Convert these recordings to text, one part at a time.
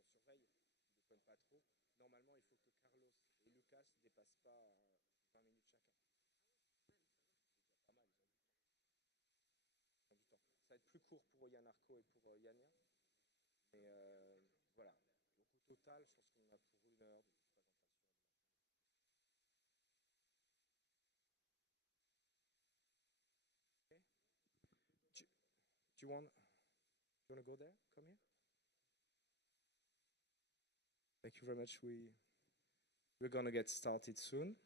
on surveille, qui ne déconne pas trop. Normalement, il faut que Carlos et Lucas ne dépassent pas 20 minutes chacun. C'est déjà pas mal, ils ont du temps. Ça va être plus court pour Yann Arco et pour Yania. Mais voilà. Donc au total, je pense qu'on a pour 1 heure de présentation. Okay. Do you want to go there? Come here. Thank you very much. We're going to get started soon.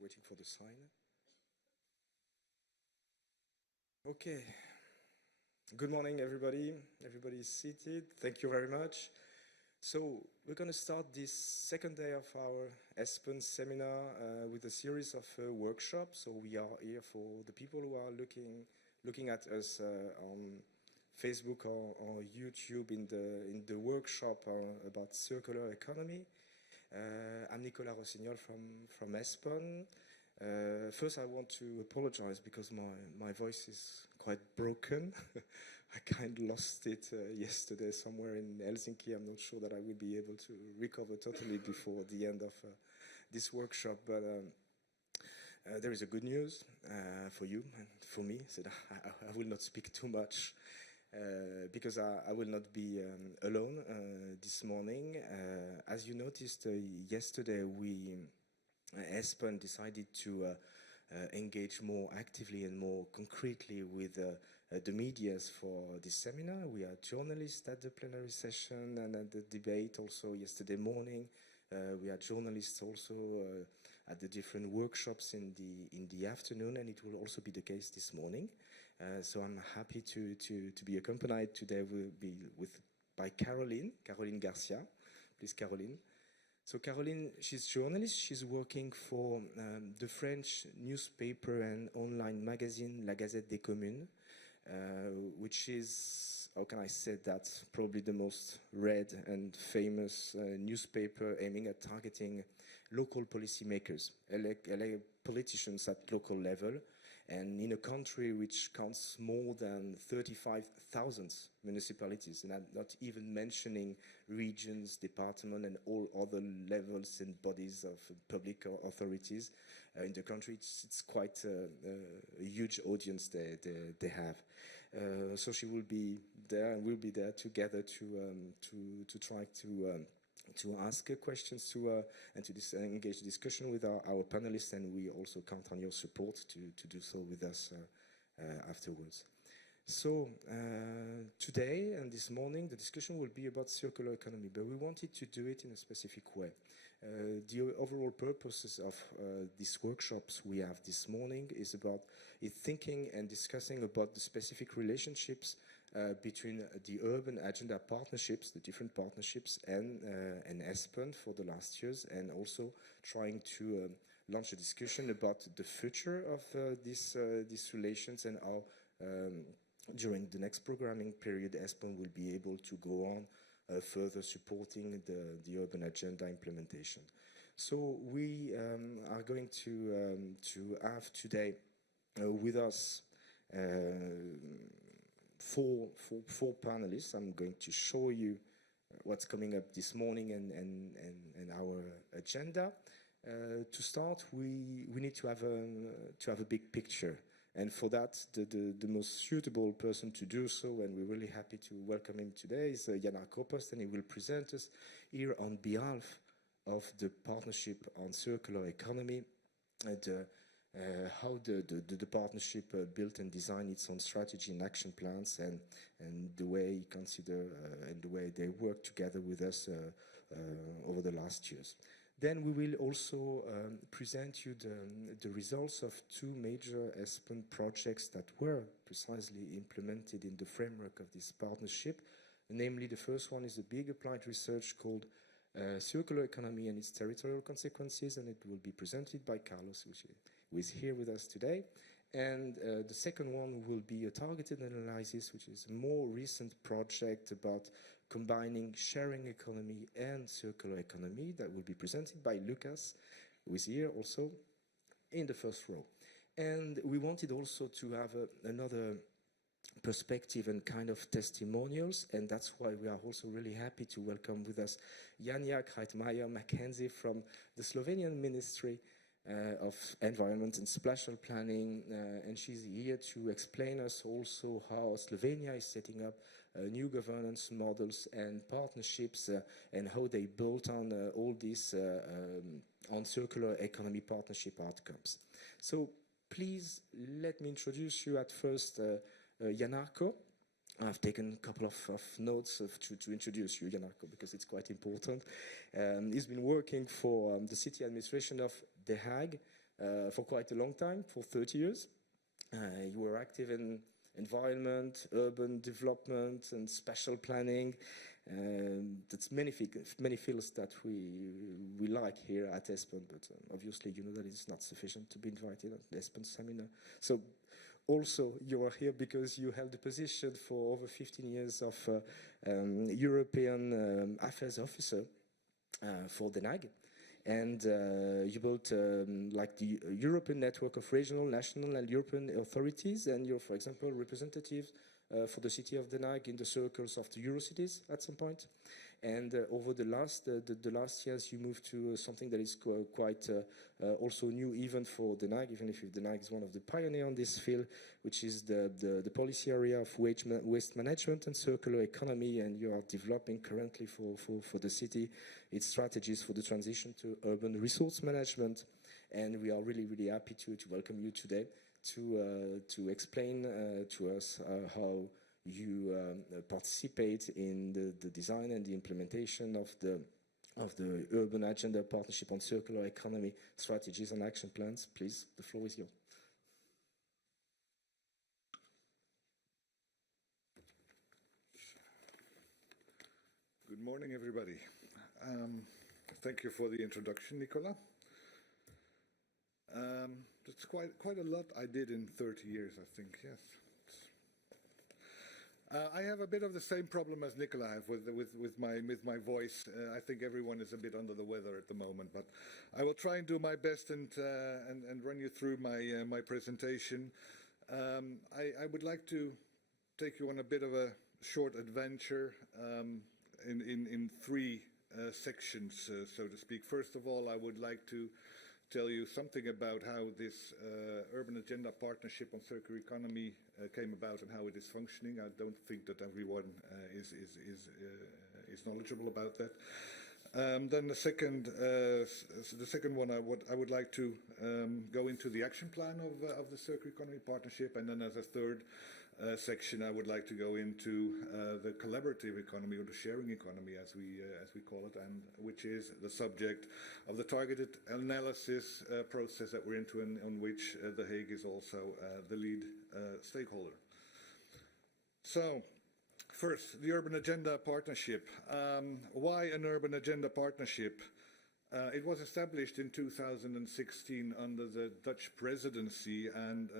Waiting for the sign. Okay. Good morning, everybody. Everybody is seated. Thank you very much. So we're going to start this second day of our ESPON seminar with a series of workshops. So we are here for the people who are looking at us on Facebook or YouTube in the workshop about circular economy. I'm Nicolas Rossignol from ESPON. First, I want to apologize because my voice is quite broken. I kind of lost it yesterday somewhere in Helsinki. I'm not sure that I will be able to recover totally before the end of this workshop, but there is a good news for you and for me. So I will not speak too much because I will not be alone this morning. As you noticed yesterday, ESPON decided to engage more actively and more concretely with the medias for this seminar. We are journalists at the plenary session and at the debate also yesterday morning. We are journalists also at the different workshops in the afternoon, and it will also be the case this morning. So I'm happy to be accompanied today by Caroline Garcia. Please, Caroline. So Caroline, she's a journalist. She's working for the French newspaper and online magazine La Gazette des Communes, which is, how can I say that, probably the most read and famous newspaper aiming at targeting local policymakers, politicians at local level, and in a country which counts more than 35,000 municipalities, and I'm not even mentioning regions, departments, and all other levels and bodies of public authorities in the country. It's quite a huge audience they have. So she will be there, and we'll be there together to try to ask questions and to engage discussion with our panelists, and we also count on your support to do so with us afterwards. So today and this morning the discussion will be about circular economy, but we wanted to do it in a specific way. The overall purposes of these workshops we have this morning is about thinking and discussing about the specific relationships between the urban agenda partnerships, the different partnerships, and ESPON for the last years, and also trying to launch a discussion about the future of these relations and how during the next programming period ESPON will be able to go on further supporting the urban agenda implementation. So we are going to have today with us four panelists. I'm going to show you what's coming up this morning and our agenda. To start, we need to have a big picture, and for that, the most suitable person to do so, and we're really happy to welcome him today, is Jan Arkopost, and he will present us here on behalf of the Partnership on Circular Economy, how the partnership built and designed its own strategy and action plans, and the way you consider and the way they work together with us over the last years. Then we will also present you the results of two major ESPON projects that were precisely implemented in the framework of this partnership. Namely, the first one is a big applied research called Circular Economy and its Territorial Consequences, and it will be presented by Carlos, who is here with us today. And the second one will be a targeted analysis, which is a more recent project about combining sharing economy and circular economy that will be presented by Lucas, who is here also. in the first row. And we wanted also to have another perspective and kind of testimonials, and that's why we are also really happy to welcome with us Janja Krijtmeijer-Mackenzie from the Slovenian Ministry of Environment and Spatial Planning, and she's here to explain us also how Slovenia is setting up new governance models and partnerships and how they built on all these on circular economy partnership outcomes. So please let me introduce you at first Janarko. I've taken a couple of notes to introduce you, Janarko, because it's quite important. He's been working for the city administration of The Hague for quite a long time, for 30 years. You were active in environment, urban development, and spatial planning. That's many fields that we like here at ESPON, but obviously you know that it's not sufficient to be invited at the ESPON seminar. So also you are here because you held the position for over 15 years of European Affairs Officer for The Hague. And you built like the European network of regional, national, and European authorities, and you're, for example, representative for the city of The Hague in the circles of the Eurocities at some point. And over the last years, you moved to something that is quite also new even for The Hague, even if The Hague is one of the pioneers on this field, which is the policy area of waste management and circular economy, and you are developing currently for the city its strategies for the transition to urban resource management. And we are really, really happy to welcome you today to explain to us how you participate in the design and the implementation of the Urban Agenda Partnership on Circular Economy strategies and action plans. Please, the floor is yours. Good morning, everybody. Thank you for the introduction, Nicola. That's quite a lot I did in 30 years, I think, yes. I have a bit of the same problem as Nicola has with my voice. I think everyone is a bit under the weather at the moment, but I will try and do my best and run you through my presentation. I would like to take you on a bit of a short adventure in three sections, so to speak. First of all, I would like to tell you something about how this Urban Agenda Partnership on Circular Economy came about and how it is functioning. I don't think that everyone is knowledgeable about that. Then the second one, I would like to go into the action plan of the Circular Economy Partnership, and then as a third section, I would like to go into the collaborative economy, or the sharing economy, as we call it, and which is the subject of the targeted analysis process that we're into, and on which The Hague is also the lead stakeholder. So, first, the Urban Agenda Partnership. Why an Urban Agenda Partnership? It was established in 2016 under the Dutch presidency, and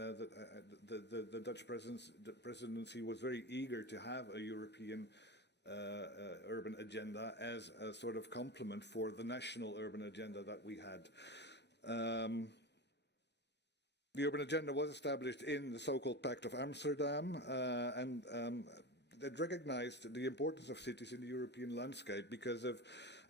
the Dutch presidency was very eager to have a European urban agenda as a sort of complement for the national urban agenda that we had. The urban agenda was established in the so-called Pact of Amsterdam, and that recognized the importance of cities in the European landscape because of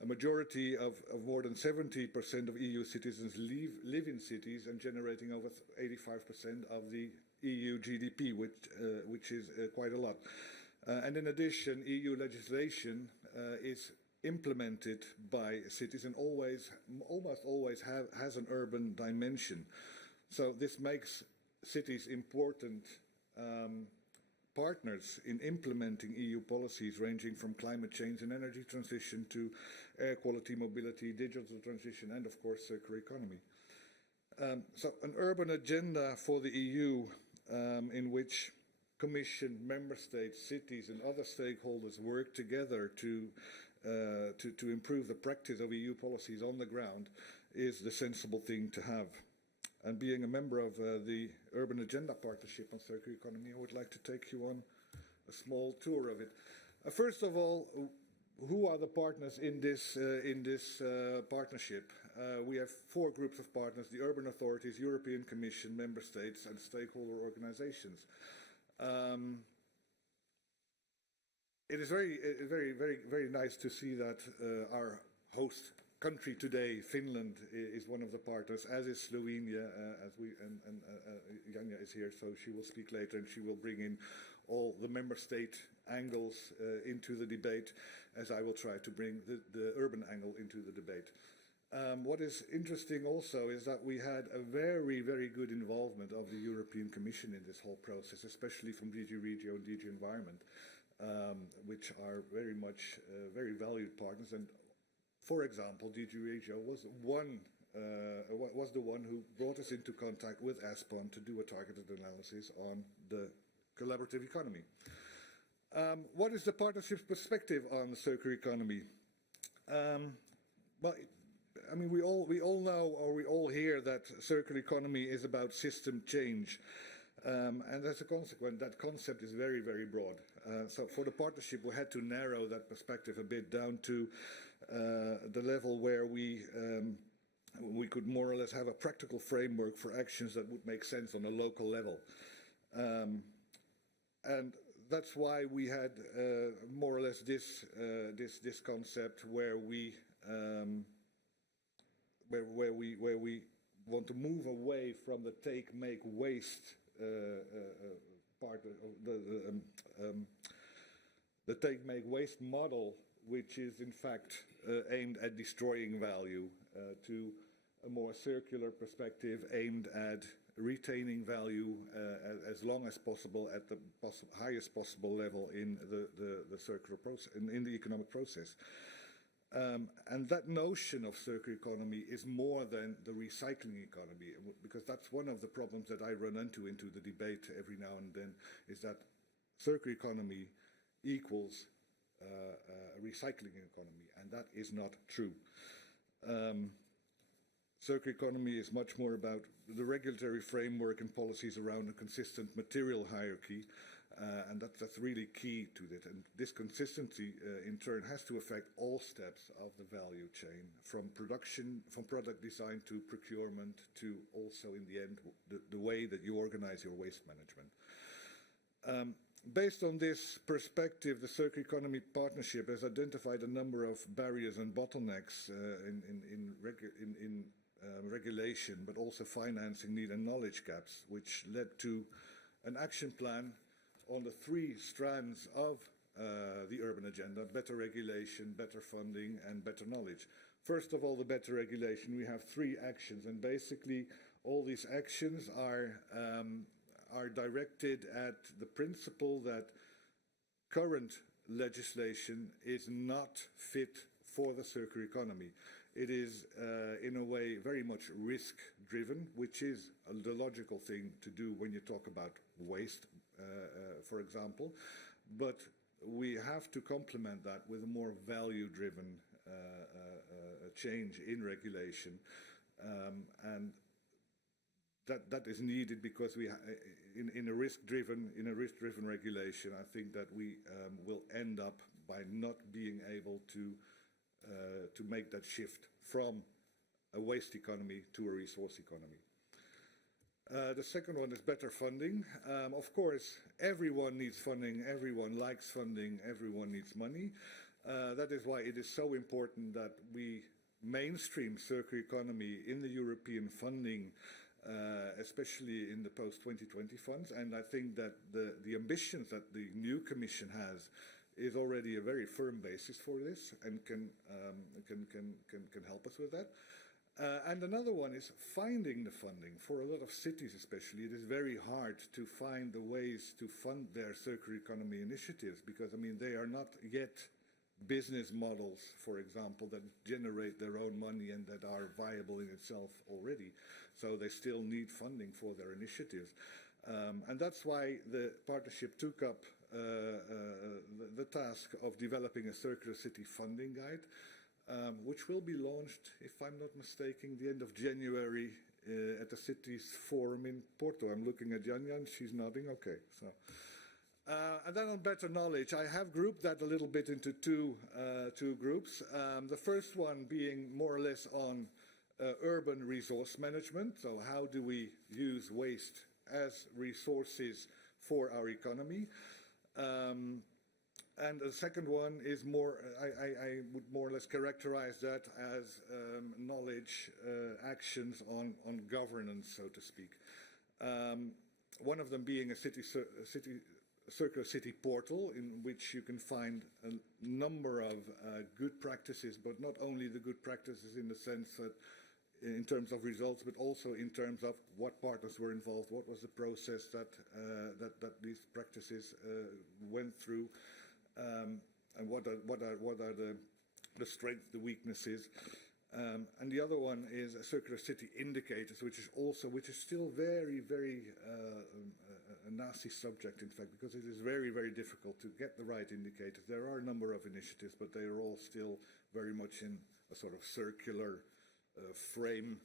a majority of more than 70% of EU citizens live in cities and generating over 85% of the EU GDP, which is quite a lot. And in addition, EU legislation is implemented by cities and almost always has an urban dimension. So this makes cities important partners in implementing EU policies ranging from climate change and energy transition to air quality, mobility, digital transition, and of course circular economy. So an urban agenda for the EU in which Commission, member states, cities and other stakeholders work together to improve the practice of EU policies on the ground is the sensible thing to have. And being a member of the Urban Agenda Partnership on Circular Economy, I would like to take you on a small tour of it. First of all, who are the partners in this partnership? We have 4 groups of partners: the urban authorities, European Commission, member states, and stakeholder organizations. It is very nice to see that our host country today, Finland, is one of the partners, as is Slovenia, and Janja is here, so she will speak later, and she will bring in all the member state angles into the debate, as I will try to bring the urban angle into the debate. What is interesting also is that we had a very good involvement of the European Commission in this whole process, especially from DG Regio and DG Environment, which are very much very valued partners. And for example, DG Regio was the one who brought us into contact with ESPON to do a targeted analysis on the collaborative economy. What is the partnership's perspective on the circular economy? Well, I mean, we all know, or we all hear, that circular economy is about system change. And as a consequence, that concept is very broad. So for the partnership, we had to narrow that perspective a bit down to the level where we could more or less have a practical framework for actions that would make sense on a local level. And that's why we had more or less this concept where we want to move away from the take, make, waste part of the take, make, waste model, which is in fact aimed at destroying value, to a more circular perspective aimed at retaining value as long as possible at the highest possible level in the circular process, in the economic process. And that notion of circular economy is more than the recycling economy, because that's one of the problems that I run into the debate every now and then, is that circular economy equals a recycling economy, and that is not true. Circular economy is much more about the regulatory framework and policies around a consistent material hierarchy, and that's really key to it. And this consistency, in turn, has to affect all steps of the value chain, from production, from product design to procurement, to also, in the end, the way that you organize your waste management. Based on this perspective, the Circular Economy Partnership has identified a number of barriers and bottlenecks in regulation, but also financing need and knowledge gaps, which led to an action plan on the 3 strands of the urban agenda: better regulation, better funding, and better knowledge. First of all, the better regulation. We have 3 actions, and basically all these actions are directed at the principle that current legislation is not fit for the circular economy. It is, in a way, very much risk-driven, which is the logical thing to do when you talk about waste, for example. But we have to complement that with a more value-driven change in regulation, and that is needed because we, in a risk-driven regulation, I think that we will end up by not being able to make that shift from a waste economy to a resource economy. The second one is better funding. Of course, everyone needs funding, everyone likes funding, everyone needs money. That is why it is so important that we mainstream circular economy in the European funding, especially in the post-2020 funds. And I think that the ambitions that the new Commission has is already a very firm basis for this, and can help us with that. And another one is finding the funding. For a lot of cities especially, it is very hard to find the ways to fund their circular economy initiatives, because, I mean, they are not yet business models, for example, that generate their own money and that are viable in itself already. So they still need funding for their initiatives. And that's why the partnership took up the task of developing a circular city funding guide, which will be launched, if I'm not mistaken, the end of January at the Cities Forum in Porto. I'm looking at Janja, and she's nodding. Okay, so And then on better knowledge, I have grouped that a little bit into two groups. The first one being more or less on urban resource management. So how do we use waste as resources for our economy? And the second one is more, I would more or less characterize that as knowledge actions on governance, so to speak. One of them being a circular city portal in which you can find a number of good practices, but not only the good practices in the sense that in terms of results, but also in terms of what partners were involved, what was the process that these practices went through, and what are the strengths, the weaknesses. And the other one is circular city indicators, which is still very, very a nasty subject, in fact, because it is very, very difficult to get the right indicators. There are a number of initiatives, but they are all still very much in a sort of circular frame,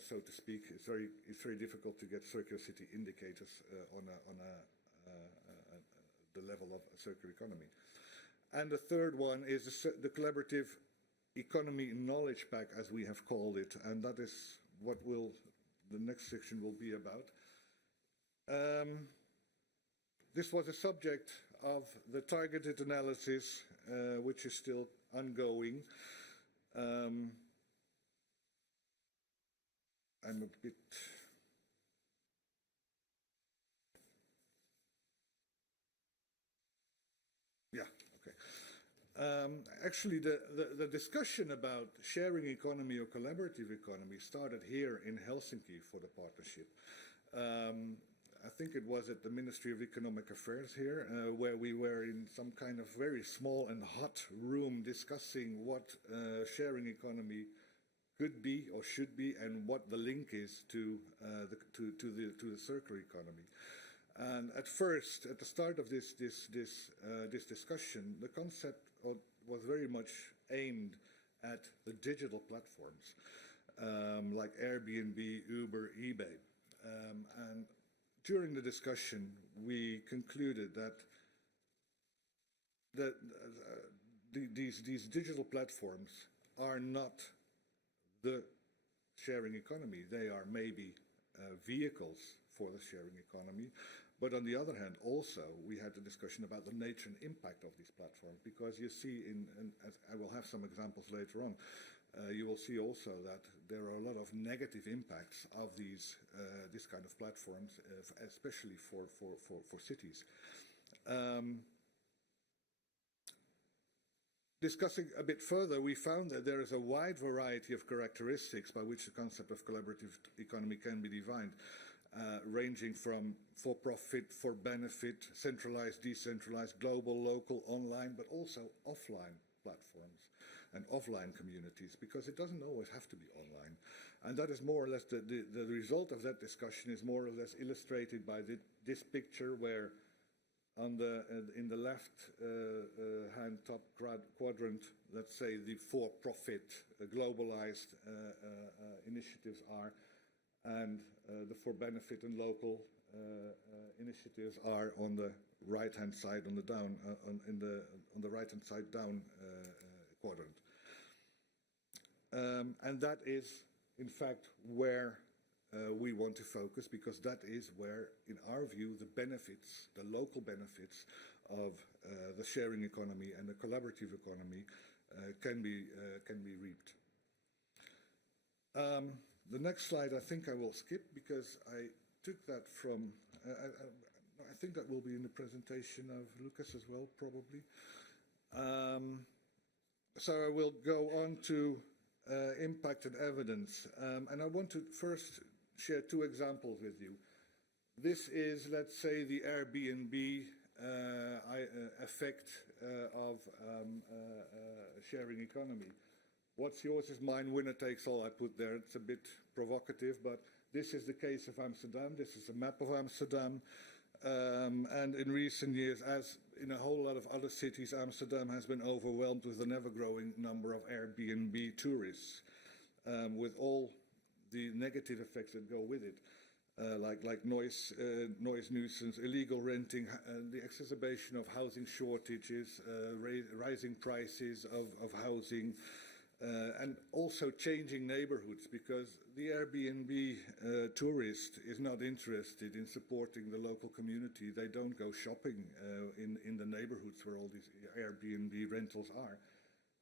so to speak. It's very difficult to get circular city indicators on the level of a circular economy. And the third one is the collaborative economy knowledge pack, as we have called it, and that is what the next section will be about. This was a subject of the targeted analysis, which is still ongoing. I'm a bit... Yeah, okay. Actually, the discussion about sharing economy or collaborative economy started here in Helsinki for the partnership. I think it was at the Ministry of Economic Affairs here, where we were in some kind of very small and hot room discussing what sharing economy could be or should be, and what the link is to the circular economy. And at first, at the start of this discussion, the concept was very much aimed at the digital platforms, like Airbnb, Uber, eBay. And during the discussion, we concluded that these digital platforms are not the sharing economy. They are maybe vehicles for the sharing economy. But on the other hand, also, we had the discussion about the nature and impact of these platforms, because you see, as I will have some examples later on, you will see also that there are a lot of negative impacts of these this kind of platforms, especially for cities. Discussing a bit further, we found that there is a wide variety of characteristics by which the concept of collaborative economy can be defined, ranging from for-profit, for-benefit, centralized, decentralized, global, local, online, but also offline platforms and offline communities, because it doesn't always have to be online. And that is more or less the result of that discussion is more or less illustrated by this picture, where in the left hand top quadrant, let's say the for-profit globalized initiatives are, and the for-benefit and local initiatives are on the right-hand side, on the down, on the right-hand side down quadrant. And that is, in fact, where we want to focus, because that is where, in our view, the benefits, the local benefits of the sharing economy and the collaborative economy can be reaped. The next slide I think I will skip, because I took that from, I think that will be in the presentation of Lucas as well, probably. So I will go on to impact and evidence. And I want to first share two examples with you. This is, let's say, the Airbnb effect of sharing economy. What's yours is mine, winner takes all, I put there. It's a bit provocative, but this is the case of Amsterdam. This is a map of Amsterdam. And in recent years, as in a whole lot of other cities, Amsterdam has been overwhelmed with an ever-growing number of Airbnb tourists, with all the negative effects that go with it. like noise nuisance, illegal renting, the exacerbation of housing shortages, rising prices of housing, and also changing neighborhoods, because the Airbnb tourist is not interested in supporting the local community. They don't go shopping in the neighborhoods where all these Airbnb rentals are.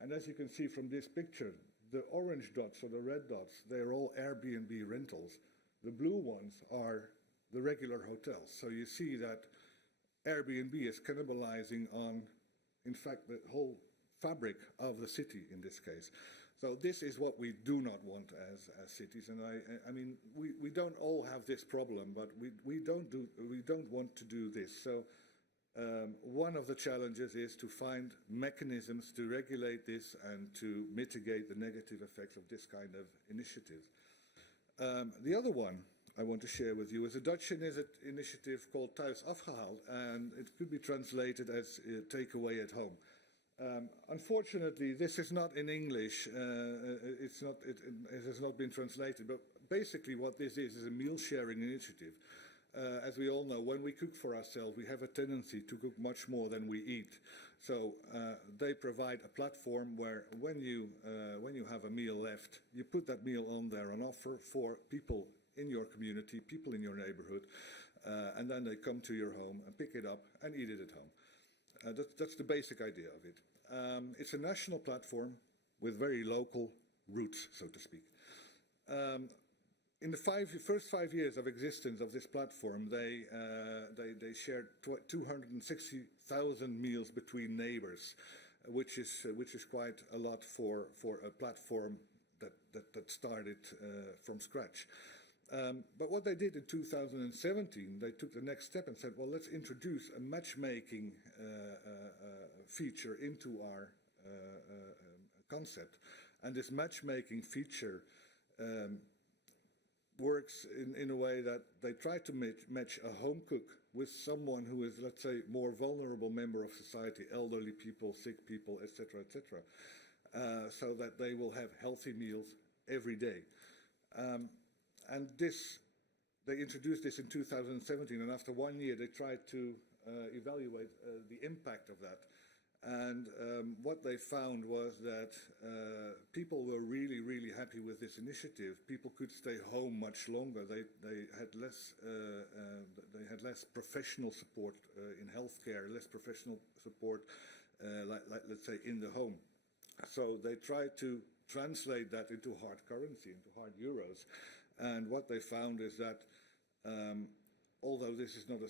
And as you can see from this picture, the orange dots or the red dots, they're all Airbnb rentals. The blue ones are the regular hotels. So you see that Airbnb is cannibalizing on, in fact, the whole fabric of the city in this case. So this is what we do not want as cities. And I mean, we don't all have this problem, but we don't want to do this. So one of the challenges is to find mechanisms to regulate this and to mitigate the negative effects of this kind of initiatives. The other one I want to share with you is a Dutch initiative called Thuis afgehaald, and it could be translated as take away at home. Unfortunately, this is not in English. It has not been translated, but basically what this is a meal sharing initiative. As we all know, when we cook for ourselves, we have a tendency to cook much more than we eat. So they provide a platform where when you have a meal left, you put that meal on there on offer for people in your community, people in your neighborhood, and then they come to your home and pick it up and eat it at home. That's the basic idea of it. It's a national platform with very local roots, so to speak. In the first 5 years of existence of this platform, they shared 260,000 meals between neighbors, which is quite a lot for a platform that started from scratch. But what they did in 2017, they took the next step and said, well, let's introduce a matchmaking feature into our concept. And this matchmaking feature works in a way that they try to match a home cook with someone who is, let's say, more vulnerable member of society, elderly people, sick people, etc., etc., so that they will have healthy meals every day. And they introduced this in 2017, and after 1 year they tried to evaluate the impact of that. And what they found was that people were really, really happy with this initiative. People could stay home much longer. They had less professional support in healthcare, less professional support, like let's say in the home. So they tried to translate that into hard currency, into hard euros. And what they found is that although this is not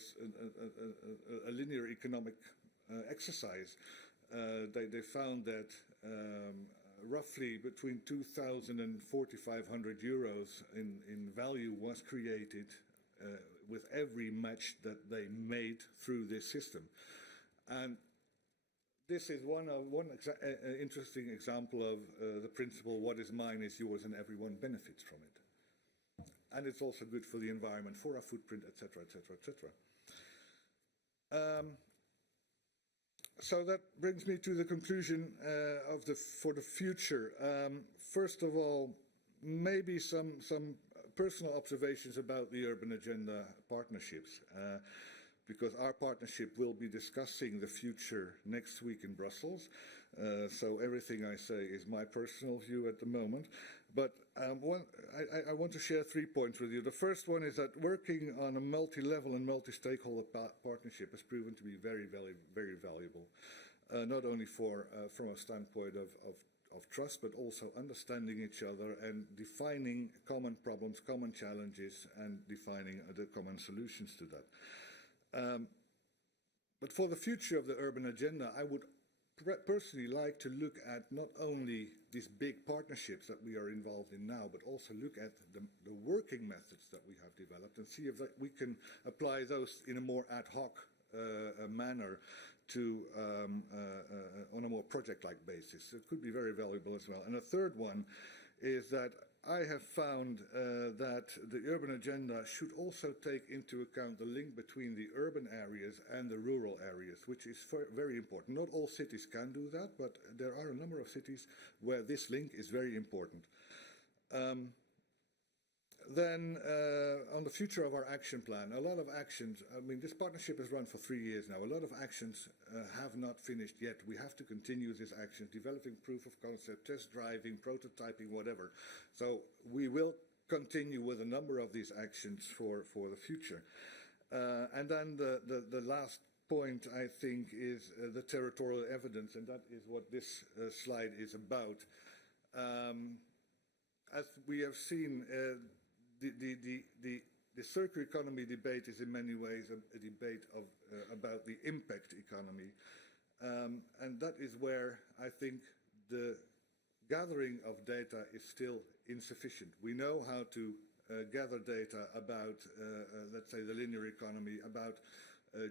a linear economic exercise, they found that roughly between 2,000 and 4,500 euros in value was created with every match that they made through this system. And this is one interesting example of the principle, what is mine is yours and everyone benefits from it. And it's also good for the environment, for our footprint, etc., etc., etc. So that brings me to the conclusion for the future. First of all, maybe some personal observations about the Urban Agenda partnerships, because our partnership will be discussing the future next week in Brussels. So everything I say is my personal view at the moment. But I want to share 3 points with you. The first one is that working on a multi-level and multi-stakeholder partnership has proven to be very, very, very valuable, not only from a standpoint of trust, but also understanding each other and defining common problems, common challenges, and defining the common solutions to that. But for the future of the urban agenda, I would personally like to look at not only these big partnerships that we are involved in now, but also look at the working methods that we have developed and see if we can apply those in a more ad hoc manner to on a more project-like basis. It could be very valuable as well. And a third one is that I have found that the urban agenda should also take into account the link between the urban areas and the rural areas, which is very important. Not all cities can do that, but there are a number of cities where this link is very important. Then on the future of our action plan, a lot of actions, I mean, this partnership has run for 3 years now. A lot of actions have not finished yet. We have to continue these actions, developing proof of concept, test driving, prototyping, whatever. So we will continue with a number of these actions for the future. And then the last point, I think, is the territorial evidence, and that is what this slide is about. As we have seen, the circular economy debate is in many ways a debate of, about the impact economy. And that is where I think the gathering of data is still insufficient. We know how to gather data about, let's say, the linear economy, about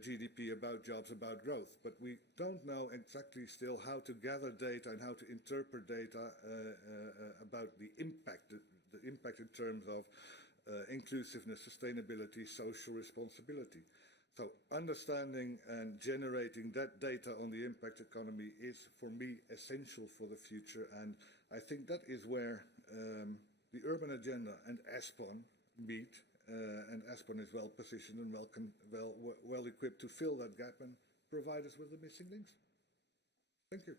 GDP, about jobs, about growth, but we don't know exactly still how to gather data and how to interpret data about the impact in terms of inclusiveness, sustainability, social responsibility. So understanding and generating that data on the impact economy is, for me, essential for the future, and I think that is where the urban agenda and ESPON meet, and ESPON is well positioned and well equipped to fill that gap and provide us with the missing links. Thank you.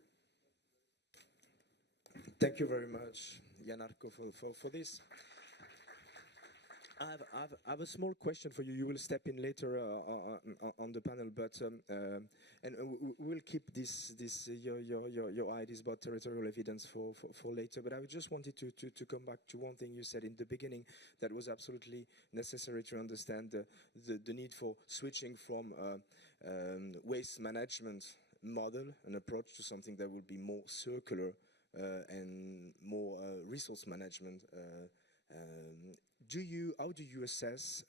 Thank you very much, Jan-Arco, for this. I have a small question for you. You will step in later on the panel, but and we'll keep your ideas about territorial evidence for later. But I just wanted to come back to one thing you said in the beginning that was absolutely necessary to understand the need for switching from waste management model and approach to something that will be more circular and more resource management. How do you assess,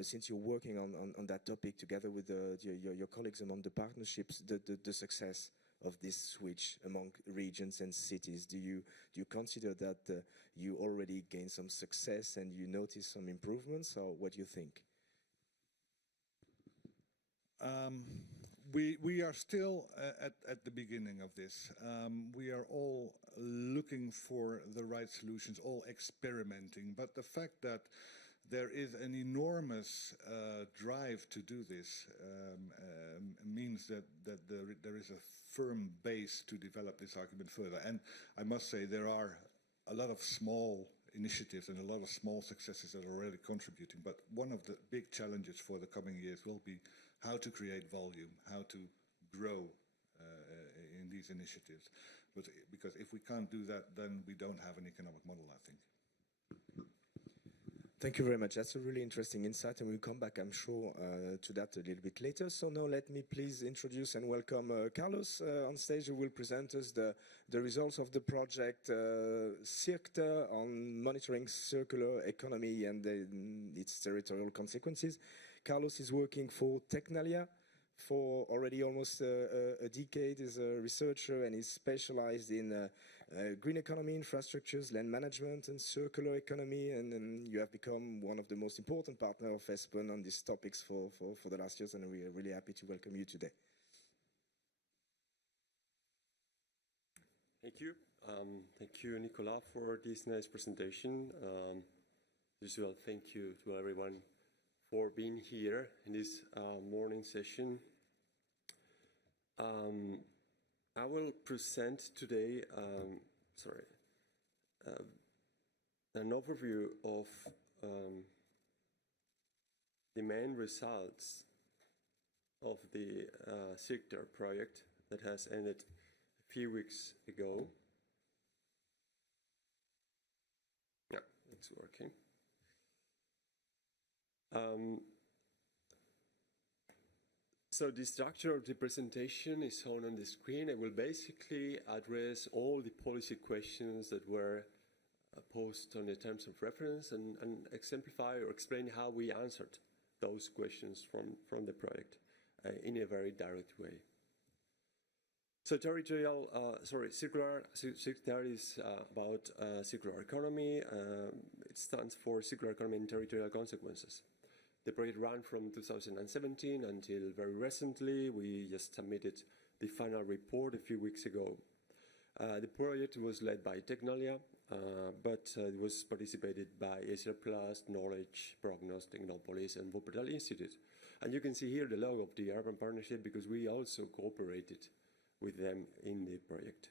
since you're working on that topic together with your colleagues among the partnerships, the success of this switch among regions and cities? Do you consider that you already gained some success and you notice some improvements, or what do you think? We are still at the beginning of this. We are all looking for the right solutions, all experimenting, but the fact that there is an enormous drive to do this means that there is a firm base to develop this argument further. And I must say there are a lot of small initiatives and a lot of small successes that are already contributing, but one of the big challenges for the coming years will be how to create volume, how to grow in these initiatives. But because if we can't do that, then we don't have an economic model, I think. Thank you very much. That's a really interesting insight, and we'll come back, I'm sure, to that a little bit later. So now let me please introduce and welcome Carlos on stage, who will present us the results of the project CIRCTA on monitoring circular economy and its territorial consequences. Carlos is working for Tecnalia for already almost a decade. He's a researcher and is specialized in green economy, infrastructures, land management, and circular economy. And you have become one of the most important partners of ESPON on these topics for the last years, and we are really happy to welcome you today. Thank you. Thank you, Nicolas, for this nice presentation. As well, thank you to everyone for being here in this morning session. I will present today, an overview of the main results of the CIRCTA project that has ended a few weeks ago. Yeah, it's working. So the structure of the presentation is shown on the screen. I will basically address all the policy questions that were posed on the terms of reference and exemplify or explain how we answered those questions from the project in a very direct way. So CIRCTA is about circular economy. It stands for Circular Economy and Territorial Consequences. The project ran from 2017 until very recently. We just submitted the final report a few weeks ago. The project was led by Tecnalia, but it was participated by ACR Plus, Knowledge, Prognos, Technopolis, and Wuppertal Institute. And you can see here the logo of the Urban Partnership because we also cooperated with them in the project.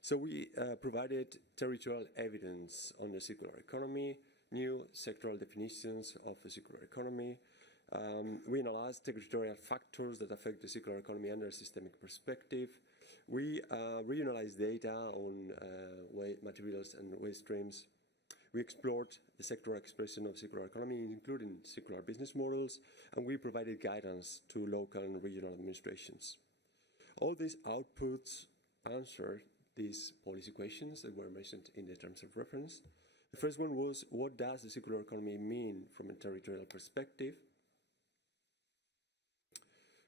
So we provided territorial evidence on the circular economy, new sectoral definitions of the circular economy. We analyzed territorial factors that affect the circular economy under a systemic perspective. We regionalized data on materials and waste streams. We explored the sectoral expression of circular economy, including circular business models, and we provided guidance to local and regional administrations. All these outputs answered these policy questions that were mentioned in the terms of reference. The first one was, what does the circular economy mean from a territorial perspective?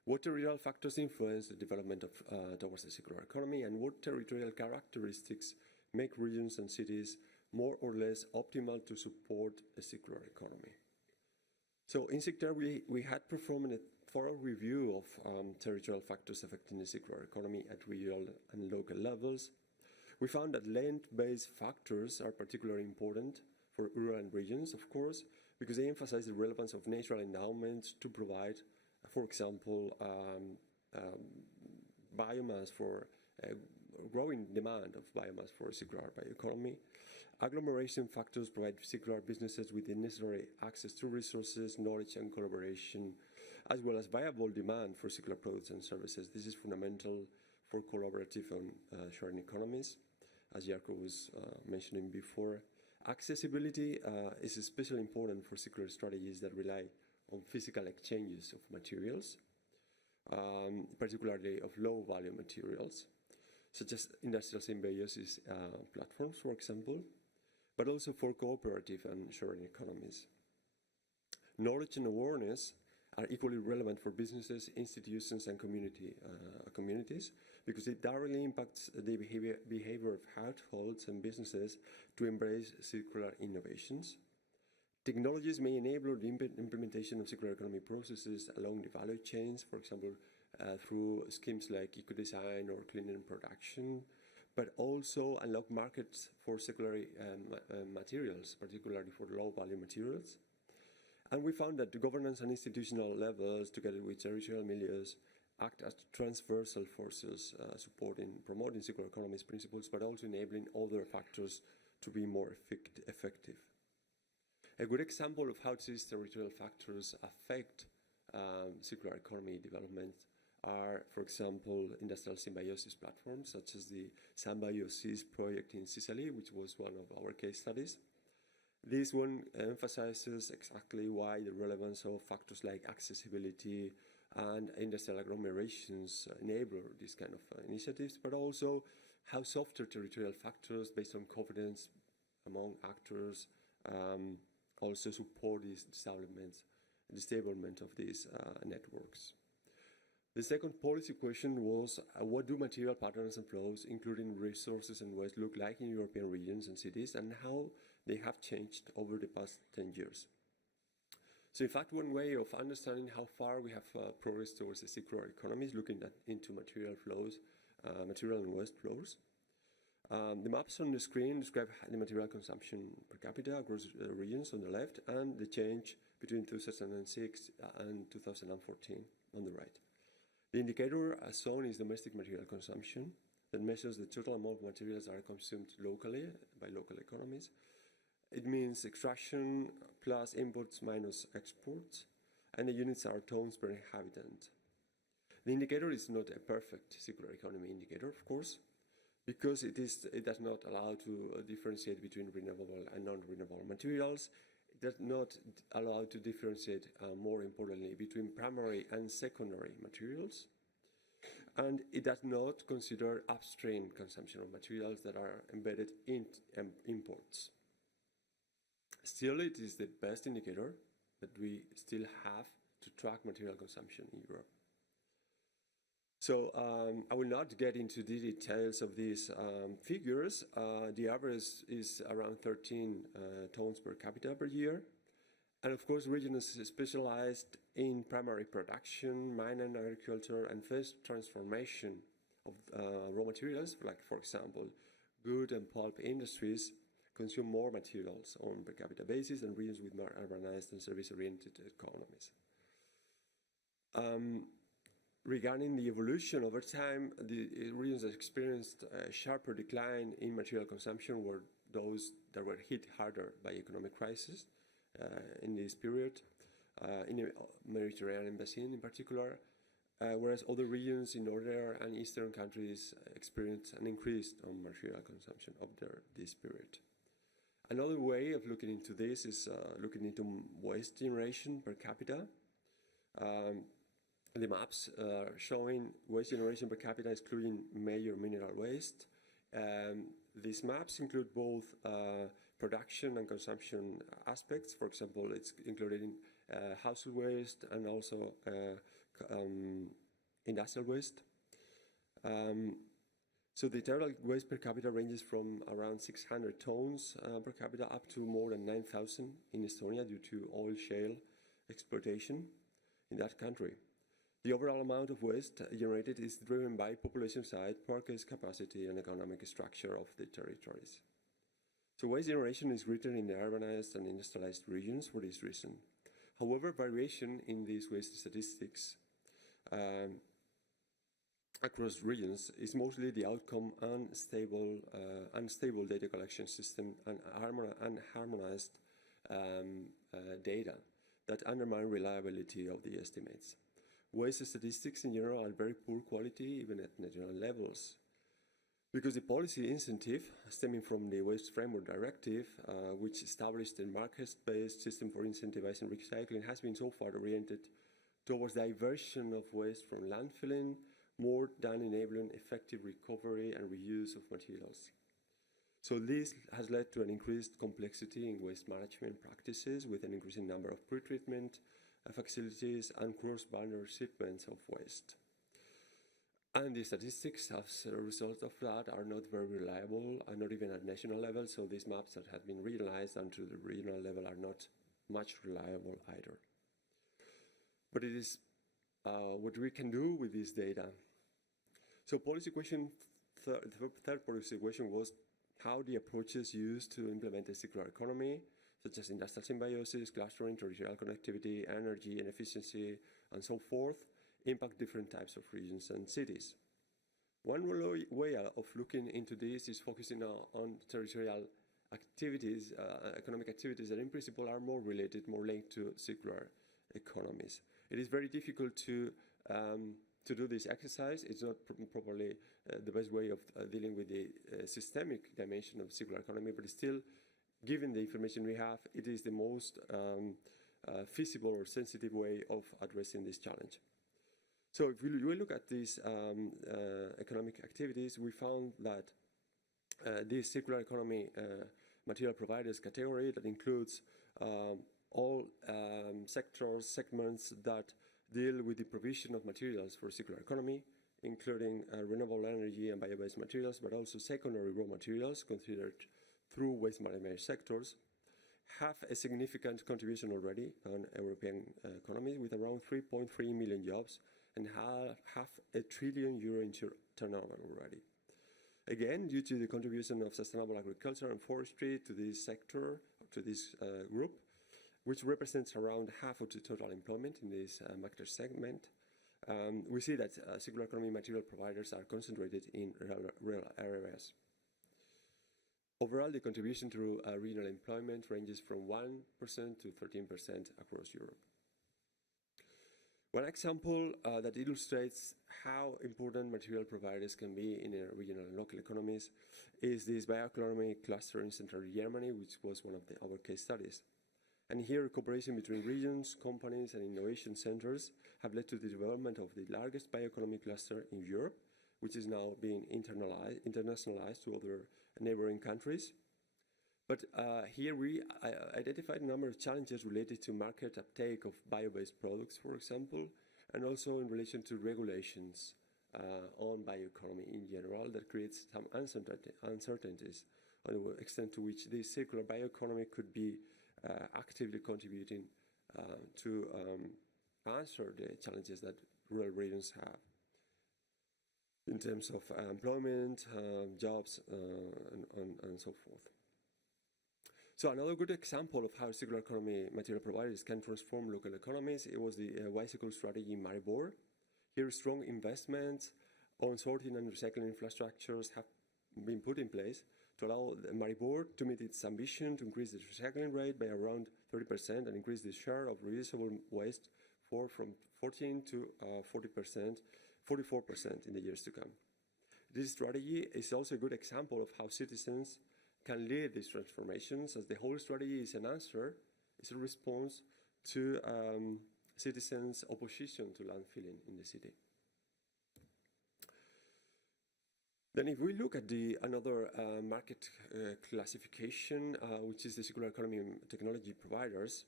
What territorial factors influence the development of towards the circular economy, and what territorial characteristics make regions and cities more or less optimal to support a circular economy? So in sector, we had performed a thorough review of territorial factors affecting the circular economy at regional and local levels. We found that land-based factors are particularly important for rural regions, of course, because they emphasize the relevance of natural endowments to provide, for example, biomass for growing demand of biomass for a circular bioeconomy. Agglomeration factors provide circular businesses with the necessary access to resources, knowledge, and collaboration, as well as viable demand for circular products and services. This is fundamental for collaborative and sharing economies, as Jarkko was mentioning before. Accessibility is especially important for circular strategies that rely on physical exchanges of materials, particularly of low-value materials, such as industrial symbiosis platforms, for example, but also for cooperative and sharing economies. Knowledge and awareness are equally relevant for businesses, institutions, and communities, because it directly impacts the behavior of households and businesses to embrace circular innovations. Technologies may enable the implementation of circular economy processes along the value chains, for example, through schemes like eco-design or clean energy production, but also unlock markets for circular materials, particularly for low-value materials. And we found that the governance and institutional levels, together with territorial milieus, act as transversal forces promoting circular economy principles, but also enabling other factors to be more effective. A good example of how these territorial factors affect circular economy development are, for example, industrial symbiosis platforms, such as the Symbiosis project in Sicily, which was one of our case studies. This one emphasizes exactly why the relevance of factors like accessibility and industrial agglomerations enable these kind of initiatives, but also how softer territorial factors based on confidence among actors also support these disablement of these networks. The second policy question was, what do material patterns and flows, including resources and waste, look like in European regions and cities, and how they have changed over the past 10 years? So in fact, one way of understanding how far we have progressed towards a circular economy is looking into material flows, material and waste flows. The maps on the screen describe the material consumption per capita across regions on the left, and the change between 2006 and 2014 on the right. The indicator as shown is domestic material consumption that measures the total amount of materials that are consumed locally by local economies. It means extraction plus imports minus exports, and the units are tons per inhabitant. The indicator is not a perfect circular economy indicator, of course, because it does not allow to differentiate between renewable and non-renewable materials. It does not allow to differentiate, more importantly, between primary and secondary materials. And it does not consider upstream consumption of materials that are embedded in imports. Still, it is the best indicator that we still have to track material consumption in Europe. So I will not get into the details of these figures. The average is around 13 tons per capita per year. And of course, regions specialized in primary production, mining, agriculture, and first transformation of raw materials, like, for example, wood and pulp industries, consume more materials on per capita basis than regions with more urbanized and service-oriented economies. Regarding the evolution over time, the regions that experienced a sharper decline in material consumption were those that were hit harder by economic crisis in this period, in the Mediterranean basin in particular, whereas other regions in northern and eastern countries experienced an increase on material consumption over this period. Another way of looking into this is looking into waste generation per capita. The maps showing waste generation per capita excluding major mineral waste. These maps include both production and consumption aspects. For example, it's including household waste and also industrial waste. So the total waste per capita ranges from around 600 tons per capita up to more than 9,000 in Estonia due to oil shale exploitation in that country. The overall amount of waste generated is driven by population size, purchase capacity, and economic structure of the territories. So waste generation is greater in the urbanized and industrialized regions for this reason. However, variation in these waste statistics across regions is mostly the outcome unstable data collection system and harmonized data that undermine reliability of the estimates. Waste statistics in general are very poor quality, even at national levels. Because the policy incentive stemming from the Waste Framework Directive, which established a market-based system for incentivizing recycling, has been so far oriented towards diversion of waste from landfilling more than enabling effective recovery and reuse of materials. So this has led to an increased complexity in waste management practices with an increasing number of pretreatment facilities and cross-border shipments of waste. And the statistics as a result of that are not very reliable, and not even at national level, so these maps that have been regionalized onto the regional level are not much reliable either. But it is what we can do with this data. So policy question, the third policy question was how the approaches used to implement a circular economy, such as industrial symbiosis, clustering, territorial connectivity, energy and efficiency, and so forth, impact different types of regions and cities. One way of looking into this is focusing on territorial activities, economic activities that in principle are more related, more linked to circular economies. It is very difficult to do this exercise. It's not probably the best way of dealing with the systemic dimension of circular economy, but still, given the information we have, it is the most feasible or sensitive way of addressing this challenge. So if we look at these economic activities, we found that this circular economy material providers category that includes all sectors, segments that deal with the provision of materials for circular economy, including renewable energy and bio-based materials, but also secondary raw materials considered through waste management sectors, have a significant contribution already on European economy with around 3.3 million jobs and half a trillion euro in turnover already. Again, due to the contribution of sustainable agriculture and forestry to this sector, to this group, which represents around half of the total employment in this market segment, we see that circular economy material providers are concentrated in rural areas. Overall, the contribution to regional employment ranges from 1% to 13% across Europe. One example that illustrates how important material providers can be in regional and local economies is this bioeconomy cluster in central Germany, which was one of our case studies. And here, cooperation between regions, companies, and innovation centers have led to the development of the largest bioeconomy cluster in Europe, which is now being internationalized to other neighboring countries. But here we identified a number of challenges related to market uptake of bio-based products, for example, and also in relation to regulations on bioeconomy in general that creates some uncertainties on the extent to which this circular bioeconomy could be actively contributing to answer the challenges that rural regions have in terms of employment, jobs, and so forth. So another good example of how circular economy material providers can transform local economies, it was the bicycle strategy in Maribor. Here, strong investments on sorting and recycling infrastructures have been put in place to allow Maribor to meet its ambition to increase the recycling rate by around 30% and increase the share of reusable waste from 14 to 44% in the years to come. This strategy is also a good example of how citizens can lead these transformations, as the whole strategy is an answer, is a response to citizens' opposition to landfilling in the city. Then if we look at another market classification, which is the circular economy technology providers,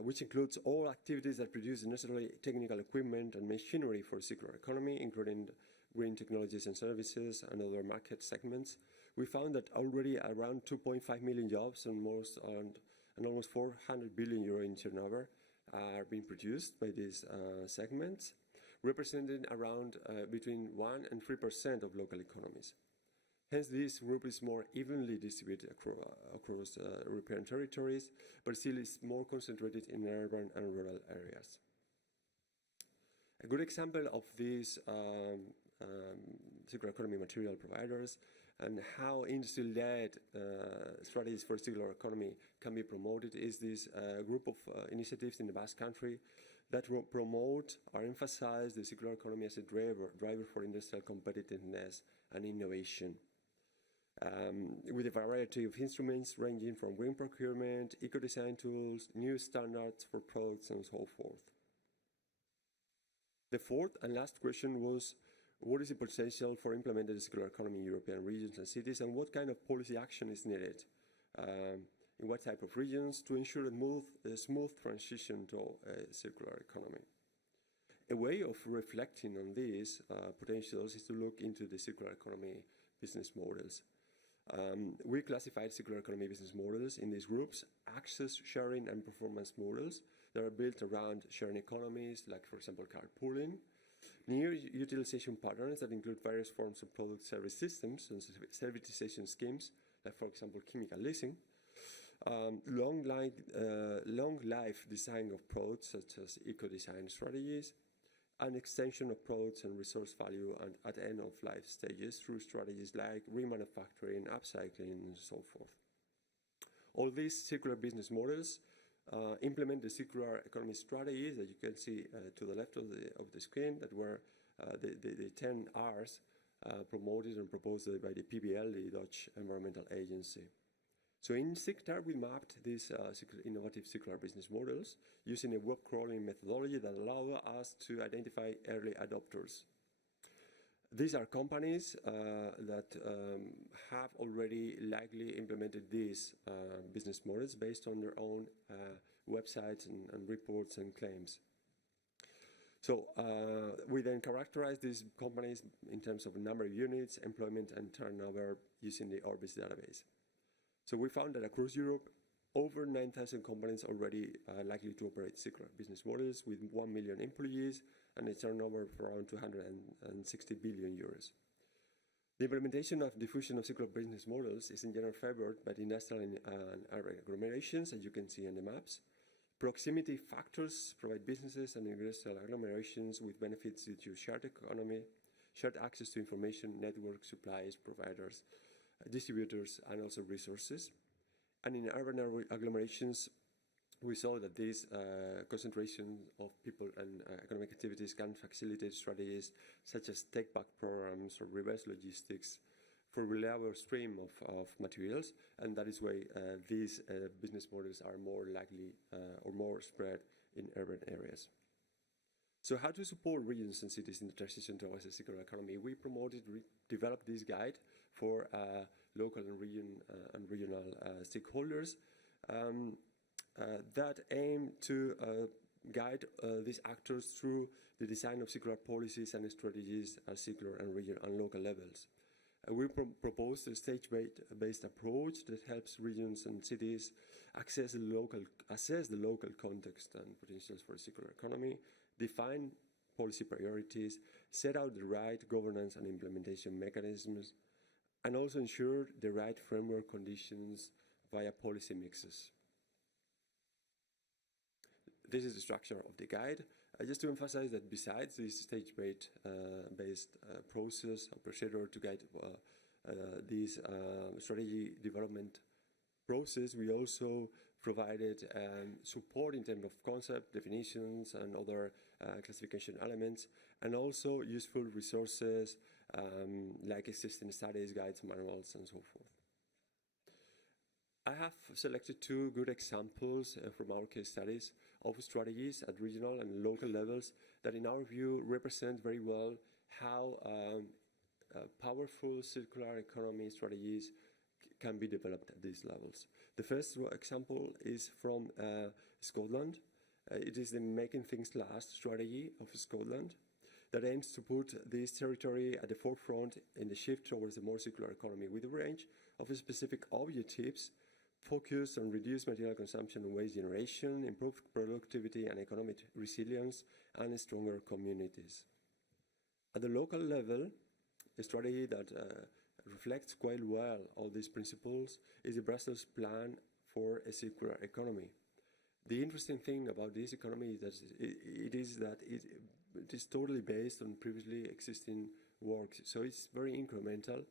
which includes all activities that produce necessary technical equipment and machinery for circular economy, including green technologies and services and other market segments, we found that already around 2.5 million jobs and almost 400 billion euro in turnover are being produced by these segments, representing around between 1 and 3% of local economies. Hence, this group is more evenly distributed across European territories, but still is more concentrated in urban and rural areas. A good example of these circular economy material providers and how industry-led strategies for circular economy can be promoted is this group of initiatives in the Basque Country that promote or emphasize the circular economy as a driver for industrial competitiveness and innovation. With a variety of instruments ranging from green procurement, eco-design tools, new standards for products, and so forth. The fourth and last question was, what is the potential for implementing the circular economy in European regions and cities, and what kind of policy action is needed in what type of regions to ensure a smooth transition to a circular economy? A way of reflecting on these potentials is to look into the circular economy business models. We classified circular economy business models in these groups: access, sharing, and performance models that are built around sharing economies, like, for example, carpooling; near utilization patterns that include various forms of product service systems and servitization schemes, like, for example, chemical leasing; long life design of products, such as eco-design strategies; and extension of products and resource value and at end of life stages through strategies like remanufacturing, upcycling, and so forth. All these circular business models implement the circular economy strategies that you can see to the left of the screen, that were the 10 R's promoted and proposed by the PBL, the Dutch Environmental Agency. So in SICTAR, we mapped these innovative circular business models using a web crawling methodology that allowed us to identify early adopters. These are companies that have already likely implemented these business models based on their own websites and reports and claims. So we then characterize these companies in terms of number of units, employment, and turnover using the Orbis database. So we found that across Europe, over 9,000 companies already likely to operate circular business models with 1 million employees and a turnover of around 260 billion euros. The implementation of diffusion of circular business models is in general favored by the industrial and urban agglomerations, as you can see on the maps. Proximity factors provide businesses and industrial agglomerations with benefits due to shared economy, shared access to information, network, supplies, providers, distributors, and also resources. And in urban agglomerations, we saw that this concentration of people and economic activities can facilitate strategies such as take-back programs or reverse logistics for reliable stream of materials, and that is why these business models are more likely or more spread in urban areas. So how to support regions and cities in the transition towards a circular economy? We developed this guide for local and regional stakeholders that aim to guide these actors through the design of circular policies and strategies at circular and regional and local levels. We proposed a stage-based approach that helps regions and cities assess the local context and potentials for a circular economy, define policy priorities, set out the right governance and implementation mechanisms, and also ensure the right framework conditions via policy mixes. This is the structure of the guide. Just to emphasize that besides this stage-based process or procedure to guide this strategy development process, we also provided support in terms of concept, definitions, and other classification elements, and also useful resources like existing studies, guides, manuals, and so forth. I have selected two good examples from our case studies of strategies at regional and local levels that, in our view, represent very well how powerful circular economy strategies can be developed at these levels. The first example is from Scotland. It is the Making Things Last strategy of Scotland that aims to put this territory at the forefront in the shift towards a more circular economy with a range of specific objectives focused on reduced material consumption and waste generation, improved productivity and economic resilience, and stronger communities. At the local level, a strategy that reflects quite well all these principles is the Brussels Plan for a Circular Economy. The interesting thing about this economy is that it is totally based on previously existing work, so it's very incremental.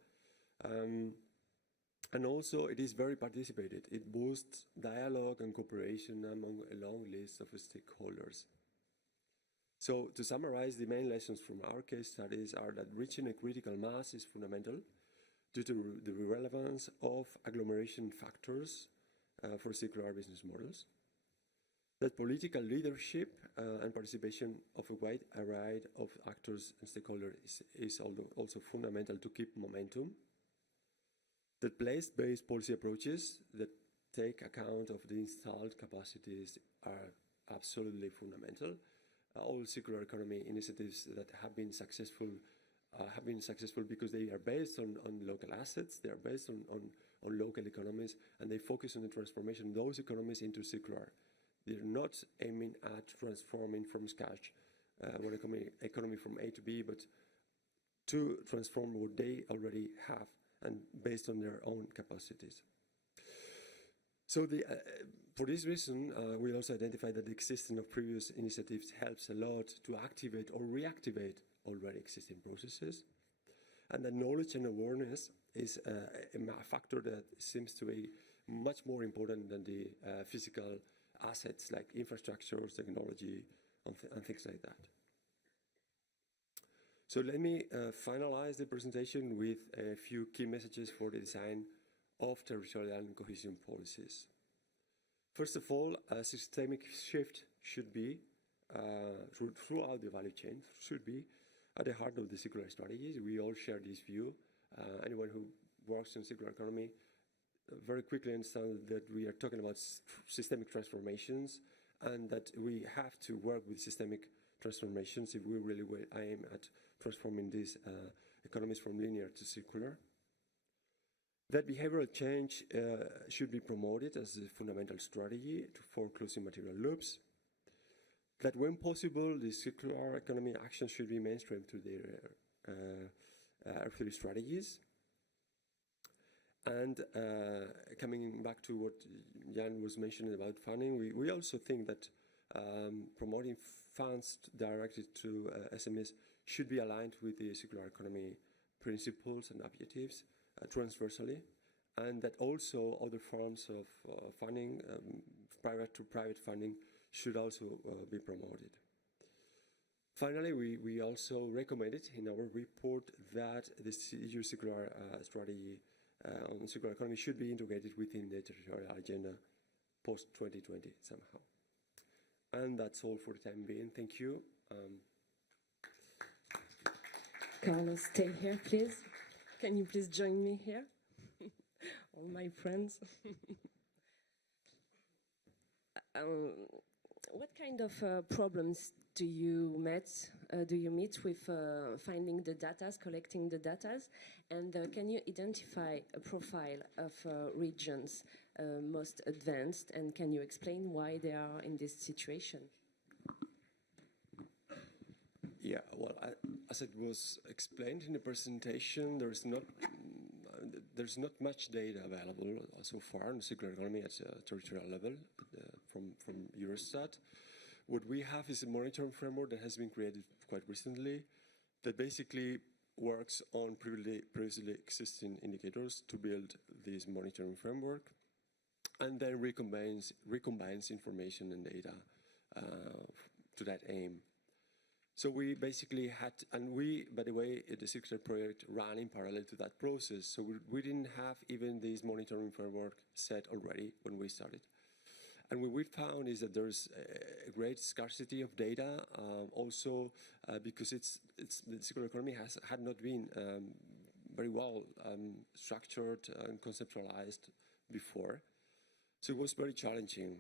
And also, it is very participated. It boosts dialogue and cooperation among a long list of stakeholders. So, to summarize, the main lessons from our case studies are that reaching a critical mass is fundamental due to the relevance of agglomeration factors for circular business models. That political leadership and participation of a wide array of actors and stakeholders is also fundamental to keep momentum. That place-based policy approaches that take account of the installed capacities are absolutely fundamental. All circular economy initiatives that have been successful because they are based on local assets, they are based on local economies, and they focus on the transformation of those economies into circular. They're not aiming at transforming from scratch one economy from A to B, but to transform what they already have and based on their own capacities. So for this reason, we also identified that the existence of previous initiatives helps a lot to activate or reactivate already existing processes, and that knowledge and awareness is a factor that seems to be much more important than the physical assets like infrastructures, technology, and things like that. So let me finalize the presentation with a few key messages for the design of territorial and cohesion policies. First of all, a systemic shift should be, throughout the value chain, should be at the heart of the circular strategies. We all share this view. Anyone who works in circular economy very quickly understands that we are talking about systemic transformations and that we have to work with systemic transformations if we really will aim at transforming these economies from linear to circular. That behavioral change should be promoted as a fundamental strategy for closing material loops. That when possible, the circular economy action should be mainstreamed to their R3 strategies. And coming back to what Jan was mentioning about funding, we also think that promoting funds directed to SMEs should be aligned with the circular economy principles and objectives transversally, and that also other forms of funding, private to private funding, should also be promoted. Finally, we also recommended in our report that the EU circular strategy on circular economy should be integrated within the territorial agenda post-2020 somehow. And that's all for the time being. Thank you. Carlos, stay here, please. Can you please join me here? All my friends. What kind of problems do you meet with finding the data, collecting the data, and can you identify a profile of regions most advanced, and can you explain why they are in this situation? Yeah, well, as it was explained in the presentation, there is not there's not much data available so far on the circular economy at territorial level from Eurostat. What we have is a monitoring framework that has been created quite recently that basically works on previously existing indicators to build this monitoring framework, and then recombines information and data to that aim. So we basically had, and we, by the way, the circular project ran in parallel to that process. So we didn't have even this monitoring framework set already when we started. And what we found is that there's a great scarcity of data, also because the circular economy had not been very well structured and conceptualized before. So it was very challenging.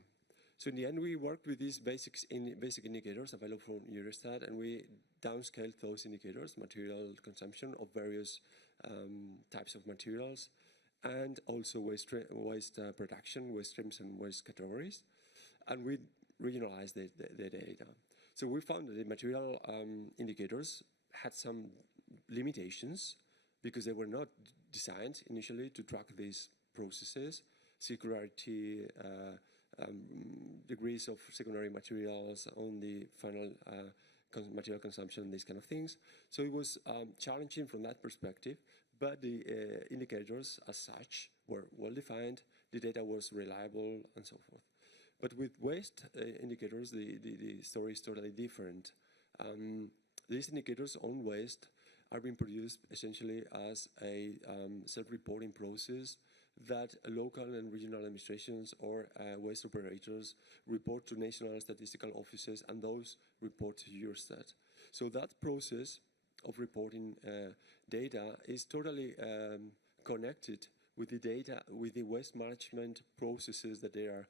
So in the end, we worked with these basic indicators available from Eurostat, and we downscaled those indicators, material consumption of various types of materials, and also waste production, waste streams, and waste categories. And we regionalized the data. So we found that the material indicators had some limitations because they were not designed initially to track these processes, circularity, degrees of secondary materials on the final material consumption, these kind of things. So it was challenging from that perspective, but the indicators as such were well defined, the data was reliable, and so forth. But with waste indicators, the story is totally different. These indicators on waste are being produced essentially as a self-reporting process that local and regional administrations or waste operators report to national statistical offices, and those report to Eurostat. So that process of reporting data is totally connected with the data, with the waste management processes that they are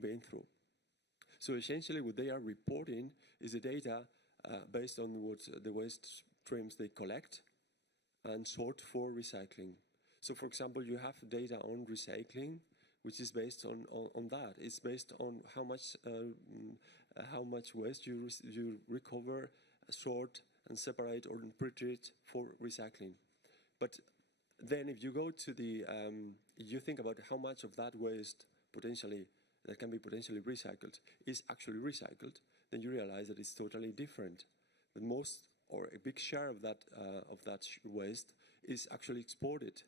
being through. So essentially what they are reporting is the data based on what the waste streams they collect and sort for recycling. So for example, you have data on recycling, which is based on that. It's based on how much waste you recover, sort, and separate or pre-treat for recycling. But then if you go to the, you think about how much of that waste that can be potentially recycled is actually recycled, then you realize that it's totally different. The most, or a big share of that waste is actually exported.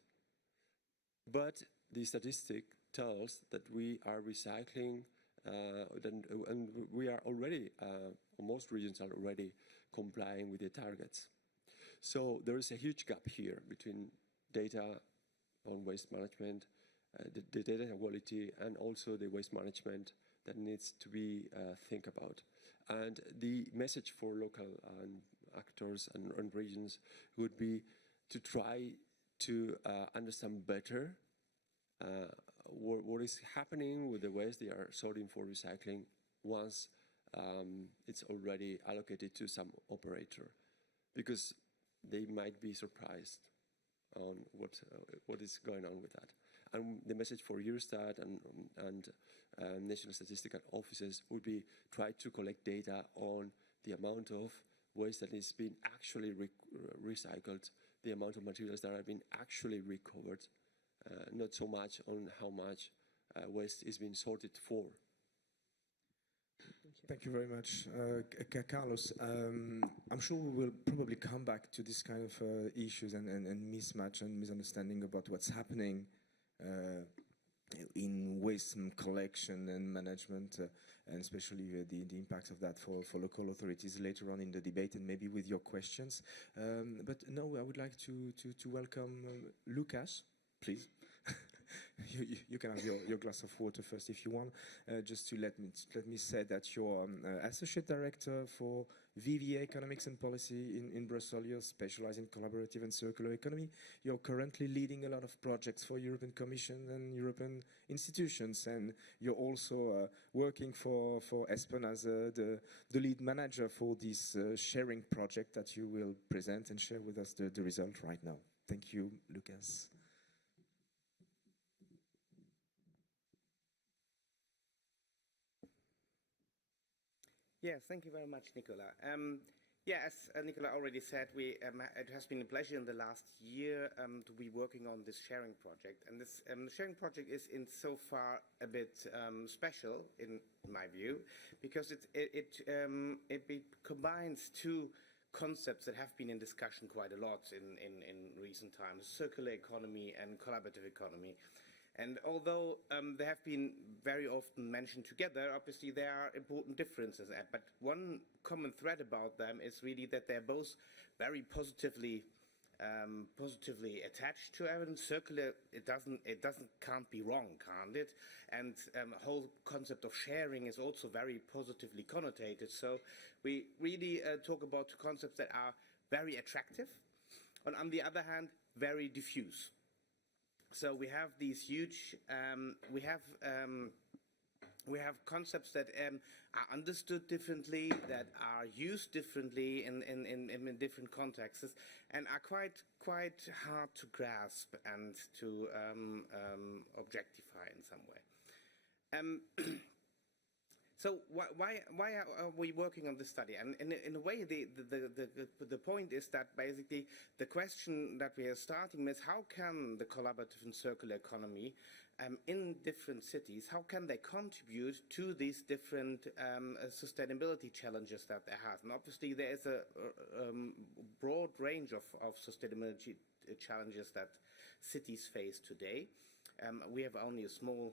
But the statistic tells that we are recycling, and we are already, most regions are already complying with the targets. So there is a huge gap here between data on waste management, the data quality, and also the waste management that needs to be think about. And the message for local actors and regions would be to try to understand better what is happening with the waste they are sorting for recycling once it's already allocated to some operator, because they might be surprised on what is going on with that. And the message for Eurostat and national statistical offices would be try to collect data on the amount of waste that is being actually recycled, the amount of materials that are being actually recovered, not so much on how much waste is being sorted for. Thank you very much. Carlos, I'm sure we will probably come back to this kind of issues and mismatch and misunderstanding about what's happening in waste and collection and management, and especially the impact of that for local authorities later on in the debate and maybe with your questions. But now I would like to welcome Lucas, please. You can have your glass of water first if you want. Just to let me say that you're Associate Director for VVA Economics and Policy in Brussels. You specialize in collaborative and circular economy. You're currently leading a lot of projects for European Commission and European institutions, and you're also working for ESPON as the lead manager for this sharing project that you will present and share with us the result right now. Thank you, Lucas. Yes, thank you very much, Nicola. Yeah, as Nicola already said, it has been a pleasure in the last year to be working on this sharing project. And this sharing project is in so far a bit special, in my view, because it combines two concepts that have been in discussion quite a lot in recent times: circular economy and collaborative economy. And although they have been very often mentioned together, obviously there are important differences. But one common thread about them is really that they're both very positively attached to evidence. Circular, can't be wrong, can't it? And whole concept of sharing is also very positively connotated. So we really talk about two concepts that are very attractive, and on the other hand, very diffuse. So we have these huge, we have concepts that are understood differently, that are used differently in different contexts, and are quite hard to grasp and to objectify in some way. So why are we working on this study? And in a way, the point is that basically the question that we are starting with: how can the collaborative and circular economy in different cities, how can they contribute to these different sustainability challenges that they have? And obviously there is a broad range of sustainability challenges that cities face today. We have only a small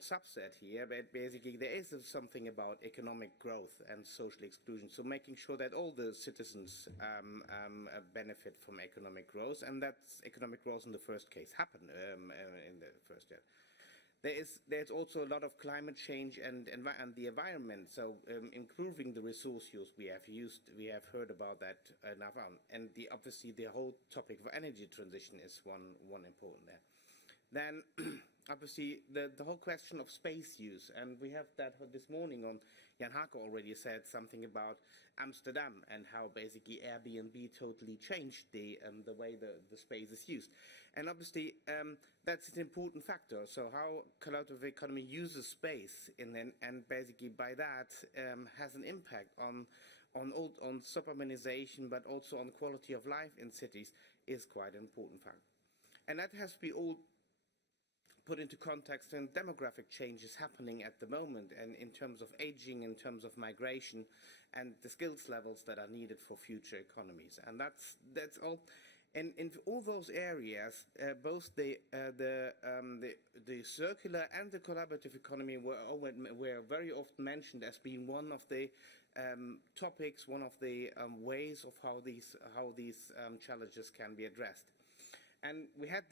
subset here, but basically there is something about economic growth and social exclusion. So making sure that all the citizens benefit from economic growth, and that economic growth in the first case happen in the first year. There's also a lot of climate change and the environment. So improving the resource use we have heard about that enough on. And obviously the whole topic of energy transition is one important there. Then obviously the whole question of space use, and we have that this morning on. Jan Hake already said something about Amsterdam and how basically Airbnb totally changed the way the space is used. And obviously that's an important factor. So how collaborative economy uses space and basically by that has an impact on suburbanization, but also on quality of life in cities is quite an important factor. And that has to be all put into context and demographic changes happening at the moment, and in terms of aging, in terms of migration, and the skills levels that are needed for future economies. And that's all. And in all those areas, both the circular and the collaborative economy were very often mentioned as being one of the topics, one of the ways of how these challenges can be addressed. And we had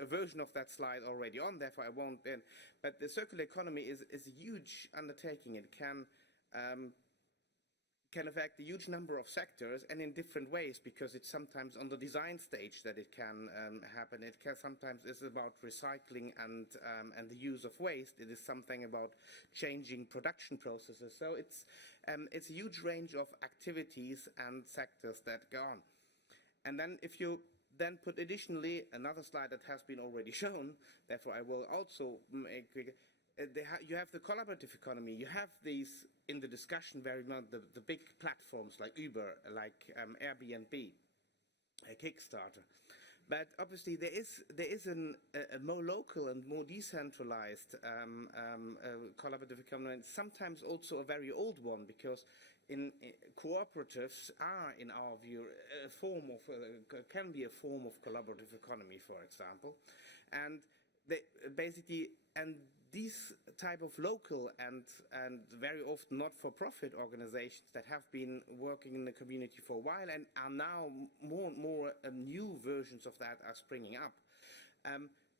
a version of that slide already on, therefore I won't then. But the circular economy is a huge undertaking. It can affect a huge number of sectors, and in different ways, because it's sometimes on the design stage that it can happen. It can sometimes is about recycling and the use of waste. It is something about changing production processes. So it's a huge range of activities and sectors that go on. And then if you then put additionally another slide that has been already shown, therefore I will also make you have the collaborative economy. You have these in the discussion very much the big platforms like Uber, like Airbnb, Kickstarter. But obviously there is a more local and more decentralized collaborative economy, and sometimes also a very old one, because cooperatives are, in our view, can be a form of collaborative economy, for example, and these type of local and very often not-for-profit organizations that have been working in the community for a while and are now more and more new versions of that are springing up.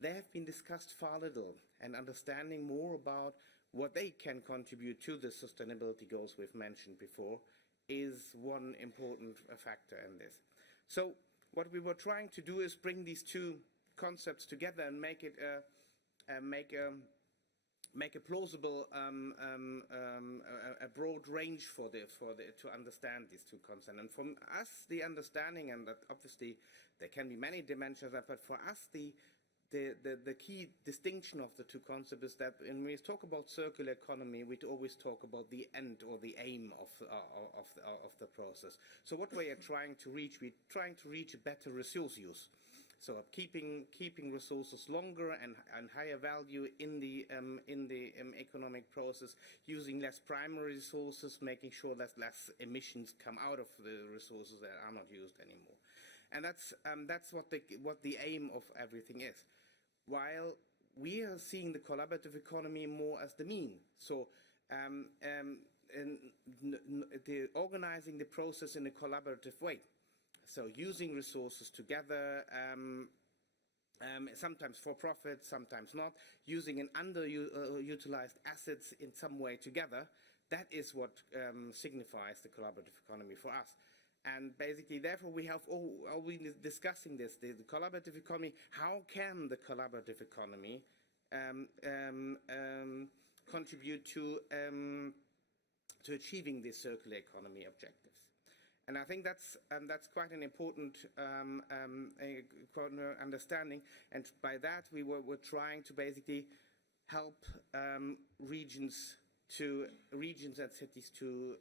They have been discussed far little, and understanding more about what they can contribute to the sustainability goals we've mentioned before is one important factor in this. So what we were trying to do is bring these two concepts together and make it make a plausible, a broad range to understand these two concepts. And from us, the understanding, and that obviously there can be many dimensions, but for us, the the key distinction of the two concepts is that when we talk about circular economy, we always talk about the end or the aim of the process. So what we are trying to reach, we're trying to reach a better resource use. So keeping resources longer and higher value in the economic process, using less primary resources, making sure that less emissions come out of the resources that are not used anymore. And that's what the aim of everything is. While we are seeing the collaborative economy more as the mean. So organizing the process in a collaborative way. So using resources together, sometimes for profit, sometimes not, using an underutilized assets in some way together, that is what signifies the collaborative economy for us. And basically, therefore, we have always discussing this, the collaborative economy. How can the collaborative economy contribute to achieving the circular economy objectives? And I think that's quite an important understanding. And by that, we're trying to basically help regions and cities to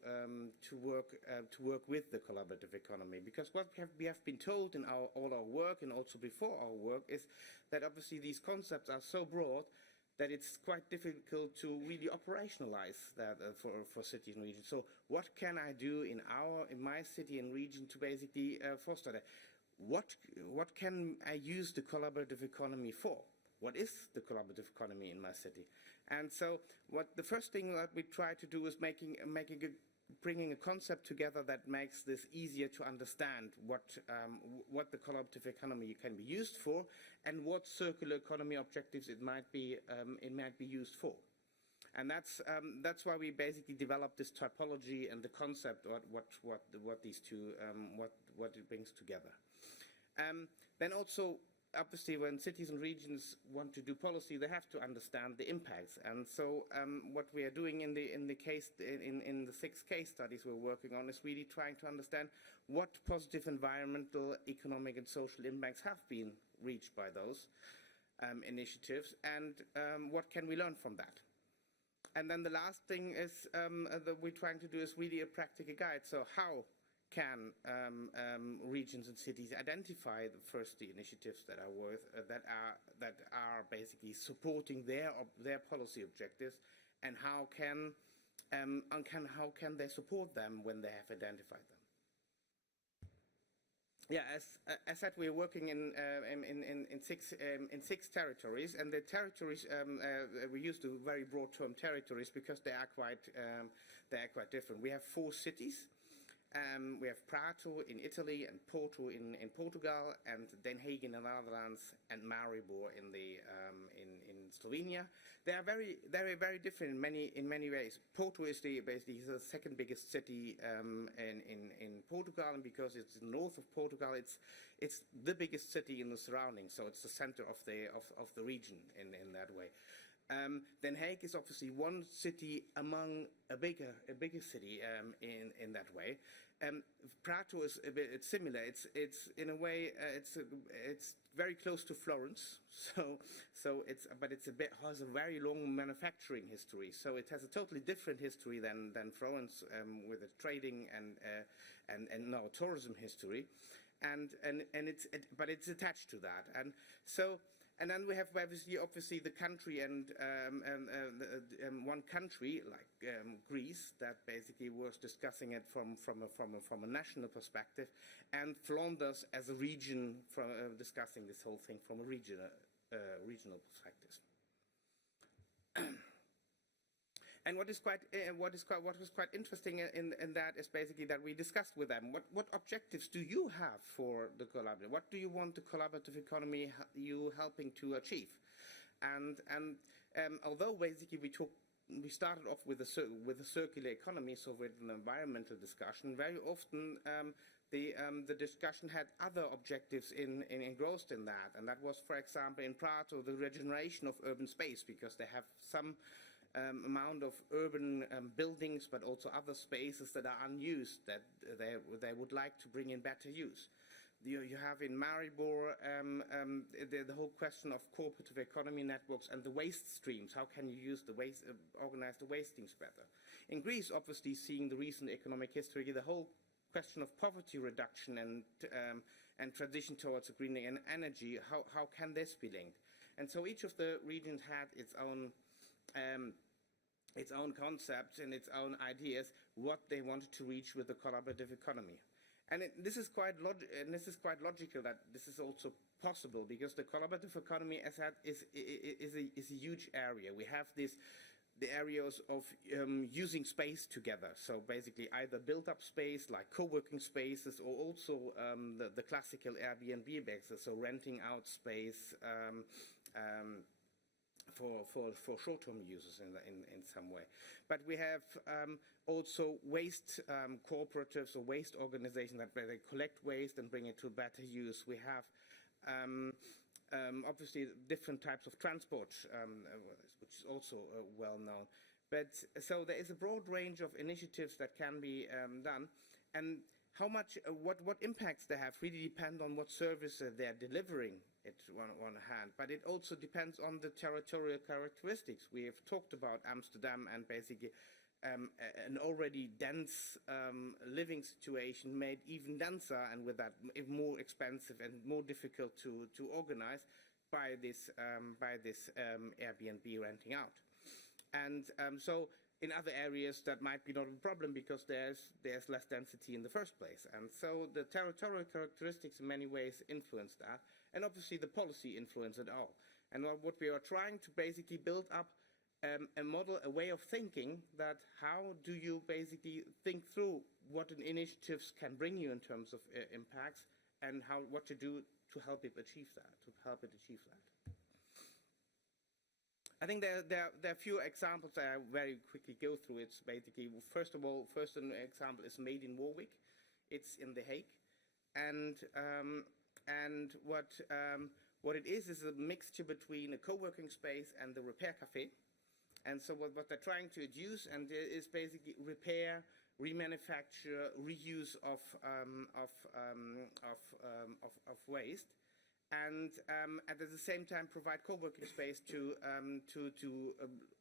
work with the collaborative economy, because what we have been told in all our work and also before our work is that obviously these concepts are so broad that it's quite difficult to really operationalize that for cities and regions. So what can I do in my city and region to basically foster that? What can I use the collaborative economy for? What is the collaborative economy in my city? And so the first thing that we try to do is bringing a concept together that makes this easier to understand what the collaborative economy can be used for and what circular economy objectives it might be used for. And that's why we basically developed this typology and the concept what these two what it brings together. Then also, obviously, when cities and regions want to do policy, they have to understand the impacts. And so, what we are doing in the 6 case studies we're working on is really trying to understand what positive environmental, economic, and social impacts have been reached by those initiatives, and what can we learn from that. And then the last thing is that we're trying to do is really a practical guide. So how can regions and cities identify the initiatives that are basically supporting their policy objectives, and how can they support them when they have identified them? Yeah, as said, we're working in 6 territories, and the territories we use the very broad term territories because they are quite different. We have 4 cities. We have Prato in Italy and Porto in Portugal, and Den Haag in the Netherlands, and Maribor in Slovenia. They are very different in many ways. Porto is basically the second biggest city in Portugal, and because it's north of Portugal, it's the biggest city in the surroundings. So it's the center of the region in that way. Den Haag is obviously one city among a bigger city in that way. Prato is a bit similar. It's in a way it's very close to Florence. But it's has a very long manufacturing history. So it has a totally different history than Florence with a trading and now tourism history, but it's attached to that, and so. And then we have obviously the country and one country like Greece that basically was discussing it from a national perspective, and Flanders as a region discussing this whole thing from a regional perspective. And what was quite interesting in that is basically that we discussed with them what objectives do you have for the collaborative? What do you want the collaborative economy you helping to achieve? And although basically we started off with a circular economy, so with an environmental discussion, very often the discussion had other objectives engrossed in that, and that was, for example, in Prato, the regeneration of urban space, because they have some amount of urban buildings, but also other spaces that are unused that they would like to bring in better use. You have in Maribor the whole question of cooperative economy networks and the waste streams. How can you use the waste, organize the waste streams better? In Greece, obviously, seeing the recent economic history, the whole question of poverty reduction and transition towards a greener energy, how can this be linked? And so each of the regions had its own concepts and its own ideas, what they wanted to reach with the collaborative economy. And this is quite logical that this is also possible, because the collaborative economy, as I said, is a huge area. We have the areas of using space together. So basically either built up space like co-working spaces, or also the classical Airbnb bases, so renting out space for short-term users in some way. But we have also waste cooperatives or waste organizations that they collect waste and bring it to better use. We have obviously different types of transport, which is also well known. But so there is a broad range of initiatives that can be done, and how much, what impacts they have really depend on what service they're delivering. It one hand, but it also depends on the territorial characteristics. We have talked about Amsterdam, and basically an already dense living situation made even denser, and with that more expensive and more difficult to organize by this Airbnb renting out. And so in other areas that might be not a problem, because there's less density in the first place. And so the territorial characteristics in many ways influence that, and obviously the policy influence it all. And what we are trying to basically build up a model, a way of thinking, that how do you basically think through what an initiatives can bring you in terms of impacts, and what to do to help it achieve that, I think there are a few examples that I very quickly go through. It's basically, first an example is Made in Warwick. It's in The Hague, and what it is a mixture between a co-working space and the repair cafe. And so what they're trying to induce and is basically repair, remanufacture, reuse of waste. And at the same time provide co-working space to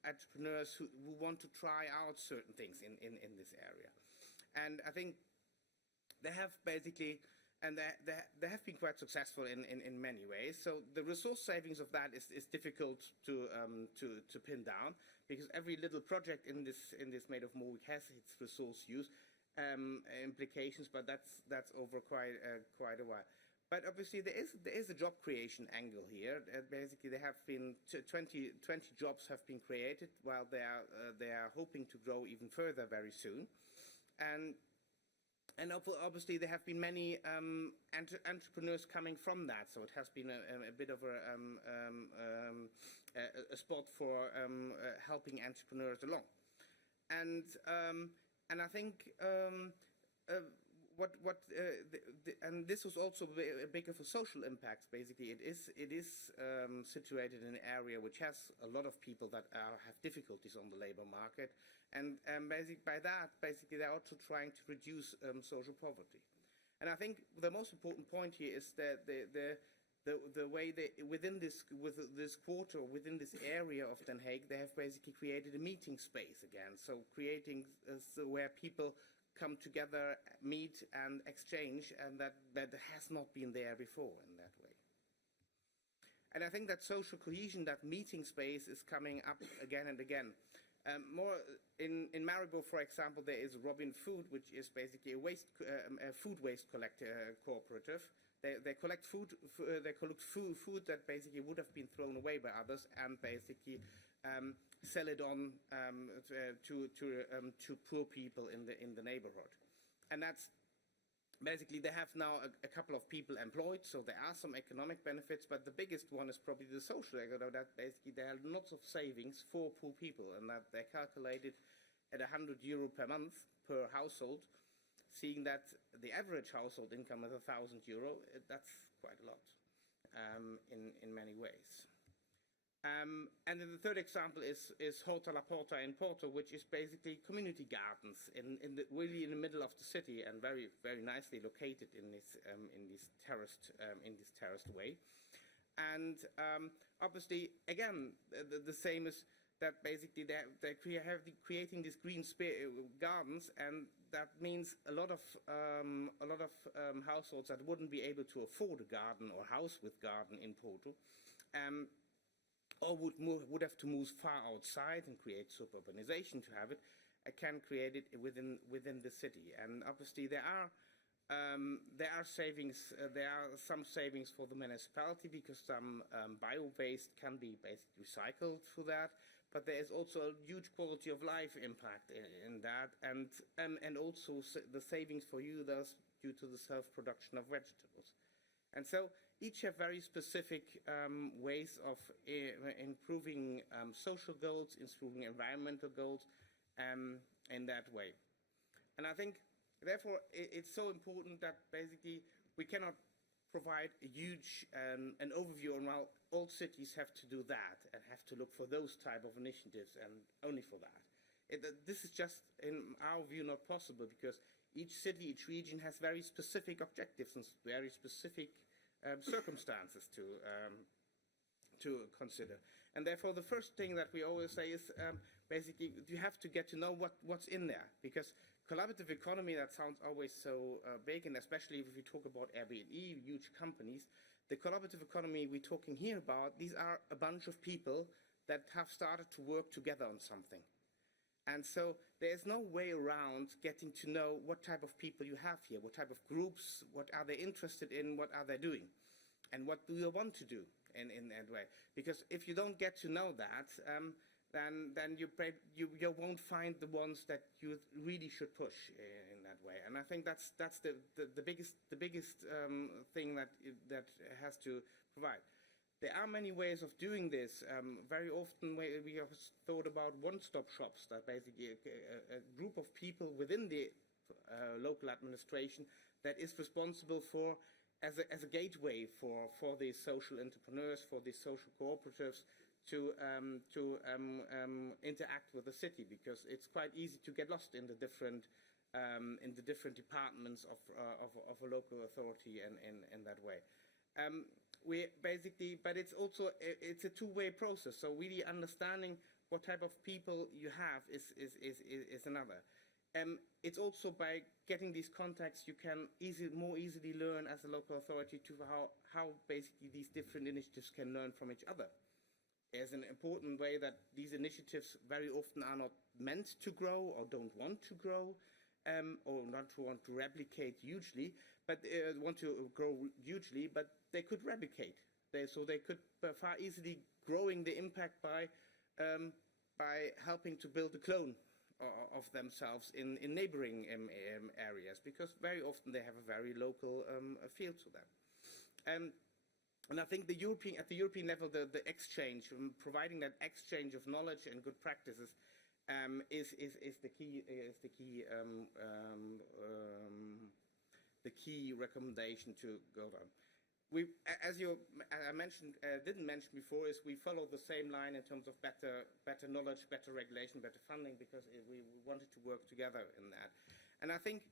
entrepreneurs who want to try out certain things in this area. And I think they have basically, and they have been quite successful in many ways. So the resource savings of that is difficult to pin down, because every little project in this Made of Warwick has its resource use implications, but that's over quite a while. But obviously there is a job creation angle here. Basically, there have been 20 jobs have been created, while they are hoping to grow even further very soon. And obviously there have been many entrepreneurs coming from that. So it has been a bit of a spot for helping entrepreneurs along. And I think. And this was also a big of a social impact. Basically, it is situated in an area which has a lot of people that have difficulties on the labor market, and by that, they're also trying to reduce social poverty. And I think the most important point here is that the way within this quarter, within this area of Den Haag, they have basically created a meeting space again. So creating where people come together, meet and exchange, and that has not been there before in that way. And I think that social cohesion, that meeting space, is coming up again and again. More in Maribor, for example, there is Robin Food, which is basically a food waste collector cooperative. They collect food. They collect food that basically would have been thrown away by others, and basically sell it on to poor people in the neighborhood. And that's basically, they have now a couple of people employed, so there are some economic benefits, but the biggest one is probably the social economic, that basically there are lots of savings for poor people, and that they're calculated at €100 per month per household, seeing that the average household income is €1,000. That's quite a lot in many ways. And then the third example is Horta La Porta in Porto, which is basically community gardens really in the middle of the city and very, very nicely located in this terraced way. And obviously, again, the same is that basically they're creating these green gardens, and that means a lot of households that wouldn't be able to afford a garden or house with garden in Porto, or would have to move far outside and create suburbanization to have it, can create it within the city. And obviously there are savings. There are some savings for the municipality because some bio-waste can be basically recycled through that. But there is also a huge quality of life impact in that, and also the savings for users due to the self-production of vegetables. And so each have very specific ways of improving social goals, improving environmental goals in that way. And I think, therefore, it's so important that basically we cannot provide a huge an overview on how all cities have to do that and have to look for those type of initiatives and only for that. This is just, in our view, not possible because each city, each region has very specific objectives and very specific circumstances to consider. And therefore, the first thing that we always say is basically you have to get to know what's in there, because collaborative economy, that sounds always so big, and especially if we talk about Airbnb, huge companies, the collaborative economy we're talking here about, these are a bunch of people that have started to work together on something. And so there's no way around getting to know what type of people you have here, what type of groups, what are they interested in, what are they doing, and what do you want to do in that way. Because if you don't get to know that, then you won't find the ones that you really should push in that way. And I think that's the biggest thing that has to provide. There are many ways of doing this. Very often we have thought about one-stop shops, that basically a group of people within the local administration that is responsible for, as a gateway for these social entrepreneurs, for these social cooperatives to interact with the city, because it's quite easy to get lost in the different departments of a local authority and in that way. We basically, but it's also it's a two-way process. So really understanding what type of people you have is another. It's also by getting these contacts you can more easily learn as a local authority to how basically these different initiatives can learn from each other. There's an important way that these initiatives very often are not meant to grow or don't want to grow, or not want to replicate hugely, but want to grow hugely, but they could replicate. So they could far easily growing the impact by helping to build a clone of themselves in neighboring areas, because very often they have a very local feel to them. And I think at the European level, the exchange, providing that exchange of knowledge and good practices, is the key recommendation to go on. As I mentioned, didn't mention before, is we follow the same line in terms of better knowledge, better regulation, better funding, because we wanted to work together in that. And I think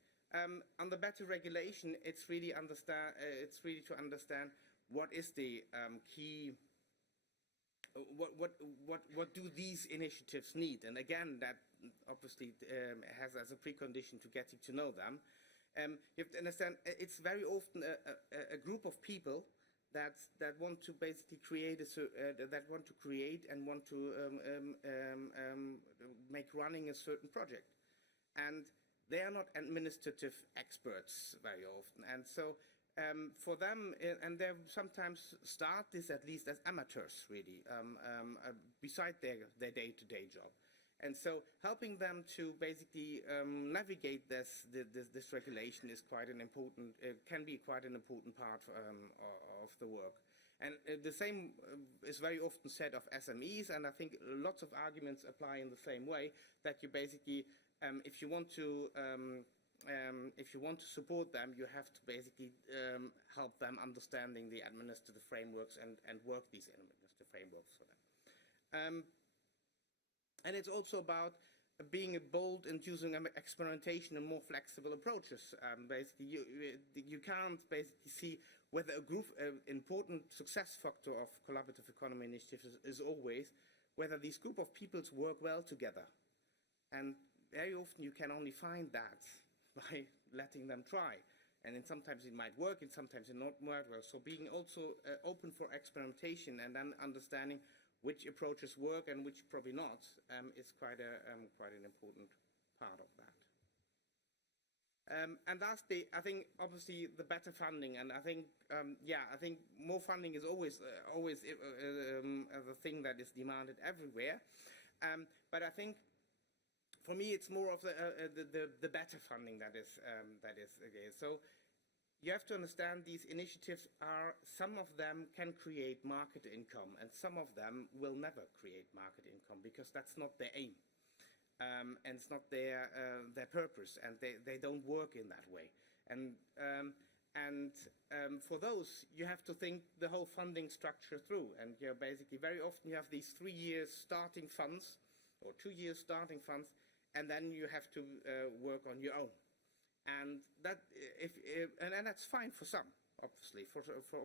on the better regulation, it's really to understand what is the key. What do these initiatives need? And again, that obviously has as a precondition to getting to know them. You have to understand it's very often a group of people that want to basically create and want to make running a certain project, and they are not administrative experts very often, and so. For them, and they sometimes start this at least as amateurs, really, beside their day-to-day job. And so helping them to basically navigate this regulation is quite an important, can be quite an important part of the work. And the same is very often said of SMEs, and I think lots of arguments apply in the same way, that you basically, if you want to support them, you have to basically help them understanding the administrative frameworks and work these administrative frameworks for them. And it's also about being bold and using experimentation and more flexible approaches. Basically, you can't basically see whether a group, important success factor of collaborative economy initiatives is always whether these group of peoples work well together. And very often you can only find that by letting them try. And then sometimes it might work, and sometimes it not work well. So being also open for experimentation and then understanding which approaches work and which probably not is quite an important part of that. And lastly, I think obviously the better funding, and I think I think more funding is always the thing that is demanded everywhere. But I think for me it's more of the better funding that is okay. So you have to understand these initiatives some of them can create market income, and some of them will never create market income because that's not their aim. And it's not their purpose, and they don't work in that way. And for those, you have to think the whole funding structure through. And basically, very often you have these 3 years starting funds, or 2 years starting funds, and then you have to work on your own. And that's fine for some, obviously. For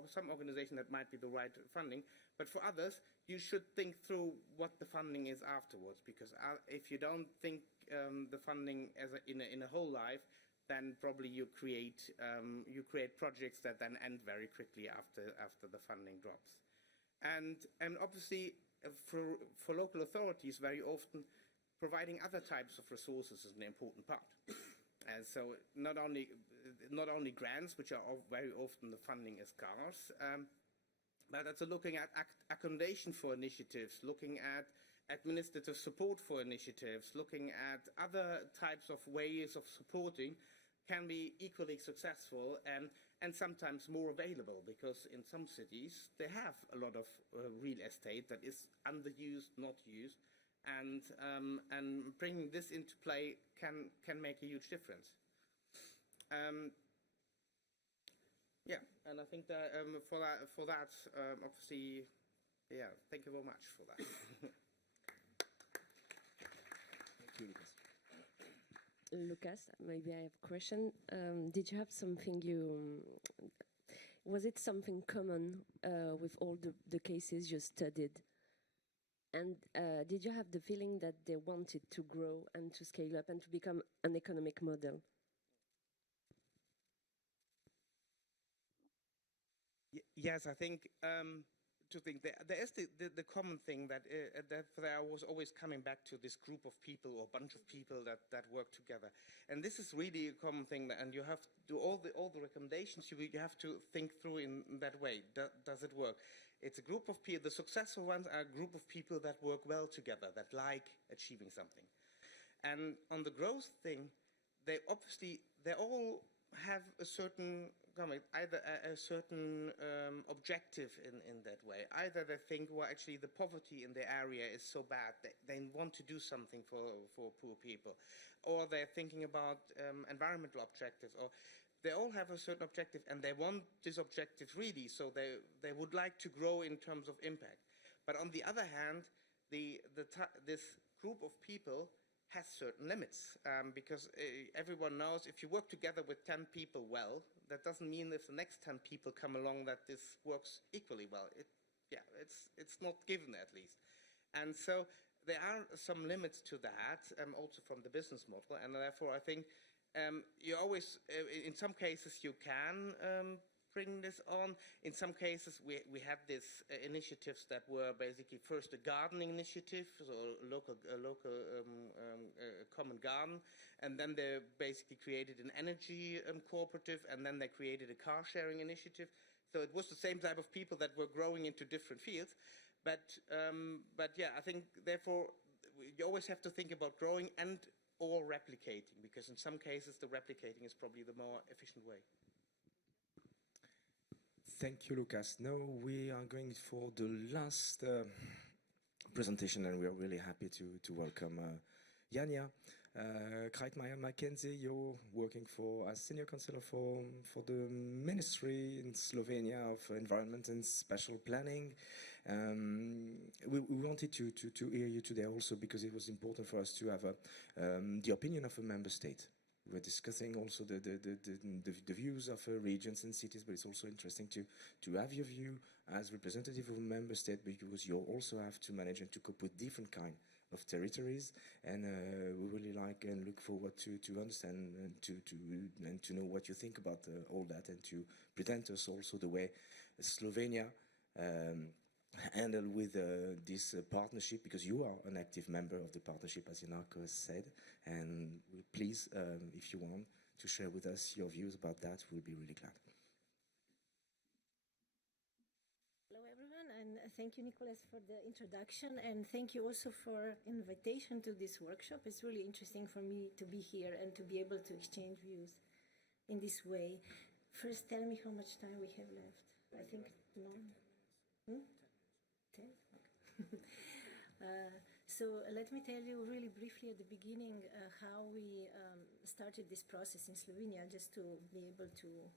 some organization, that might be the right funding. But for others, you should think through what the funding is afterwards. Because if you don't think the funding as in a whole life, then probably you create projects that then end very quickly after the funding drops. And obviously, for local authorities, very often providing other types of resources is an important part. And so not only grants, which are very often the funding is scarce, but also looking at accommodation for initiatives, looking at administrative support for initiatives, looking at other types of ways of supporting can be equally successful and sometimes more available, because in some cities they have a lot of real estate that is underused, not used. And bringing this into play can make a huge difference. And I think that for that, obviously, thank you very much for that. Thank you, Lucas. Lucas, maybe I have a question. Did you have something was it something common with all the cases you studied? And did you have the feeling that they wanted to grow and to scale up and to become an economic model? Yes, I think there is the common thing that I was always coming back to this group of people or bunch of people that work together, and this is really a common thing. And you have to do all the recommendations. You have to think through in that way. Does it work? It's a group of people. The successful ones are a group of people that work well together, that like achieving something. And on the growth thing, they all have a certain either a certain objective in that way. Either they think, well, actually the poverty in the area is so bad that they want to do something for poor people, or they're thinking about environmental objectives, or they all have a certain objective and they want this objective really, so they would like to grow in terms of impact. But on the other hand, this group of people has certain limits, because everyone knows if you work together with 10 people well, that doesn't mean if the next 10 people come along that this works equally well. It's not given, at least. And so there are some limits to that, also from the business model, and therefore I think you always, in some cases you can bring this on. In some cases we had these initiatives that were basically first a gardening initiative, so a local common garden, and then they basically created an energy cooperative, and then they created a car sharing initiative. So it was the same type of people that were growing into different fields. But I think therefore you always have to think about growing and or replicating, because in some cases the replicating is probably the more efficient way. Thank you, Lucas. Now we are going for the last presentation, and we are really happy to welcome Janja Kreitmeier-Mackenzie. You're working as senior counselor for the Ministry in Slovenia of Environment and Special Planning, We wanted to hear you today also because it was important for us to have the opinion of a member state. We're discussing also the views of regions and cities, but it's also interesting to have your view as representative of a member state, because you also have to manage and to cope with different kind of territories, and we really like and look forward to understand and to know what you think about all that, and to present us also the way Slovenia handle with this partnership, because you are an active member of the partnership, as Janako has said, and please, if you want to share with us your views about that, we'll be really glad. Hello everyone, and thank you, Nicholas, for the introduction, and thank you also for invitation to this workshop. It's really interesting for me to be here and to be able to exchange views in this way. First, tell me how much time we have left. I think no. 10? Okay. So let me tell you really briefly at the beginning how we started this process in Slovenia, just to be able to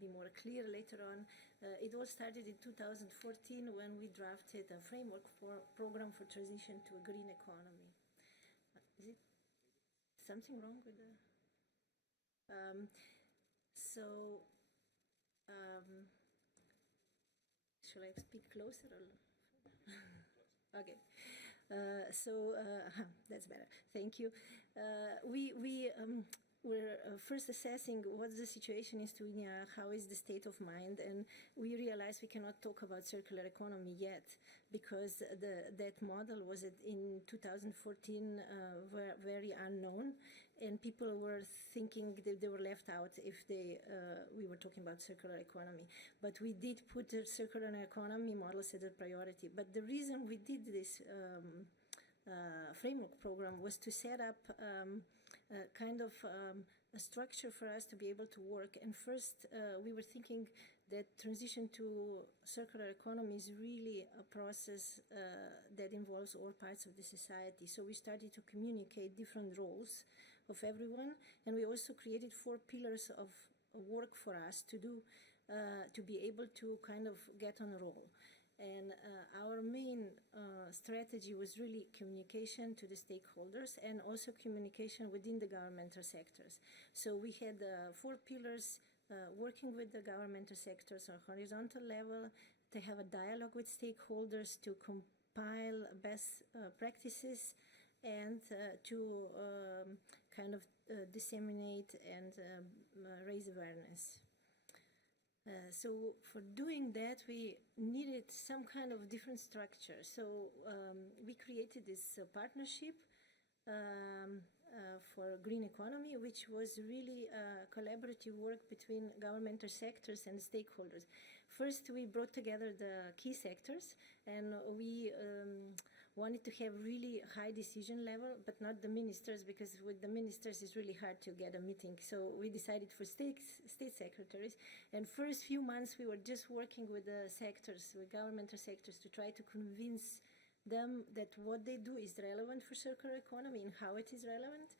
be more clear later on. It all started in 2014 when we drafted a framework program for transition to a green economy. Is it something wrong with the... Shall I speak closer or... Okay. That's better. Thank you. We're first assessing what's the situation in Slovenia, how is the state of mind, and we realized we cannot talk about circular economy yet because that model was in 2014 very unknown, and people were thinking that they were left out if we were talking about circular economy. But we did put the circular economy models as a priority. But the reason we did this framework program was to set up a structure for us to be able to work. And first, we were thinking that transition to circular economy is really a process that involves all parts of the society. So we started to communicate different roles of everyone, and we also created 4 pillars of work for us to do to be able to kind of get on a roll. And our main strategy was really communication to the stakeholders and also communication within the governmental sectors. So we had 4 pillars working with the governmental sectors on a horizontal level, to have a dialogue with stakeholders, to compile best practices, and to kind of disseminate and raise awareness. So for doing that, we needed some kind of different structure. So we created this partnership for green economy, which was really collaborative work between governmental sectors and stakeholders. First, we brought together the key sectors, and we wanted to have really high decision level, but not the ministers, because with the ministers it's really hard to get a meeting. So we decided for state secretaries, and first few months we were just working with the sectors, with governmental sectors, to try to convince them that what they do is relevant for circular economy and how it is relevant.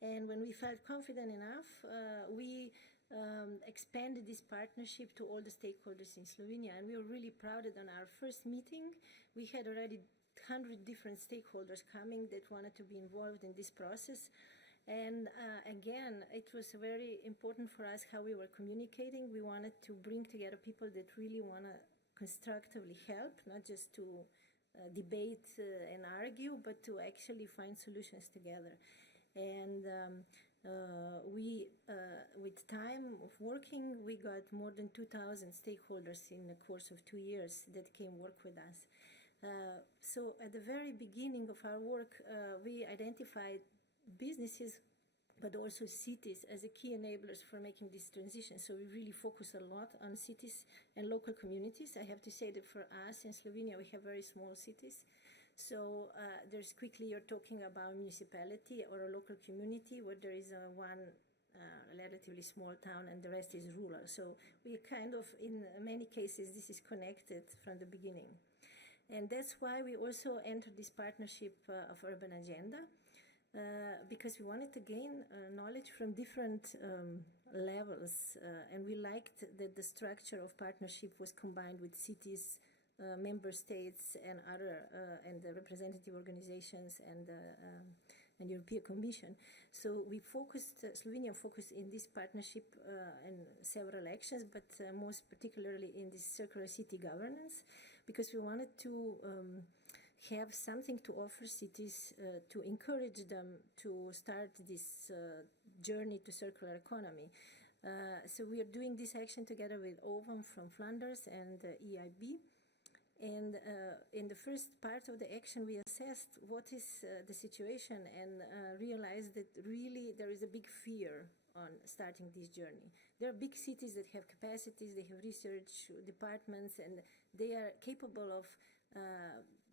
And when we felt confident enough, we expanded this partnership to all the stakeholders in Slovenia, and we were really proud that on our first meeting we had already 100 different stakeholders coming that wanted to be involved in this process. And again, it was very important for us how we were communicating. We wanted to bring together people that really want to constructively help, not just to debate and argue, but to actually find solutions together. And with time of working, we got more than 2,000 stakeholders in the course of 2 years that came work with us. So at the very beginning of our work, we identified businesses, but also cities as the key enablers for making this transition. So we really focus a lot on cities and local communities. I have to say that for us in Slovenia, we have very small cities. So there's quickly you're talking about municipality or a local community where there is one relatively small town and the rest is rural. So we kind of, in many cases, this is connected from the beginning. And that's why we also entered this partnership of Urban Agenda, because we wanted to gain knowledge from different levels, and we liked that the structure of partnership was combined with cities, member states and other and the representative organizations and European Commission. So we focused, Slovenia focused in this partnership in several actions, but most particularly in this circular city governance, because we wanted to have something to offer cities to encourage them to start this journey to circular economy. So we are doing this action together with OVAM from Flanders and EIB. And in the first part of the action, we assessed what is the situation and realized that really there is a big fear on starting this journey. There are big cities that have capacities, they have research departments, and they are capable of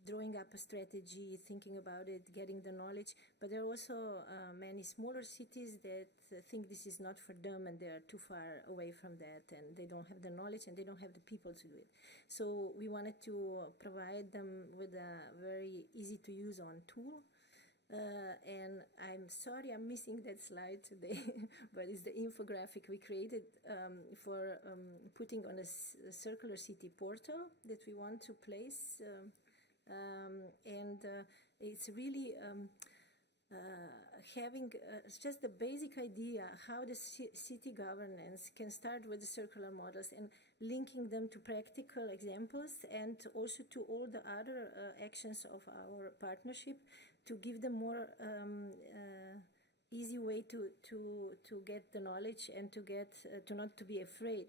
drawing up a strategy, thinking about it, getting the knowledge. But there are also many smaller cities that think this is not for them and they are too far away from that and they don't have the knowledge and they don't have the people to do it. So we wanted to provide them with a very easy to use on tool. And I'm sorry I'm missing that slide today, but it's the infographic we created for putting on a circular city portal that we want to place. It's really having just the basic idea how the city governance can start with the circular models and linking them to practical examples and also to all the other actions of our partnership to give them more easy way to get the knowledge and to get to not to be afraid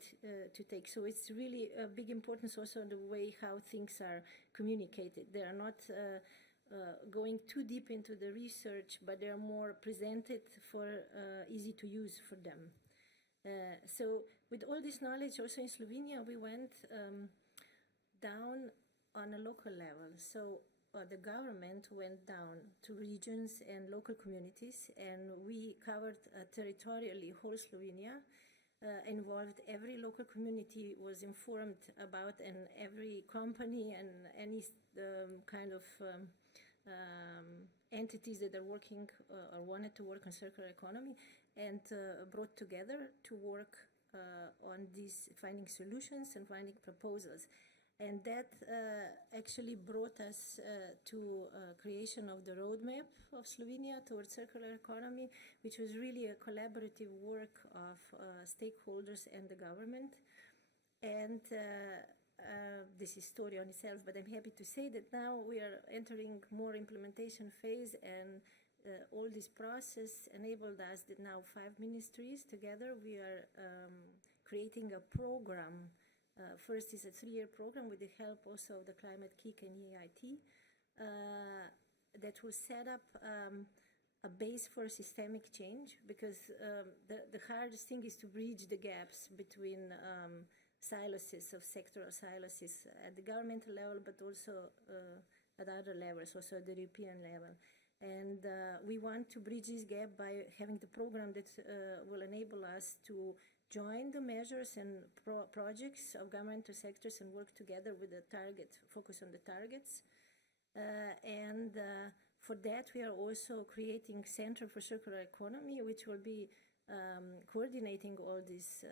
to take. So it's really a big importance also on the way how things are communicated. They are not going too deep into the research, but they are more presented for easy to use for them. So with all this knowledge, also in Slovenia, we went down on a local level. So the government went down to regions and local communities, and we covered territorially whole Slovenia, involved every local community, was informed about, and every company and any kind of entities that are working or wanted to work on circular economy, and brought together to work on these, finding solutions and finding proposals. And that actually brought us to creation of the roadmap of Slovenia towards circular economy, which was really a collaborative work of stakeholders and the government. And this is story on itself, but I'm happy to say that now we are entering more implementation phase, and all this process enabled us that now 5 ministries together, we are creating a program. First is a 3-year program with the help also of the Climate Kick and EIT that will set up a base for systemic change, because the hardest thing is to bridge the gaps between silos of sectoral silos at the governmental level, but also at other levels, also at the European level. And we want to bridge this gap by having the program that will enable us to join the measures and projects of governmental sectors and work together with the target, focus on the targets. For that, we are also creating Center for Circular Economy, which will be coordinating all these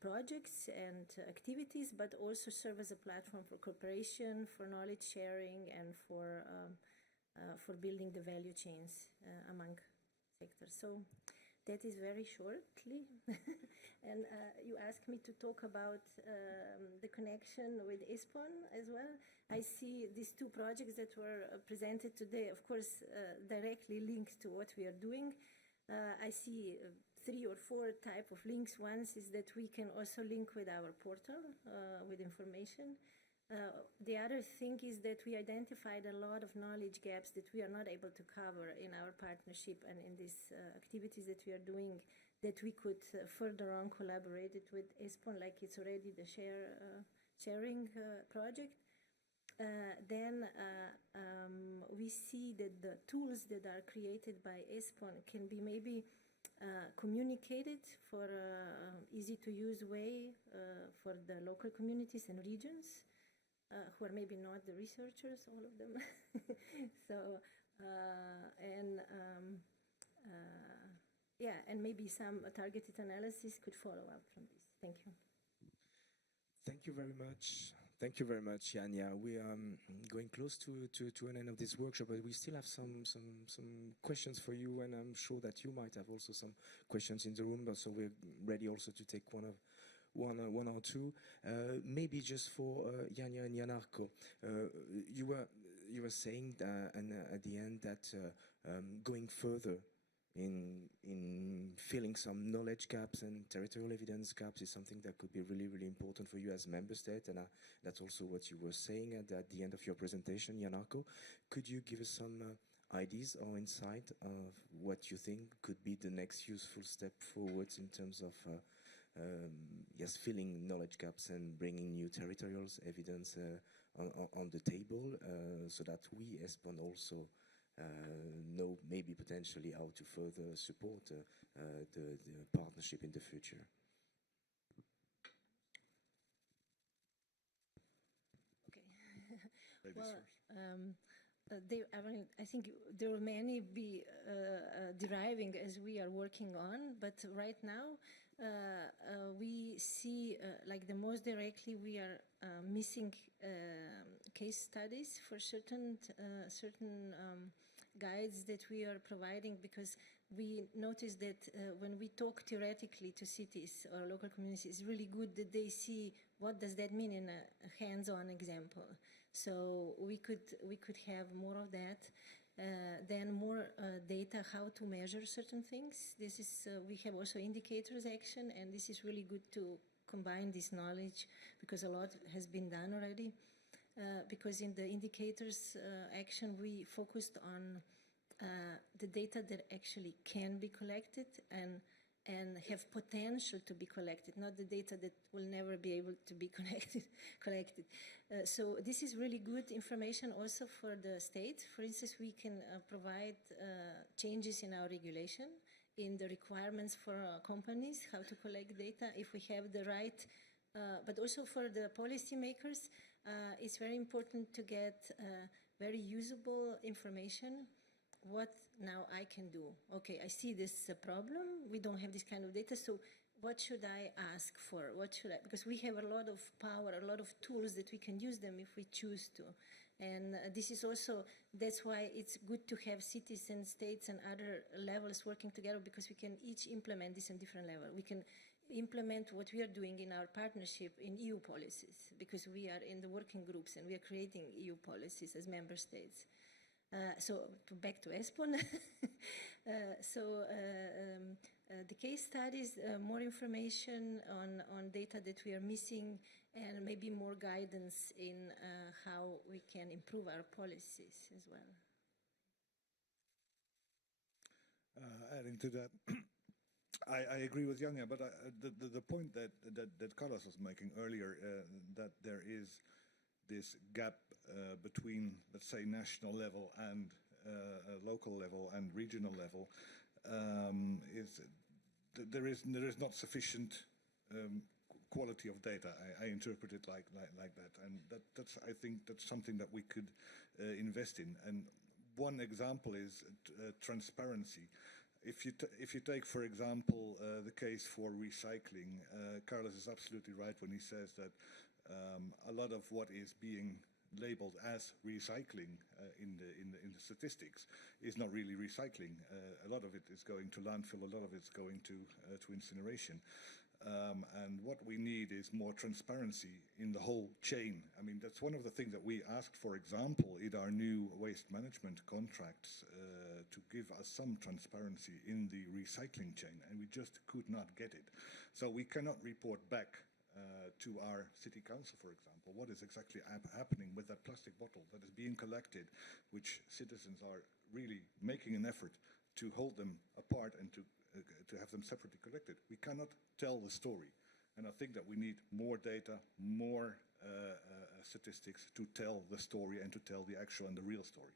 projects and activities, but also serve as a platform for cooperation, for knowledge sharing, and for building the value chains among sectors. So that is very shortly. And you asked me to talk about the connection with ESPON as well. I see these 2 projects that were presented today, of course, directly linked to what we are doing. I see 3 or 4 type of links. One is that we can also link with our portal with information. The other thing is that we identified a lot of knowledge gaps that we are not able to cover in our partnership and in these activities that we are doing, that we could further on collaborate it with ESPON, like it's already the sharing project. Then we see that the tools that are created by ESPON can be maybe communicated for easy to use way for the local communities and regions. Who are maybe not the researchers, all of them. So, yeah, and maybe some targeted analysis could follow up from this. Thank you. Thank you very much. Thank you very much, Janja. We are going close to an end of this workshop, but we still have some questions for you, and I'm sure that you might have also some questions in the room. So we're ready also to take one or two. Maybe just for Janja and Janarko, you were saying that, and at the end that going further in filling some knowledge gaps and territorial evidence gaps is something that could be really, really important for you as member state, and that's also what you were saying at the end of your presentation, Janarko. Could you give us some ideas or insight of what you think could be the next useful step forwards in terms of yes, filling knowledge gaps and bringing new territorial evidence on the table, so that we, ESPON, also know maybe potentially how to further support the partnership in the future. Okay. Well, I think there will many be deriving as we are working on, but right now we see like the most directly we are missing case studies for certain guides that we are providing, because we notice that when we talk theoretically to cities or local communities, it's really good that they see what does that mean in a hands-on example. So we could have more of that. Then more data, how to measure certain things. This is we have also indicators action, and this is really good to combine this knowledge, because a lot has been done already. Because in the indicators action, we focused on the data that actually can be collected and have potential to be collected, not the data that will never be able to be collected. So this is really good information also for the state. For instance, we can provide changes in our regulation, in the requirements for companies, how to collect data, if we have the right, but also for the policymakers, it's very important to get very usable information. What now I can do? Okay, I see this problem. We don't have this kind of data, so what should I ask for? What should I? Because we have a lot of power, a lot of tools that we can use them if we choose to. And this is also, that's why it's good to have cities and states and other levels working together, because we can each implement this on different level. We can implement what we are doing in our partnership in EU policies, because we are in the working groups and we are creating EU policies as member states. So back to ESPON. The case studies, more information on data that we are missing, and maybe more guidance in how we can improve our policies as well. Adding to that, I agree with Janja, but the point that Carlos was making earlier, that there is this gap between, let's say, national level and local level and regional level, there is not sufficient quality of data. I interpret it like that, and that's I think that's something that we could invest in. And one example is transparency. If you take, for example, the case for recycling, Carlos is absolutely right when he says that a lot of what is being labeled as recycling in the statistics is not really recycling. A lot of it is going to landfill. A lot of it's going to incineration. And what we need is more transparency in the whole chain. I mean, that's one of the things that we asked, for example, in our new waste management contracts, to give us some transparency in the recycling chain, and we just could not get it. So we cannot report back to our city council, for example, what is exactly happening with that plastic bottle that is being collected, which citizens are really making an effort to hold them apart and to have them separately collected. We cannot tell the story, and I think that we need more data, more statistics to tell the story and to tell the actual and the real story.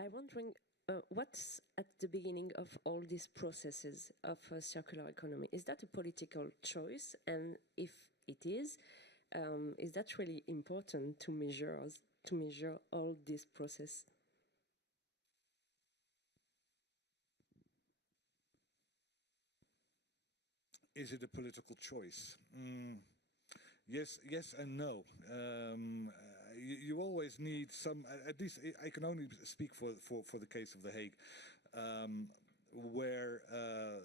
I'm wondering, what's at the beginning of all these processes of circular economy? Is that a political choice? And if it is that really important to measure all this process? is it a political choice? Yes and no. You always need some, at least I can only speak for the case of The Hague, where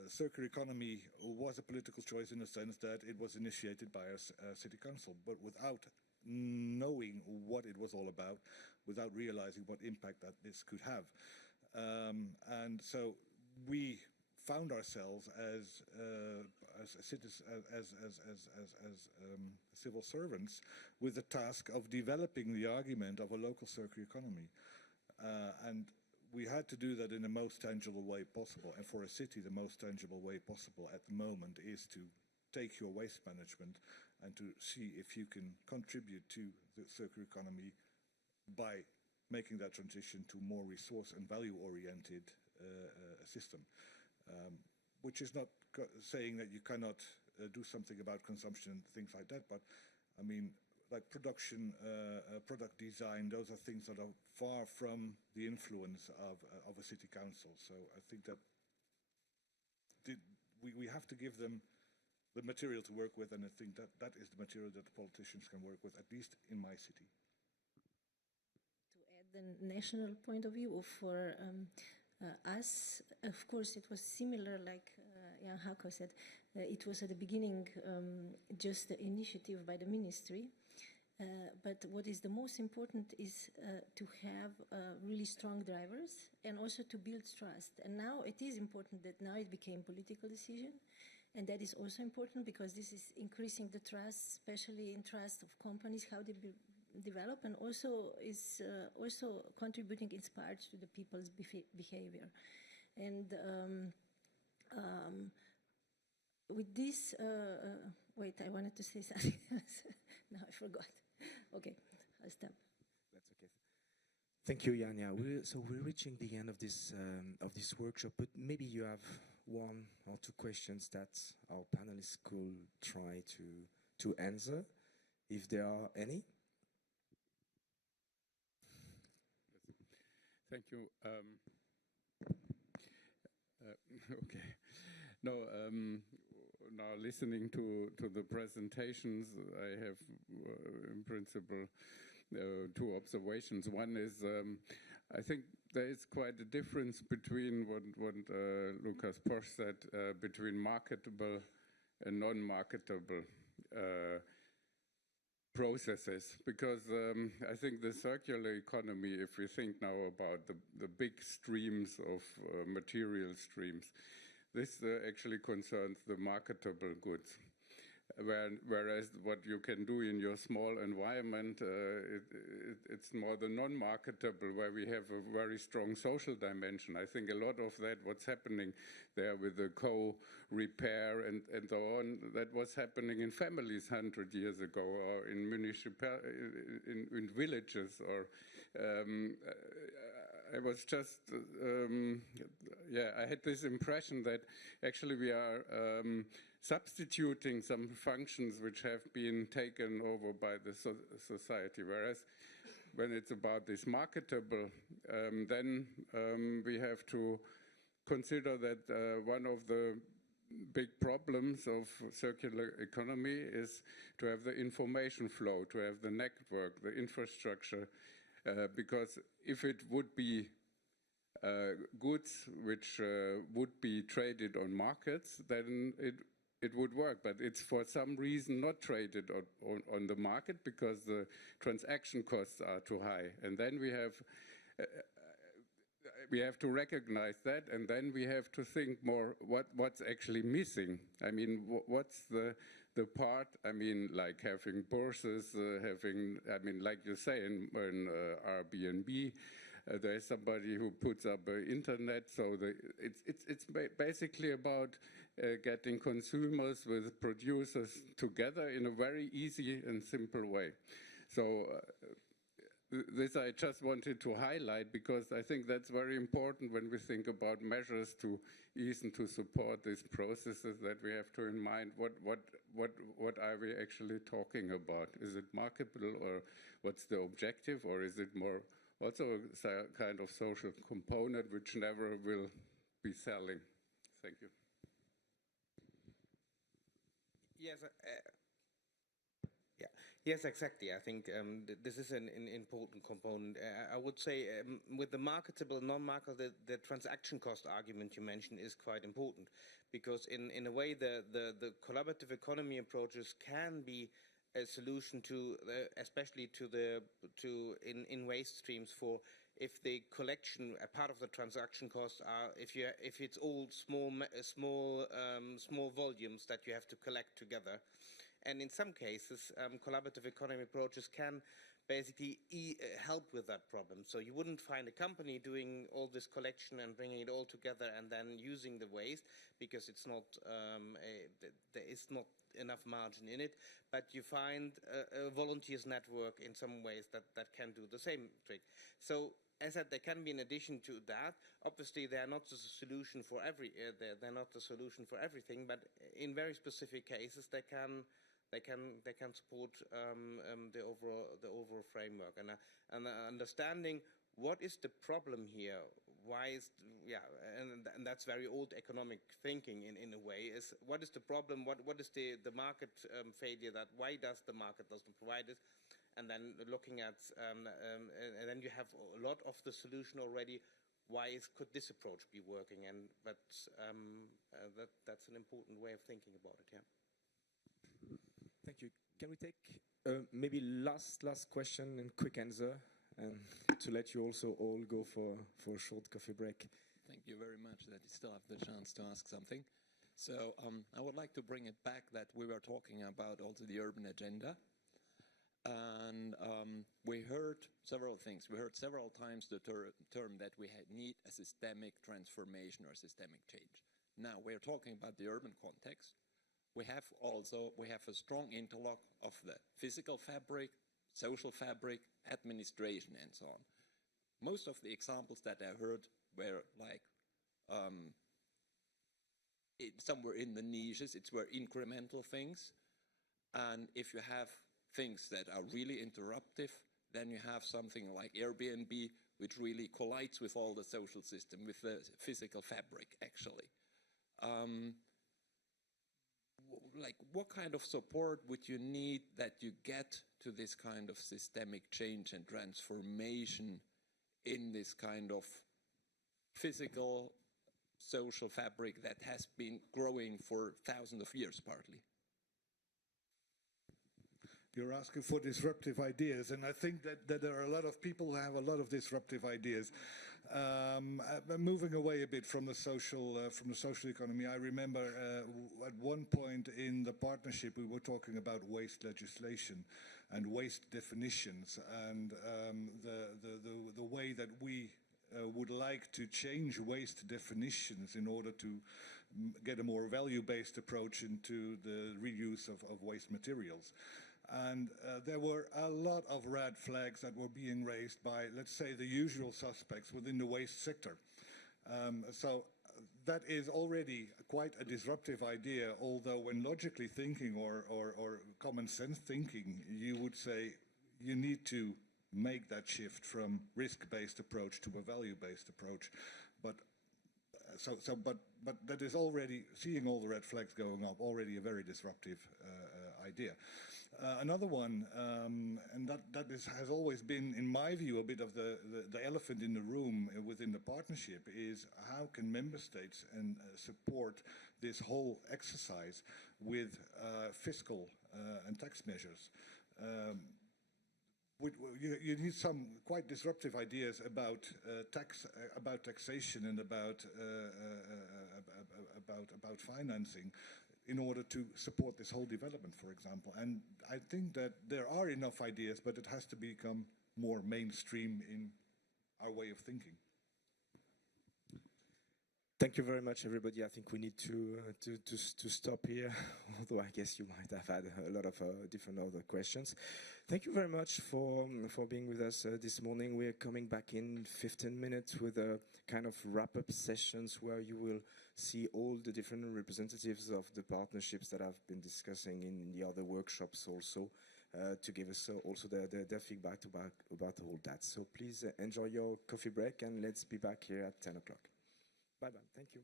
circular economy was a political choice in the sense that it was initiated by a city council, but without knowing what it was all about, without realizing what impact that this could have. And so we found ourselves as citizens, as civil servants, with the task of developing the argument of a local circular economy, and we had to do that in the most tangible way possible. And for a city, the most tangible way possible at the moment is to take your waste management and to see if you can contribute to the circular economy by making that transition to more resource and value-oriented system. Which is not saying that you cannot do something about consumption and things like that, but I mean, like production, product design, those are things that are far from the influence of a city council. So I think that we have to give them the material to work with, and I think that that is the material that the politicians can work with, at least in my city. To add the national point of view, for us, of course, it was similar, like Jan Hako said. It was at the beginning just the initiative by the ministry. But what is the most important is to have really strong drivers and also to build trust. And now it is important that now it became political decision. And that is also important because this is increasing the trust, especially in trust of companies, how they develop, and also is also contributing its part to the people's behavior. And with this, wait, I wanted to say something else. Now I forgot. Okay, I'll stop. That's okay. Thank you, Janja. So we're reaching the end of this workshop, but maybe you have one or two questions that our panelists could try to answer, if there are any. Thank you. Okay. No, now listening to the presentations, I have in principle two observations. One is I think there is quite a difference between what Lucas Posch said between marketable and non-marketable processes, because I think the circular economy, if we think now about the big streams of material streams, this actually concerns the marketable goods. Whereas what you can do in your small environment, it's more the non-marketable, where we have a very strong social dimension. I think a lot of that, what's happening there with the co-repair and so on, that was happening in families 100 years ago, or in in villages, or I was just, I had this impression that actually we are substituting some functions which have been taken over by the society, whereas when it's about this marketable, then we have to consider that one of the big problems of circular economy is to have the information flow, to have the network, the infrastructure, because if it would be goods which would be traded on markets, then it would work, but it's for some reason not traded on the market because the transaction costs are too high. And then we have to recognize that, and then we have to think more what's actually missing. I mean, what's the part, I mean, like having bourses, like you say in Airbnb, there's somebody who puts up internet, so it's basically about getting consumers with producers together in a very easy and simple way. So this I just wanted to highlight, because I think that's very important when we think about measures to ease and to support these processes, that we have to in mind what are we actually talking about? Is it marketable, or what's the objective, or is it more also a kind of social component which never will be selling? Thank you. Yes, yeah, yes, exactly. I think this is an important component. I would say with the marketable, non-marketable, the transaction cost argument you mentioned is quite important, because in a way the collaborative economy approaches can be a solution to, especially in waste streams, for if the collection, a part of the transaction costs are, if it's all small volumes that you have to collect together. And in some cases, collaborative economy approaches can basically help with that problem. So you wouldn't find a company doing all this collection and bringing it all together and then using the waste, because it's not there is not enough margin in it. But you find a volunteers network in some ways that can do the same trick. So as I said, there can be an addition to that. Obviously, they are not the solution for they're not the solution for everything, but in very specific cases, they can support the overall framework, and understanding what is the problem here. Why is and that's very old economic thinking in a way. Is what is the problem? What is the market failure? That why does the market doesn't provide it? And then looking at and then you have a lot of the solution already. Why could this approach be working? And that's an important way of thinking about it. Yeah. Thank you. Can we take maybe last question and quick answer, and to let you also all go for a short coffee break? Thank you very much that you still have the chance to ask something. So I would like to bring it back that we were talking about also the urban agenda. And we heard several things. We heard several times the term that we need a systemic transformation or systemic change. Now we're talking about the urban context. We have a strong interlock of the physical fabric, social fabric, administration, and so on. Most of the examples that I heard were like somewhere in the niches. It's were incremental things, and if you have things that are really interruptive, then you have something like Airbnb, which really collides with all the social system, with the physical fabric, actually. Like, what kind of support would you need that you get to this kind of systemic change and transformation in this kind of physical social fabric that has been growing for thousands of years, partly? You're asking for disruptive ideas, and I think that there are a lot of people who have a lot of disruptive ideas. Moving away a bit from the social economy, I remember at one point in the partnership we were talking about waste legislation and waste definitions, and the way that we would like to change waste definitions in order to get a more value-based approach into the reuse of waste materials. And there were a lot of red flags that were being raised by, let's say, the usual suspects within the waste sector. So that is already quite a disruptive idea, although when logically thinking or common sense thinking, you would say you need to make that shift from risk-based approach to a value-based approach. But that is already, seeing all the red flags going up, already a very disruptive idea. Another one, and that has always been, in my view, a bit of the elephant in the room within the partnership, is how can member states support this whole exercise with fiscal and tax measures. You need some quite disruptive ideas about taxation and about financing, in order to support this whole development, for example. And I think that there are enough ideas, but it has to become more mainstream in our way of thinking. Thank you very much, everybody. I think we need to stop here, although I guess you might have had a lot of different other questions. Thank you very much for being with us this morning. We're coming back in 15 minutes with a kind of wrap-up sessions where you will see all the different representatives of the partnerships that I've been discussing in the other workshops also, to give us also their feedback about all that. So please enjoy your coffee break, and let's be back here at 10 o'clock. Bye-bye. Thank you.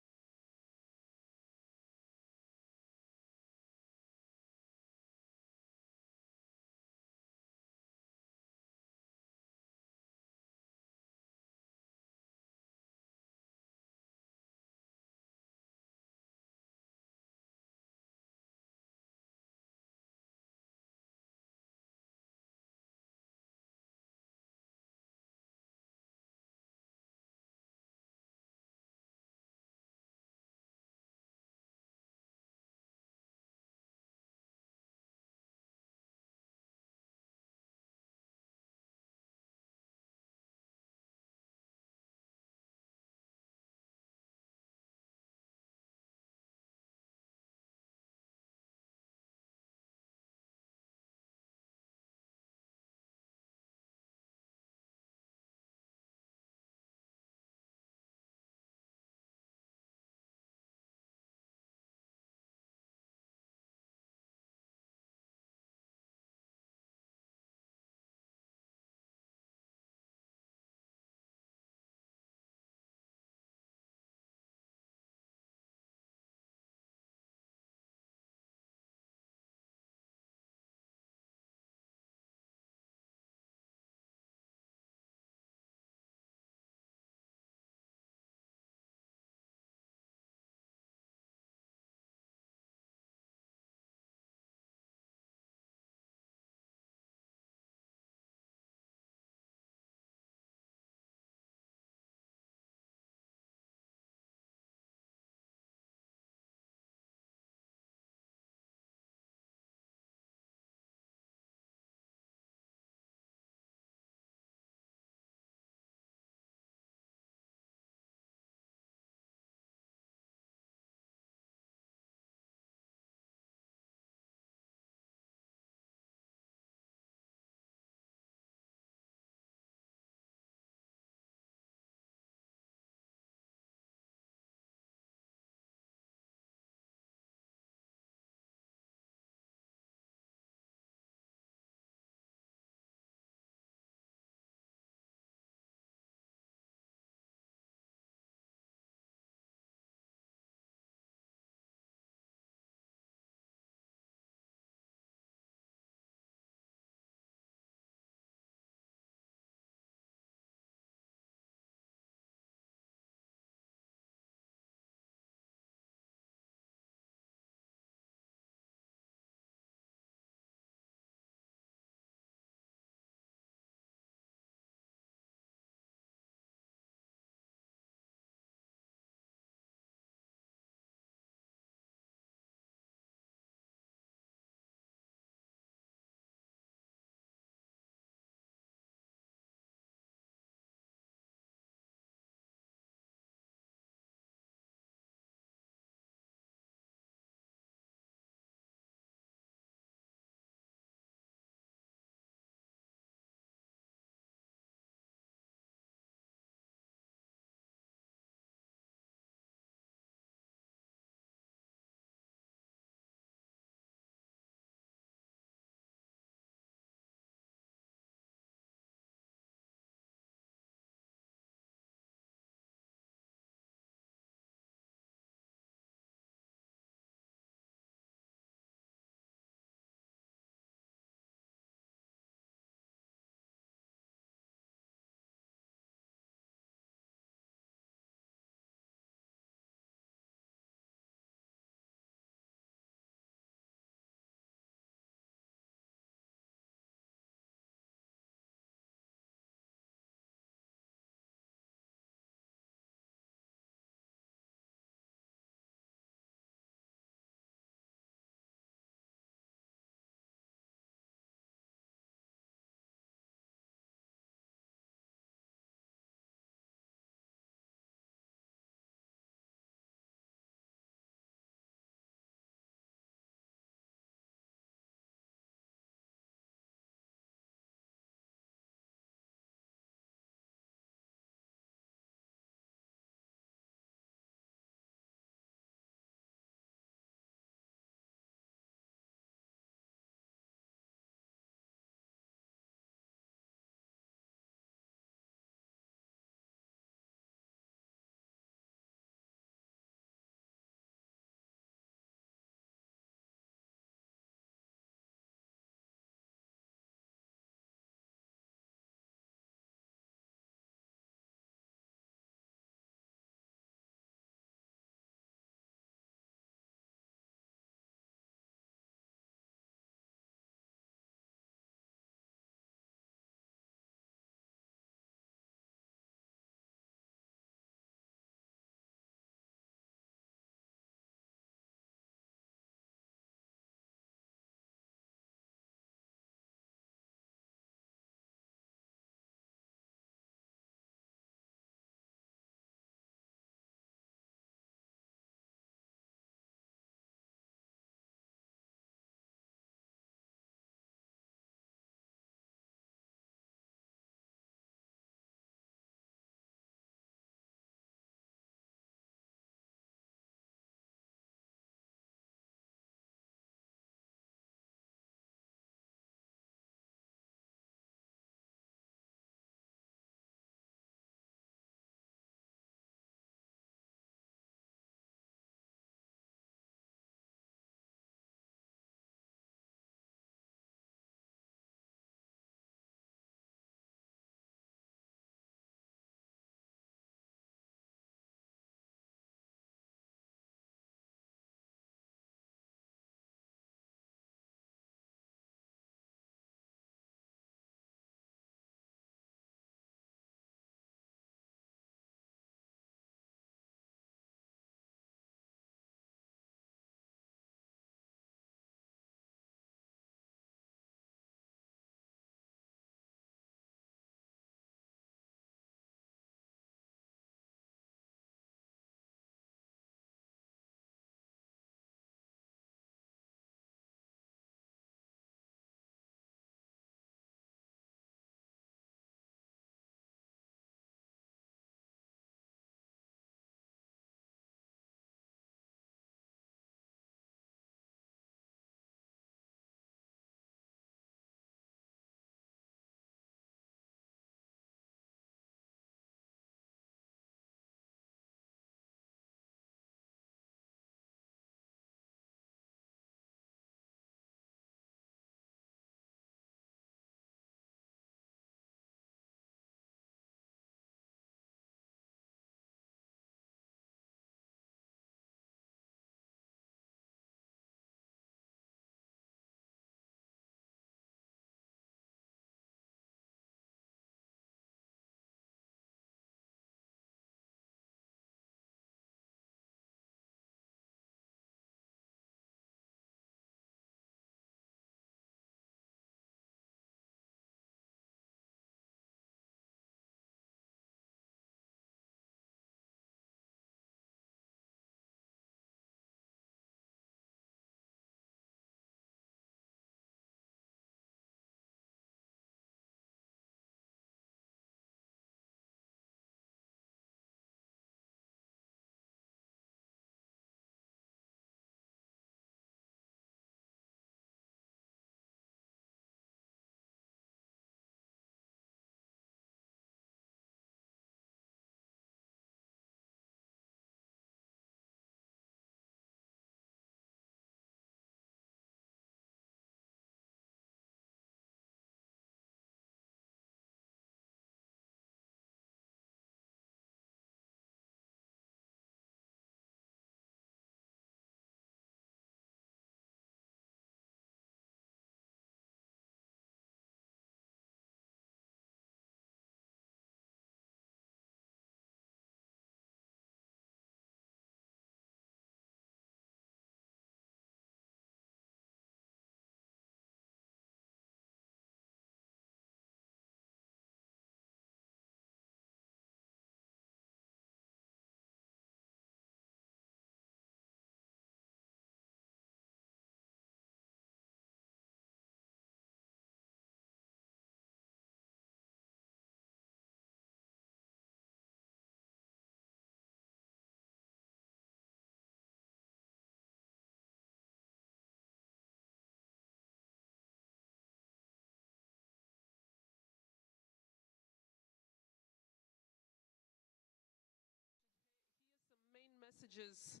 messages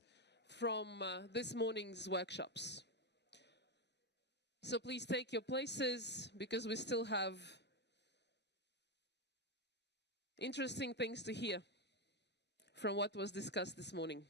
from this morning's workshops. So please take your places, because we still have interesting things to hear from what was discussed this morning.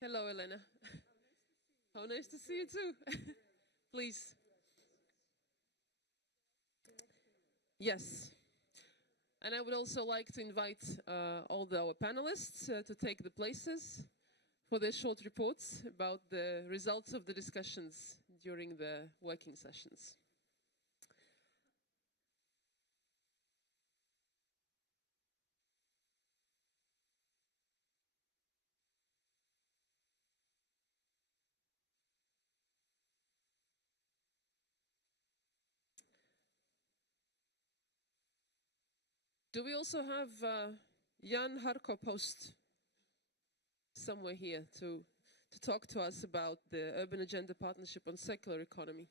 Hello, Elena. How nice to see you too. Please. Yes. And I would also like to invite all our panelists to take the places for their short reports about the results of the discussions during the working sessions. Do we also have Jan Harko-Post somewhere here to talk to us about the Urban Agenda Partnership on Circular Economy?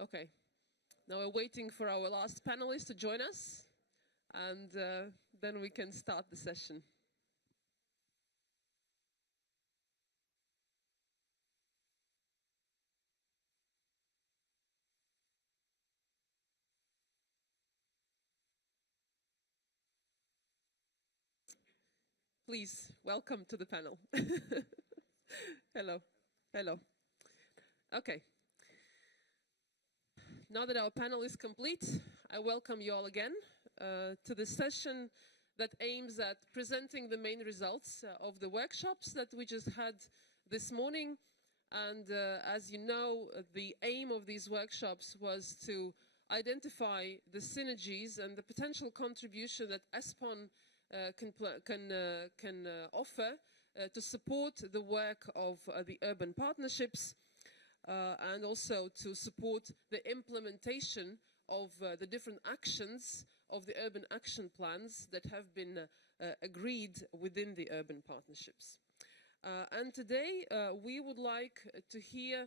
Okay. Now we're waiting for our last panelist to join us, and then we can start the session. Please, welcome to the panel. Hello. Hello. Okay. Now that our panel is complete, I welcome you all again to the session that aims at presenting the main results of the workshops that we just had this morning. And as you know, the aim of these workshops was to identify the synergies and the potential contribution that ESPON can offer to support the work of the urban partnerships, and also to support the implementation of the different actions of the urban action plans that have been agreed within the urban partnerships. And today we would like to hear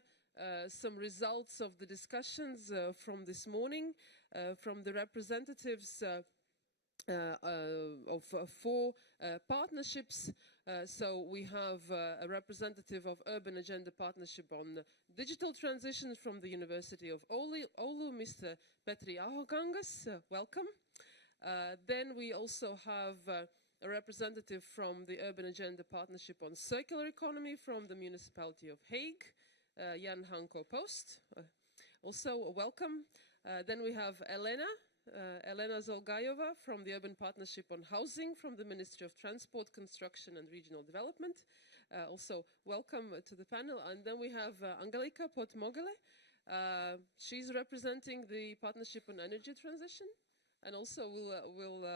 some results of the discussions from this morning from the representatives of four partnerships. So we have a representative of Urban Agenda Partnership on Digital Transition from the University of Oulu, Mr. Petri Ahokangas. Welcome. Then we also have a representative from the Urban Agenda Partnership on Circular Economy from the Municipality of Hague, Jan Harko-Post. Also welcome. Then we have Elena Zolgayova from the Urban Partnership on Housing from the Ministry of Transport, Construction and Regional Development. Also welcome to the panel. And then we have Angelika Potmogele. She's representing the Partnership on Energy Transition, and also will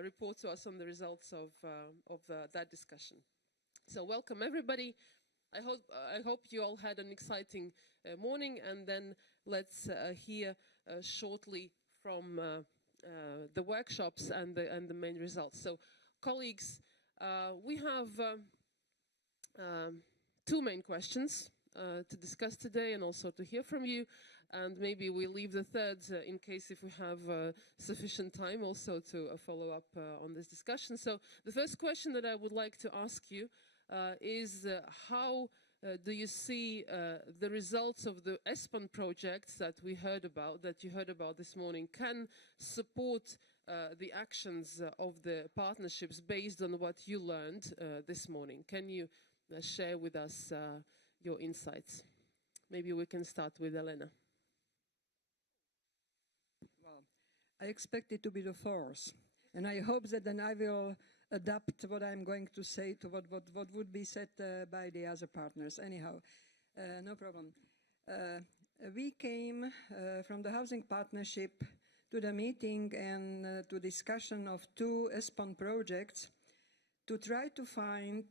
report to us on the results of that discussion. So welcome everybody. I hope you all had an exciting morning, and then let's hear shortly from the workshops and the main results. So colleagues, we have two main questions to discuss today and also to hear from you, and maybe we'll leave the third in case if we have sufficient time also to follow up on this discussion. So the first question that I would like to ask you is how do you see the results of the ESPON projects that you heard about this morning can support the actions of the partnerships based on what you learned this morning? Can you share with us your insights? Maybe we can start with Elena. Well, I expect it to be the fourth, and I hope that then I will adapt what I'm going to say to what would be said by the other partners. Anyhow, no problem. we came from the Housing Partnership to the meeting and to discussion of two ESPON projects to try to find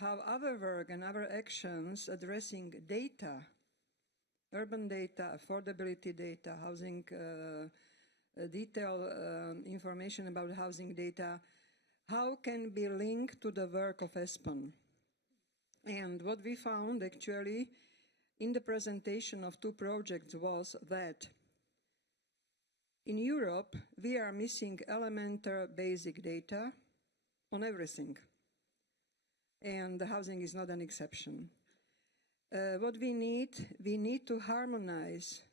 how our work and our actions addressing data, urban data, affordability data, housing detailed information about housing data, how can be linked to the work of ESPON. And what we found actually in the presentation of two projects was that in Europe we are missing elementary basic data on everything, and the housing is not an exception. What we need to harmonize,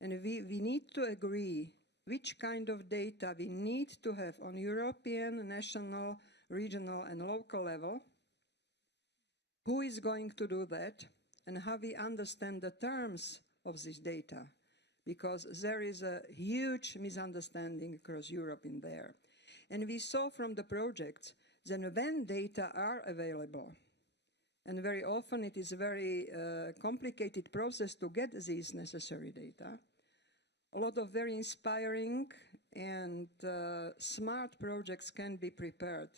and we need to agree which kind of data we need to have on European, national, regional and local level, who is going to do that, and how we understand the terms of this data, because there is a huge misunderstanding across Europe in there. And we saw from the projects that when data are available, and very often it is a very complicated process to get these necessary data, a lot of very inspiring and smart projects can be prepared.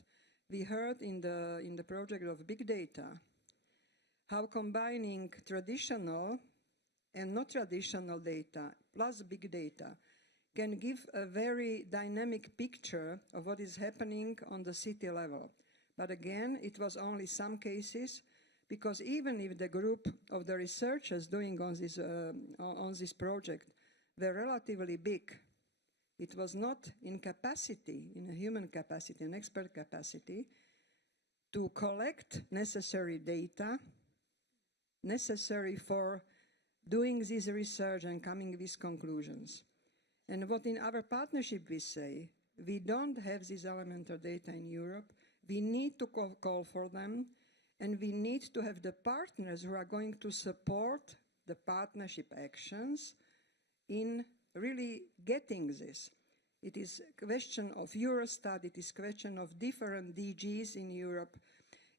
We heard in the project of big data how combining traditional and not traditional data plus big data can give a very dynamic picture of what is happening on the city level. But again, it was only some cases, because even if the group of the researchers doing on this project were relatively big, it was not in capacity, in a human capacity, an expert capacity, to collect necessary data necessary for doing this research and coming with conclusions. And what in our partnership we say, we don't have this elemental data in Europe, we need to call for them, and we need to have the partners who are going to support the partnership actions in really getting this. It is a question of Eurostat, it is a question of different DGs in Europe,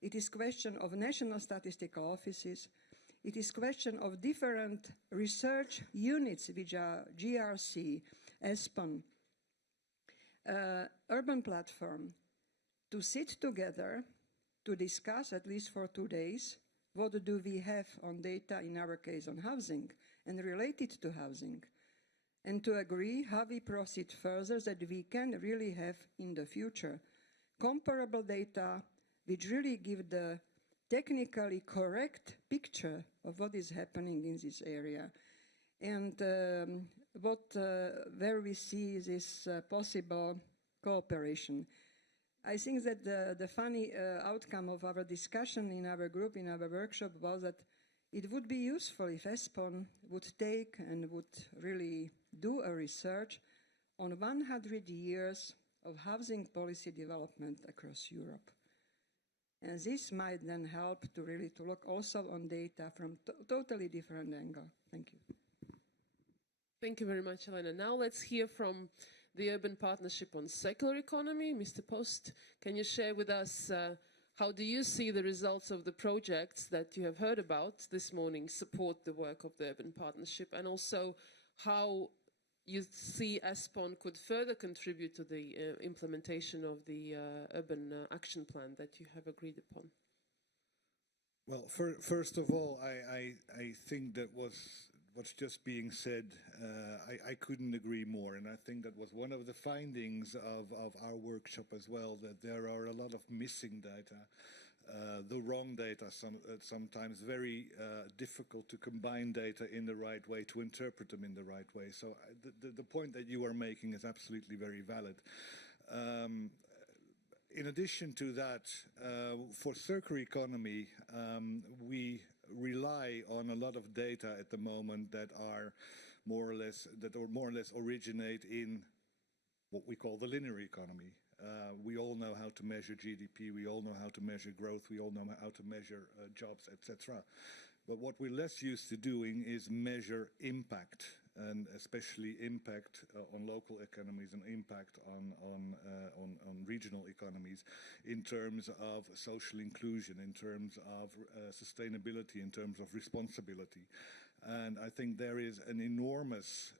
it is a question of national statistical offices, it is a question of different research units, which are GRC, ESPON, Urban Platform, to sit together to discuss, at least for 2 days, what do we have on data, in our case on housing, and related to housing, and to agree how we proceed further, that we can really have in the future comparable data which really give the technically correct picture of what is happening in this area, and where we see this possible cooperation. I think that the funny outcome of our discussion in our group, in our workshop, was that it would be useful if ESPON would take and would really do a research on 100 years of housing policy development across Europe. And this might then help to really to look also on data from totally different angle. Thank you. Thank you very much, Elena. Now let's hear from the Urban Partnership on Circular Economy. Mr. Post, can you share with us how do you see the results of the projects that you have heard about this morning support the work of the Urban Partnership, and also how you see ESPON could further contribute to the implementation of the urban action plan that you have agreed upon? Well, first of all, I think that what's just being said, I couldn't agree more, and I think that was one of the findings of our workshop as well, that there are a lot of missing data, the wrong data, sometimes very difficult to combine data in the right way, to interpret them in the right way. So the point that you are making is absolutely very valid. In addition to that, for circular economy, we rely on a lot of data at the moment that are more or less originate in what we call the linear economy. We all know how to measure GDP, we all know how to measure growth, we all know how to measure jobs, etc. But what we're less used to doing is measure impact, and especially impact on local economies and impact on regional economies in terms of social inclusion, in terms of sustainability, in terms of responsibility. And I think there is an enormous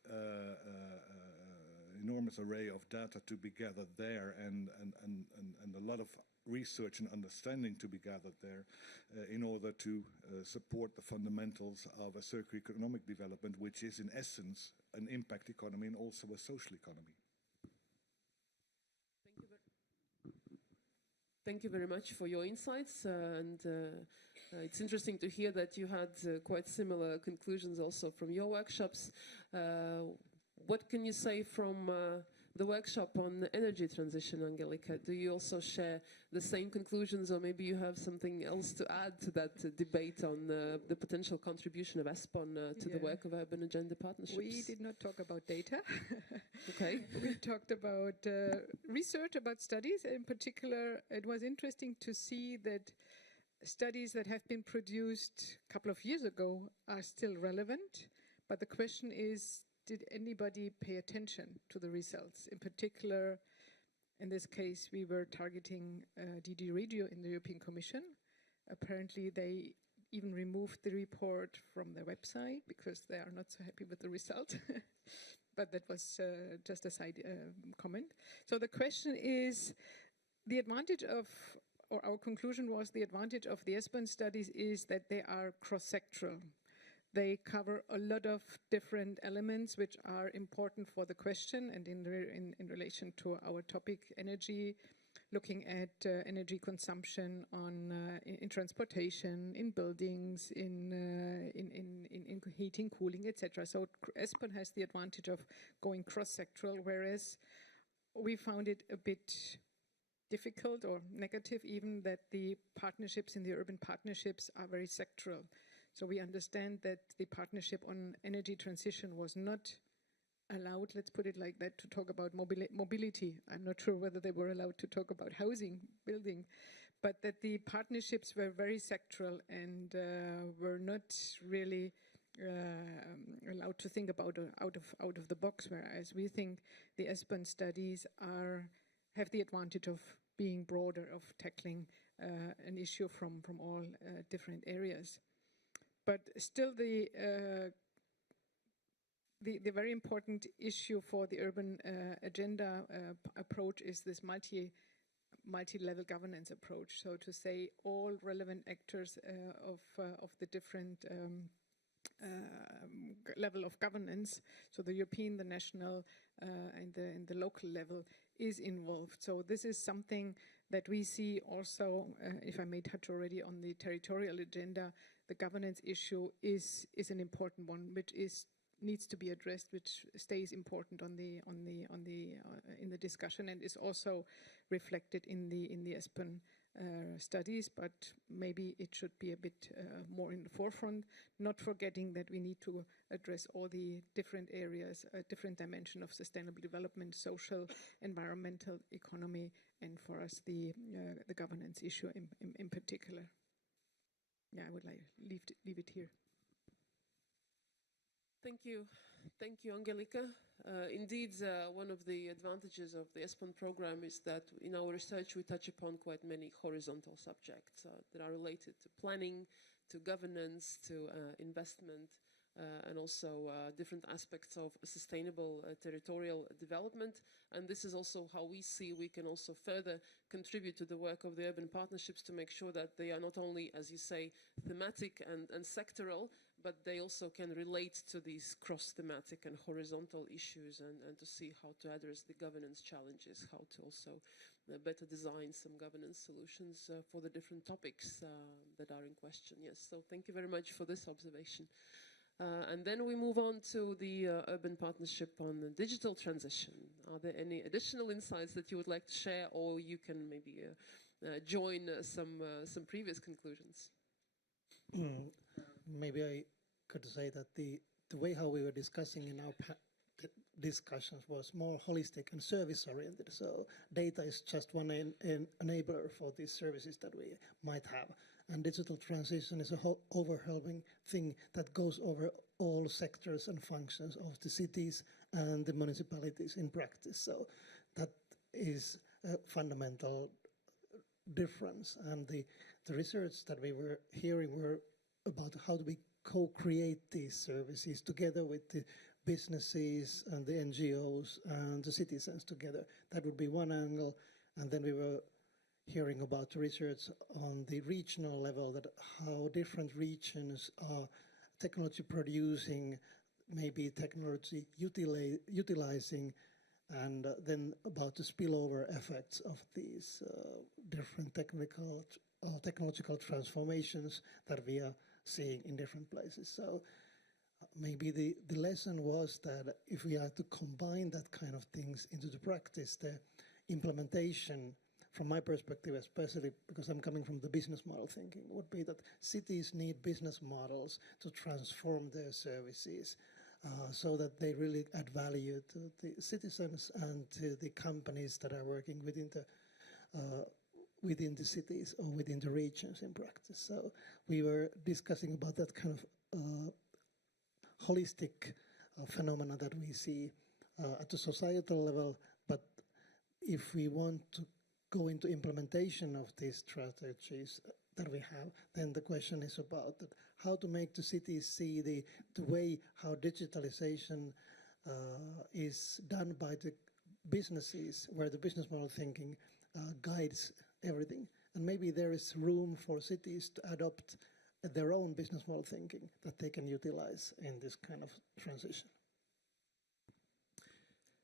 array of data to be gathered there, and a lot of research and understanding to be gathered there in order to support the fundamentals of a circular economic development, which is in essence an impact economy and also a social economy. Thank you very much for your insights, and it's interesting to hear that you had quite similar conclusions also from your workshops. What can you say from the workshop on energy transition, Angelika? Do you also share the same conclusions, or maybe you have something else to add to that debate on the potential contribution of ESPON to the work of urban agenda partnerships? We did not talk about data. Okay. We talked about research, about studies. In particular, it was interesting to see that studies that have been produced a couple of years ago are still relevant. But the question is, did anybody pay attention to the results? In particular, in this case, we were targeting DG Regio in the European Commission. Apparently, they even removed the report from their website because they are not so happy with the result. But that was just a side comment. So the question is, the advantage of, or our conclusion was, the advantage of the ESPON studies is that they are cross-sectoral. They cover a lot of different elements which are important for the question, and in relation to our topic, energy, looking at energy consumption in transportation, in buildings, in heating, cooling, etc. So ESPON has the advantage of going cross-sectoral, whereas we found it a bit difficult or negative even that the partnerships in the urban partnerships are very sectoral. So we understand that the partnership on energy transition was not allowed, let's put it like that, to talk about mobility. I'm not sure whether they were allowed to talk about housing, building, but that the partnerships were very sectoral and were not really allowed to think about out of the box, whereas we think the ESPON studies have the advantage of being broader, of tackling an issue from all different areas. But still, the very important issue for the urban agenda approach is this multi-level governance approach. So to say all relevant actors of the different level of governance, so the European, the national, and the local level is involved. So this is something that we see also, if I may touch already on the territorial agenda, the governance issue is an important one, which needs to be addressed, which stays important in the discussion, and is also reflected in the ESPON studies. But maybe it should be a bit more in the forefront, not forgetting that we need to address all the different areas, different dimension of sustainable development, social, environmental, economy, and for us the governance issue in particular. Yeah, I would like leave it here. Thank you, Angelika. Indeed, one of the advantages of the ESPON program is that in our research we touch upon quite many horizontal subjects that are related to planning, to governance, to investment, and also different aspects of sustainable territorial development. And this is also how we see we can also further contribute to the work of the urban partnerships to make sure that they are not only, as you say, thematic and sectoral, but they also can relate to these cross-thematic and horizontal issues, and to see how to address the governance challenges, how to also better design some governance solutions for the different topics that are in question. Yes, so thank you very much for this observation. And then we move on to the urban partnership on the digital transition. Are there any additional insights that you would like to share, or you can maybe join some previous conclusions? Maybe I could say that the way how we were discussing in our discussions was more holistic and service-oriented. So data is just one enabler for these services that we might have. And digital transition is a whole overwhelming thing that goes over all sectors and functions of the cities and the municipalities in practice. So that is a fundamental difference. And the research that we were hearing were about how do we co-create these services together with the businesses and the NGOs and the citizens together. That would be one angle. And then we were hearing about research on the regional level, that how different regions are technology producing, maybe technology utilizing, and then about the spillover effects of these different technological transformations that we are seeing in different places. So maybe the lesson was that if we are to combine that kind of things into the practice, the implementation, from my perspective, especially because I'm coming from the business model thinking, would be that cities need business models to transform their services so that they really add value to the citizens and to the companies that are working within the cities or within the regions in practice. So we were discussing about that kind of holistic phenomena that we see at the societal level, but if we want to go into implementation of these strategies that we have, then the question is about how to make the cities see the way how digitalization is done by the businesses, where the business model thinking guides everything. And maybe there is room for cities to adopt their own business model thinking that they can utilize in this kind of transition.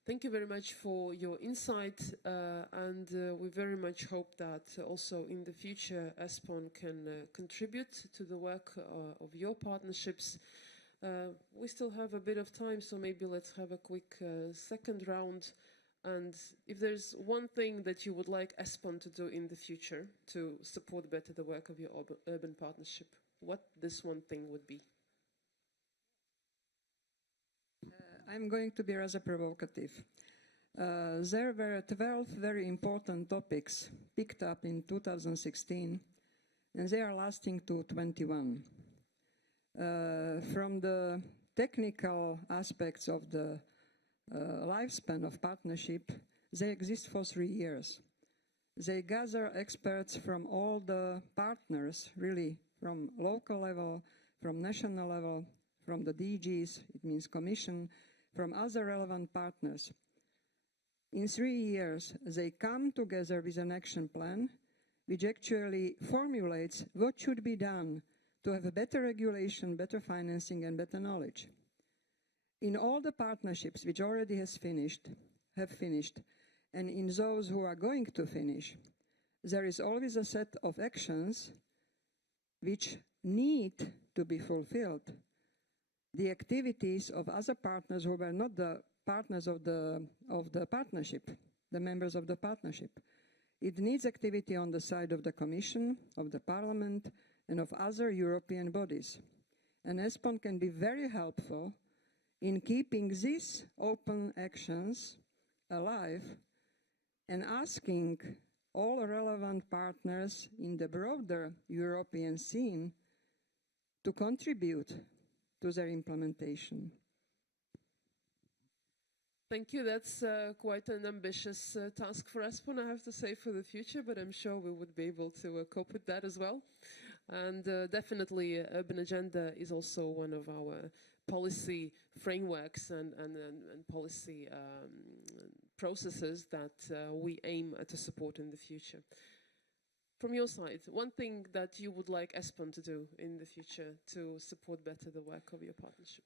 Thank you very much for your insight, and we very much hope that also in the future ESPON can contribute to the work of your partnerships. We still have a bit of time, so maybe let's have a quick second round. And if there's one thing that you would like ESPON to do in the future to support better the work of your urban partnership, what this one thing would be? I'm going to be rather provocative. There were 12 very important topics picked up in 2016, and they are lasting to 21. From the technical aspects of the lifespan of partnership, they exist for 3 years. They gather experts from all the partners, really, from local level, from national level, from the DGs, it means Commission, from other relevant partners. In 3 years, they come together with an action plan which actually formulates what should be done to have a better regulation, better financing, and better knowledge. In all the partnerships which already have finished, and in those who are going to finish, there is always a set of actions which need to be fulfilled. The activities of other partners who were not the partners of the partnership, the members of the partnership. It needs activity on the side of the Commission, of the Parliament, and of other European bodies. And ESPON can be very helpful in keeping these open actions alive and asking all relevant partners in the broader European scene to contribute to their implementation. Thank you. That's quite an ambitious task for ESPON, I have to say, for the future, but I'm sure we would be able to cope with that as well. And definitely, Urban Agenda is also one of our policy frameworks and policy processes that we aim to support in the future. From your side, one thing that you would like ESPON to do in the future to support better the work of your partnership?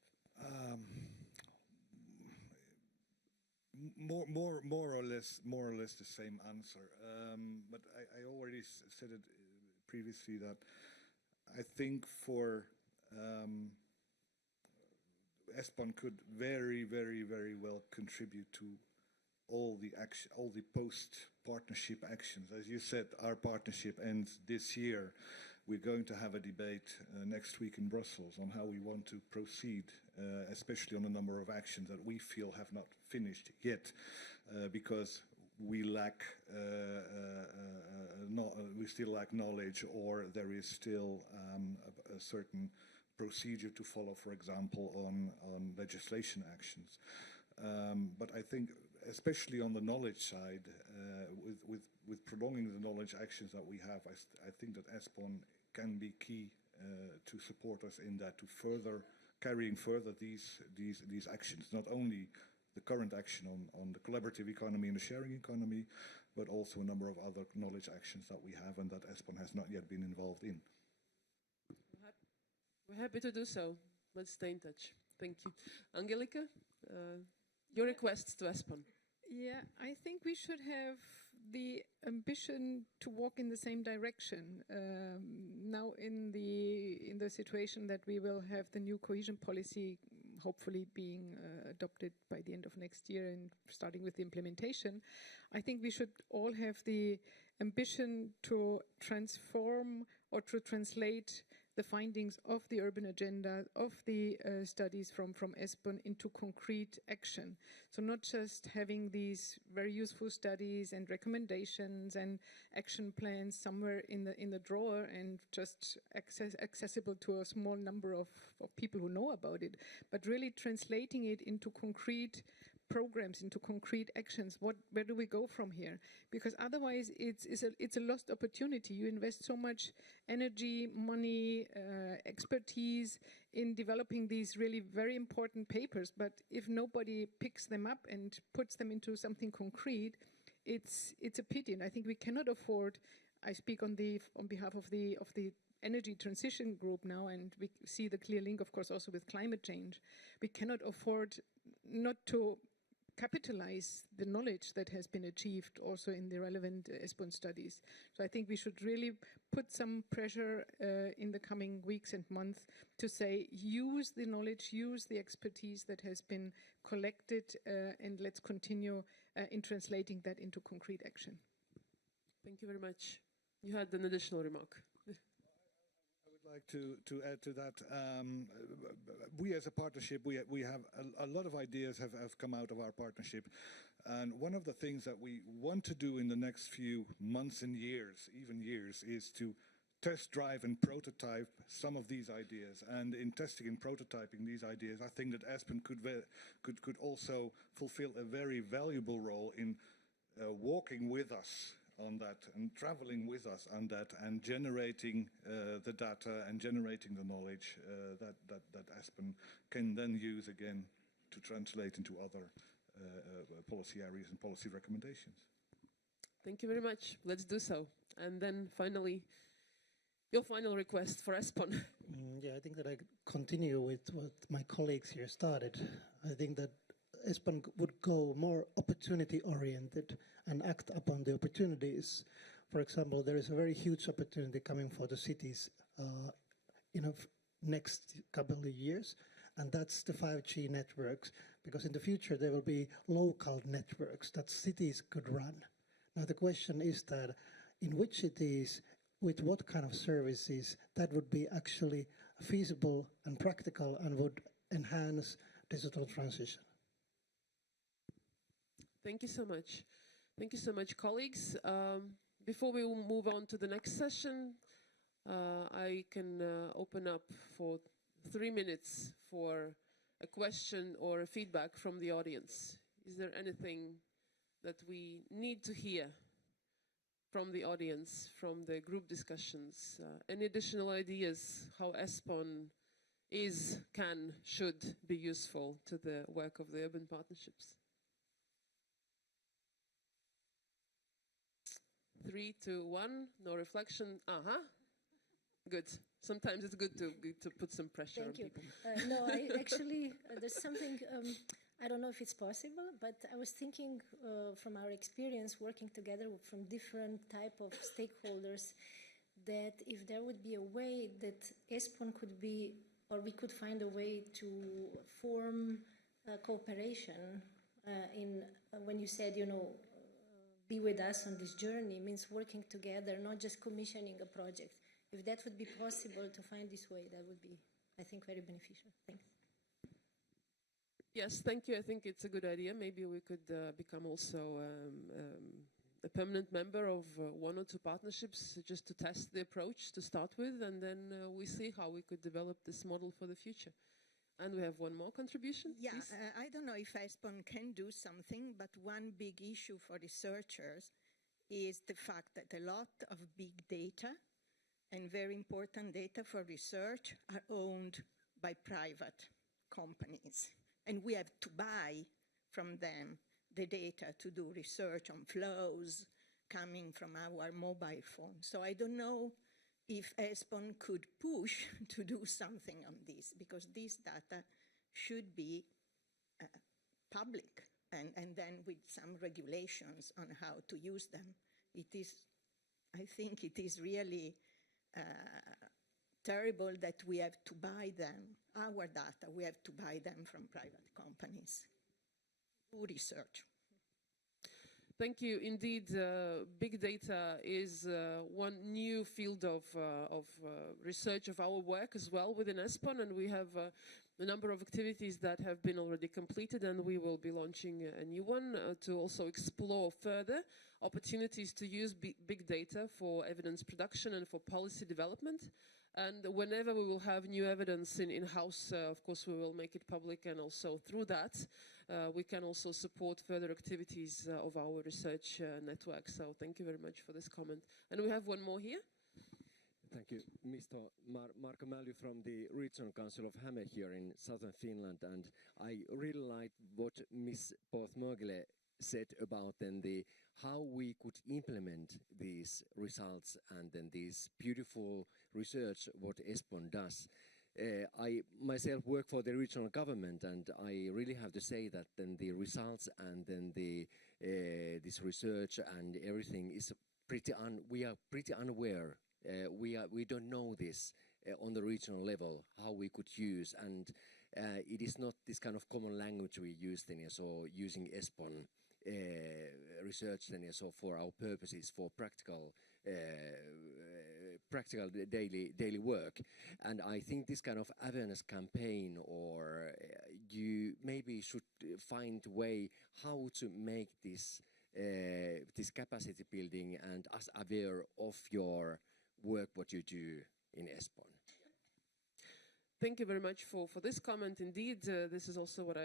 More or less the same answer. But I already said it previously that I think for ESPON could very well contribute to all the post-partnership actions. As you said, our partnership ends this year. We're going to have a debate next week in Brussels on how we want to proceed, especially on a number of actions that we feel have not finished yet, because we still lack knowledge, or there is still a certain procedure to follow, for example, on legislation actions. But I think, especially on the knowledge side, with prolonging the knowledge actions that we have, I think that ESPON can be key to support us in that, to carrying further these actions, not only the current action on the collaborative economy and the sharing economy, but also a number of other knowledge actions that we have and that ESPON has not yet been involved in. We're happy to do so. Let's stay in touch. Thank you. Angelika, your requests to ESPON. Yeah, I think we should have the ambition to walk in the same direction. Now in the situation that we will have the new cohesion policy hopefully being adopted by the end of next year and starting with the implementation, I think we should all have the ambition to transform or to translate the findings of the urban agenda, of the studies from ESPON into concrete action. So not just having these very useful studies and recommendations and action plans somewhere in the drawer and just accessible to a small number of people who know about it, but really translating it into concrete programs, into concrete actions. Where do we go from here? Because otherwise it's a lost opportunity. You invest so much energy, money, expertise in developing these really very important papers, but if nobody picks them up and puts them into something concrete, it's a pity. And I think we cannot afford, I speak on behalf of the energy transition group now, and we see the clear link, of course, also with climate change. We cannot afford not to capitalize the knowledge that has been achieved also in the relevant ESPON studies. So I think we should really put some pressure in the coming weeks and months to say, use the knowledge, use the expertise that has been collected, and let's continue in translating that into concrete action. Thank you very much. You had an additional remark. Like to add to that, we as a partnership, we have a lot of ideas have come out of our partnership, and one of the things that we want to do in the next few months and years, even years, is to test drive and prototype some of these ideas. And in testing and prototyping these ideas, I think that ESPON could also fulfill a very valuable role in walking with us on that and traveling with us on that and generating the data and generating the knowledge that ESPON can then use again to translate into other policy areas and policy recommendations. Thank you very much. Let's do so. And then finally, your final request for ESPON. Yeah, I think that I continue with what my colleagues here started. I think that ESPON would go more opportunity-oriented and act upon the opportunities. For example, there is a very huge opportunity coming for the cities in the next couple of years, and that's the 5G networks, because in the future there will be local networks that cities could run. Now the question is that in which cities, with what kind of services, that would be actually feasible and practical and would enhance digital transition. Thank you so much. Thank you so much, colleagues. Before we move on to the next session, I can open up for 3 minutes for a question or a feedback from the audience. Is there anything that we need to hear from the audience, from the group discussions? Any additional ideas how ESPON can, should be useful to the work of the urban partnerships? 3, 2, 1, no reflection. Good. Sometimes it's good to put some pressure on people. No, there's something, I don't know if it's possible, but I was thinking from our experience working together from different type of stakeholders, that if there would be a way that ESPON could be, or we could find a way to form cooperation when you said, be with us on this journey, means working together, not just commissioning a project. If that would be possible to find this way, that would be, I think, very beneficial. Thanks. Yes, thank you. I think it's a good idea. Maybe we could become also a permanent member of 1 or 2 partnerships just to test the approach to start with, and then we see how we could develop this model for the future. And we have one more contribution. Yeah, I don't know if ESPON can do something, but one big issue for researchers is the fact that a lot of big data and very important data for research are owned by private companies. And we have to buy from them the data to do research on flows coming from our mobile phone. So I don't know if ESPON could push to do something on this, because this data should be public, and then with some regulations on how to use them. I think it is really terrible that we have to buy them, our data, we have to buy them from private companies. Do research. Thank you. Indeed, big data is one new field of research of our work as well within ESPON, and we have a number of activities that have been already completed, and we will be launching a new one to also explore further opportunities to use big data for evidence production and for policy development. And whenever we will have new evidence in-house, of course, we will make it public, and also through that, we can also support further activities of our research network. So thank you very much for this comment. And we have one more here. Thank you. Mr. Marko Mälly from the Regional Council of Häme here in southern Finland. And I really liked what Ms. Porth-Mögele said about then how we could implement these results and then this beautiful research what ESPON does. I myself work for the regional government, and I really have to say that then the results and then this research and everything is we are pretty unaware. We don't know this on the regional level how we could use, and it is not this kind of common language we use then, so using ESPON research then, so for our purposes, for practical daily work. And I think this kind of awareness campaign, or you maybe should find a way how to make this capacity building and us aware of your work, what you do in ESPON. Thank you very much for this comment. Indeed, this is also what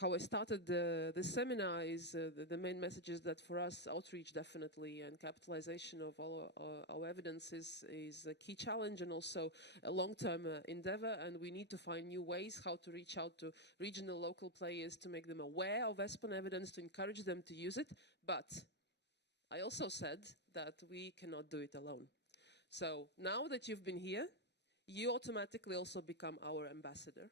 how I started this seminar. Is the main message is that for us, outreach definitely and capitalization of all our evidence is a key challenge, and also a long-term endeavor. And we need to find new ways how to reach out to regional, local players to make them aware of ESPON evidence, to encourage them to use it. But I also said that we cannot do it alone. So now that you've been here, you automatically also become our ambassador.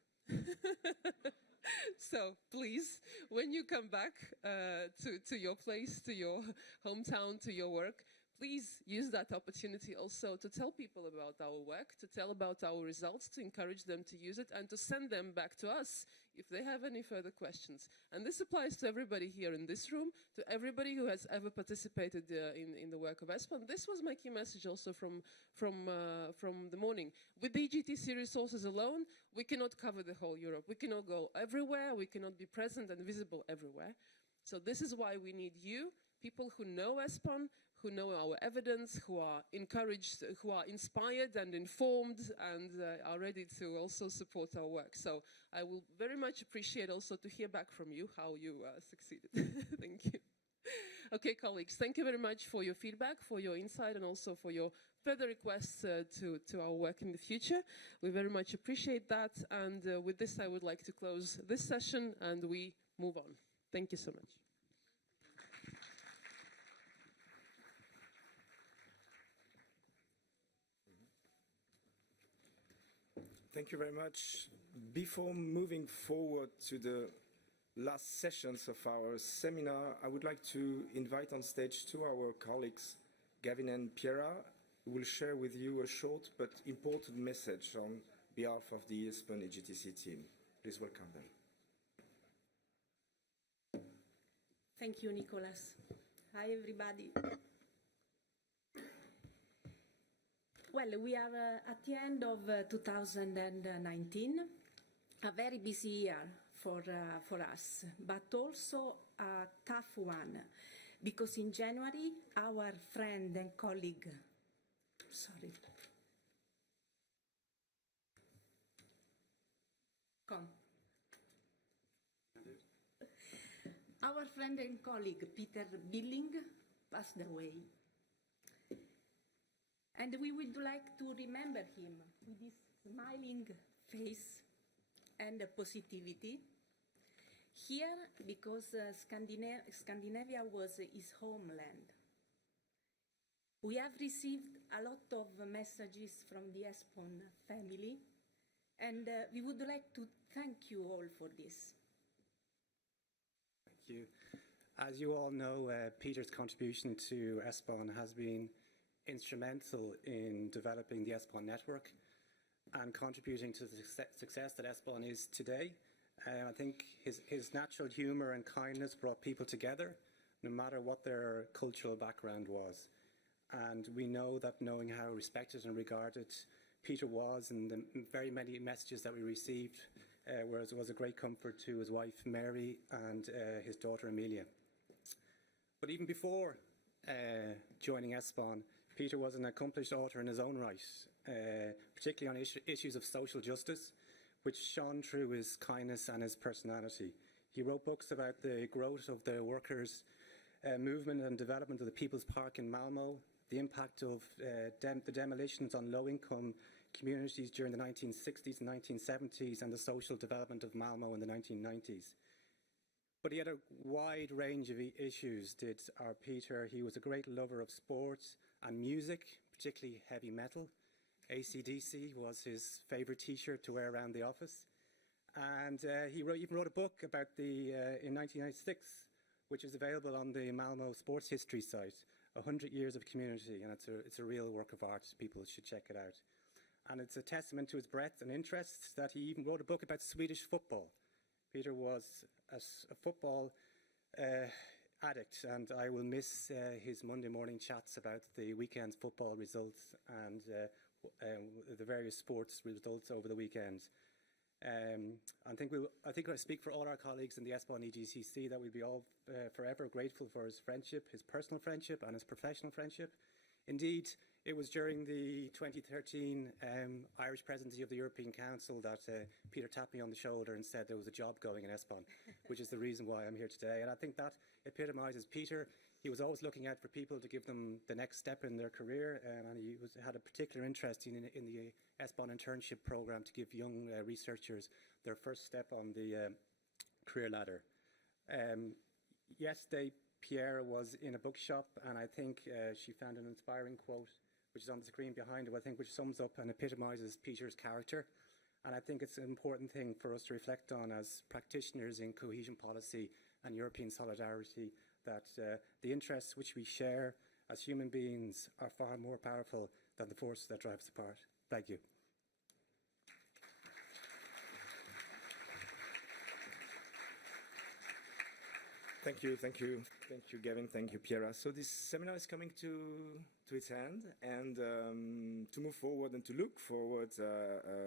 So please, when you come back to your place, to your hometown, to your work, please use that opportunity also to tell people about our work, to tell about our results, to encourage them to use it, and to send them back to us if they have any further questions. And this applies to everybody here in this room, to everybody who has ever participated in the work of ESPON. This was my key message also from the morning. With the EGTC resources alone, we cannot cover the whole Europe. We cannot go everywhere. We cannot be present and visible everywhere. So this is why we need you, people who know ESPON, who know our evidence, who are encouraged, who are inspired and informed, and are ready to also support our work. So I will very much appreciate also to hear back from you how you succeeded. Thank you. Okay, colleagues, thank you very much for your feedback, for your insight, and also for your further requests to our work in the future. We very much appreciate that. And with this, I would like to close this session, and we move on. Thank you so much. Thank you very much. Before moving forward to the last sessions of our seminar, I would like to invite on stage two our colleagues, Gavin and Piera, who will share with you a short but important message on behalf of the ESPON EGTC team. Please welcome them. Thank you, Nicolas. Hi, everybody. Well, we are at the end of 2019, a very busy year for us, but also a tough one, because in January, our friend and colleague, our friend and colleague Peter Billing passed away. And we would like to remember him with this smiling face and positivity. Here, because Scandinavia was his homeland. We have received a lot of messages from the ESPON family, and we would like to thank you all for this. Thank you. As you all know, Peter's contribution to ESPON has been instrumental in developing the ESPON network and contributing to the success that ESPON is today. I think his natural humour and kindness brought people together, no matter what their cultural background was. And we know that knowing how respected and regarded Peter was, and the very many messages that we received, was a great comfort to his wife Mary and his daughter Amelia. But even before joining ESPON, Peter was an accomplished author in his own right, particularly on issues of social justice, which shone through his kindness and his personality. He wrote books about the growth of the workers' movement and development of the People's Park in Malmo, the impact of the demolitions on low-income communities during the 1960s and 1970s, and the social development of Malmo in the 1990s. But he had a wide range of issues, did our Peter. He was a great lover of sports and music, particularly heavy metal. AC/DC was his favourite T-shirt to wear around the office. And he even wrote a book about in 1996, which is available on the Malmo Sports History site, 100 Years of Community, and it's a real work of art. People should check it out. And it's a testament to his breadth and interest that he even wrote a book about Swedish football. Peter was a football addict, and I will miss his Monday morning chats about the weekend's football results and the various sports results over the weekend. I think I speak for all our colleagues in the ESPON EGCC that we'll be all forever grateful for his friendship, his personal friendship and his professional friendship. Indeed, it was during the 2013 Irish Presidency of the European Council that Peter tapped me on the shoulder and said there was a job going in ESPON, which is the reason why I'm here today. And I think that epitomises Peter. He was always looking out for people to give them the next step in their career, and he had a particular interest in the ESPON internship programme to give young researchers their first step on the career ladder. Yesterday, Pierre was in a bookshop, and I think she found an inspiring quote, which is on the screen behind her, I think, which sums up and epitomises Peter's character. And I think it's an important thing for us to reflect on as practitioners in cohesion policy and European solidarity, that the interests which we share as human beings are far more powerful than the force that drives us apart. Thank you. Thank you, Gavin. Thank you, Piera. So this seminar is coming to its end, and to move forward and to look forward,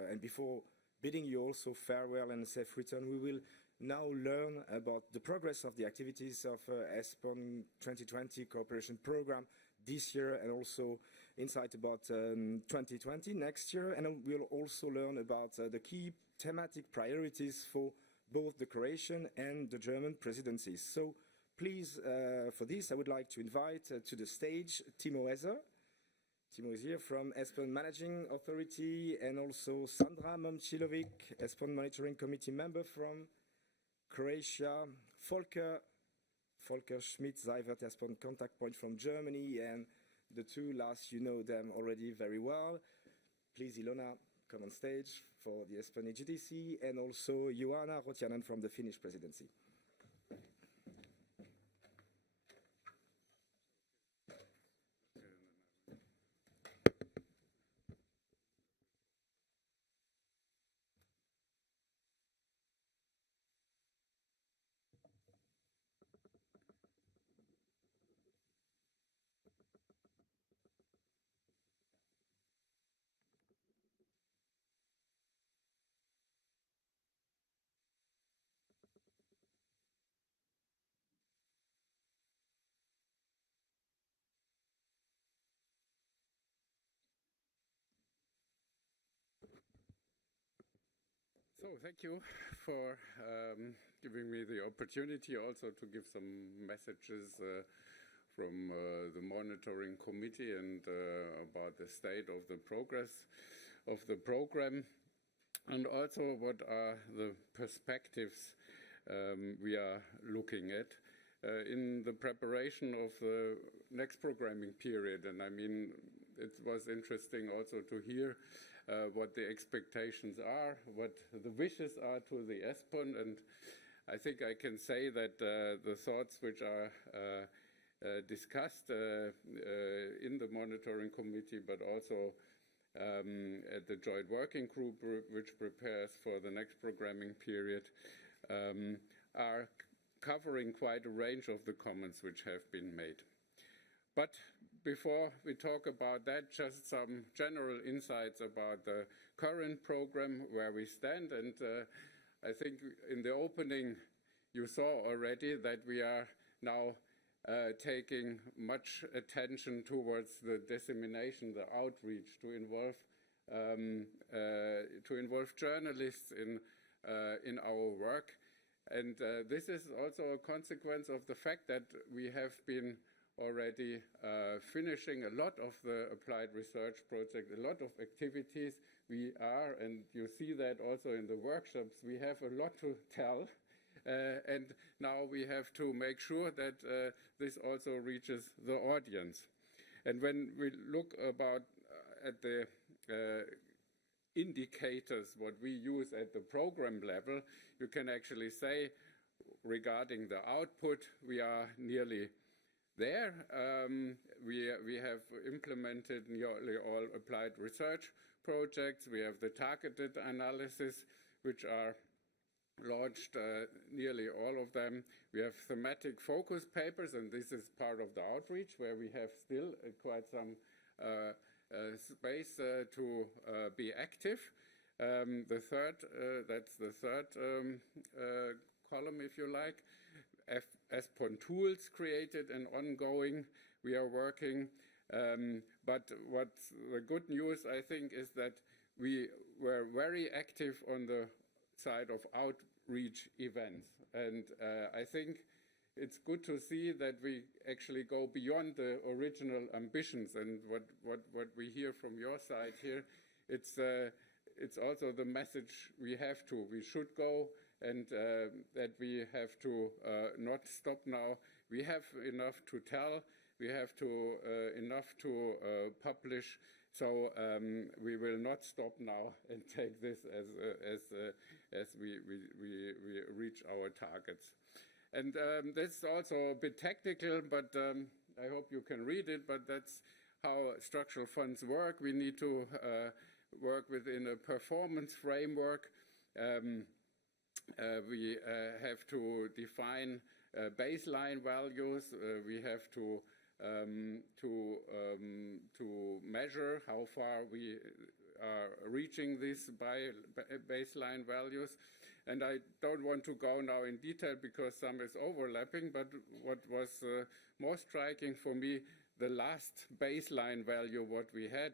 and before bidding you also farewell and safe return, we will now learn about the progress of the activities of ESPON 2020 cooperation program this year, and also insight about 2020 next year, and we'll also learn about the key thematic priorities for both the Croatian and the German presidencies. So please, for this, I would like to invite to the stage Timo Ezer. Timo is here from ESPON Managing Authority, and also Sandra Momcilovic, ESPON Monitoring Committee member from Croatia, Volker Schmidt-Seivert, ESPON Contact Point from Germany, and the two last, you know them already very well. Please, Ilona, come on stage for the ESPON EGTC, and also Johanna Rotianen from the Finnish Presidency. So thank you for giving me the opportunity also to give some messages the monitoring committee and about the state of the progress of the program, and also what are the perspectives we are looking at in the preparation of the next programming period. And I mean, it was interesting also to hear what the expectations are, what the wishes are to the ESPON, and I think I can say that the thoughts which are discussed in the monitoring committee, but also at the joint working group which prepares for the next programming period, are covering quite a range of the comments which have been made. But before we talk about that, just some general insights about the current program, where we stand. And I think in the opening you saw already that we are now taking much attention towards the dissemination, the outreach, to involve journalists in our work. And this is also a consequence of the fact that we have been already finishing a lot of the applied research project, a lot of activities. We are, and you see that also in the workshops, we have a lot to tell. And now we have to make sure that this also reaches the audience. And when we look about at the indicators, what we use at the program level, you can actually say regarding the output, we are nearly there. We have implemented nearly all applied research projects. We have the targeted analysis, which are launched, nearly all of them. We have thematic focus papers, and this is part of the outreach, where we have still quite some space to be active. That's the third column, if you like. ESPON tools created and ongoing. We are working. But what's the good news, I think, is that we were very active on the side of outreach events. And I think it's good to see that we actually go beyond the original ambitions. And what we hear from your side here, it's also the message we have to. We should go, and that we have to not stop now. We have enough to tell. We have to enough to publish. So we will not stop now and take this as we reach our targets. And this is also a bit technical, but I hope you can read it. But that's how structural funds work. We need to work within a performance framework. We have to define baseline values. We have to measure how far we are reaching these baseline values. And I don't want to go now in detail because some is overlapping, but what was most striking for me, the last baseline value what we had,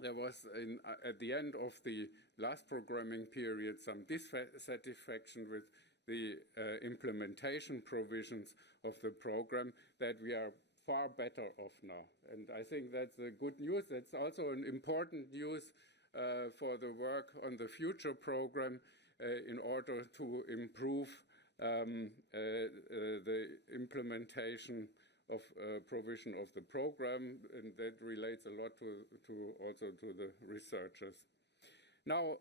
there was at the end of the last programming period some dissatisfaction with the implementation provisions of the program, that we are far better off now. And I think that's the good news. That's also an important news for the work on the future program in order to improve the implementation of provision of the program, and that relates a lot also to the researchers. Now,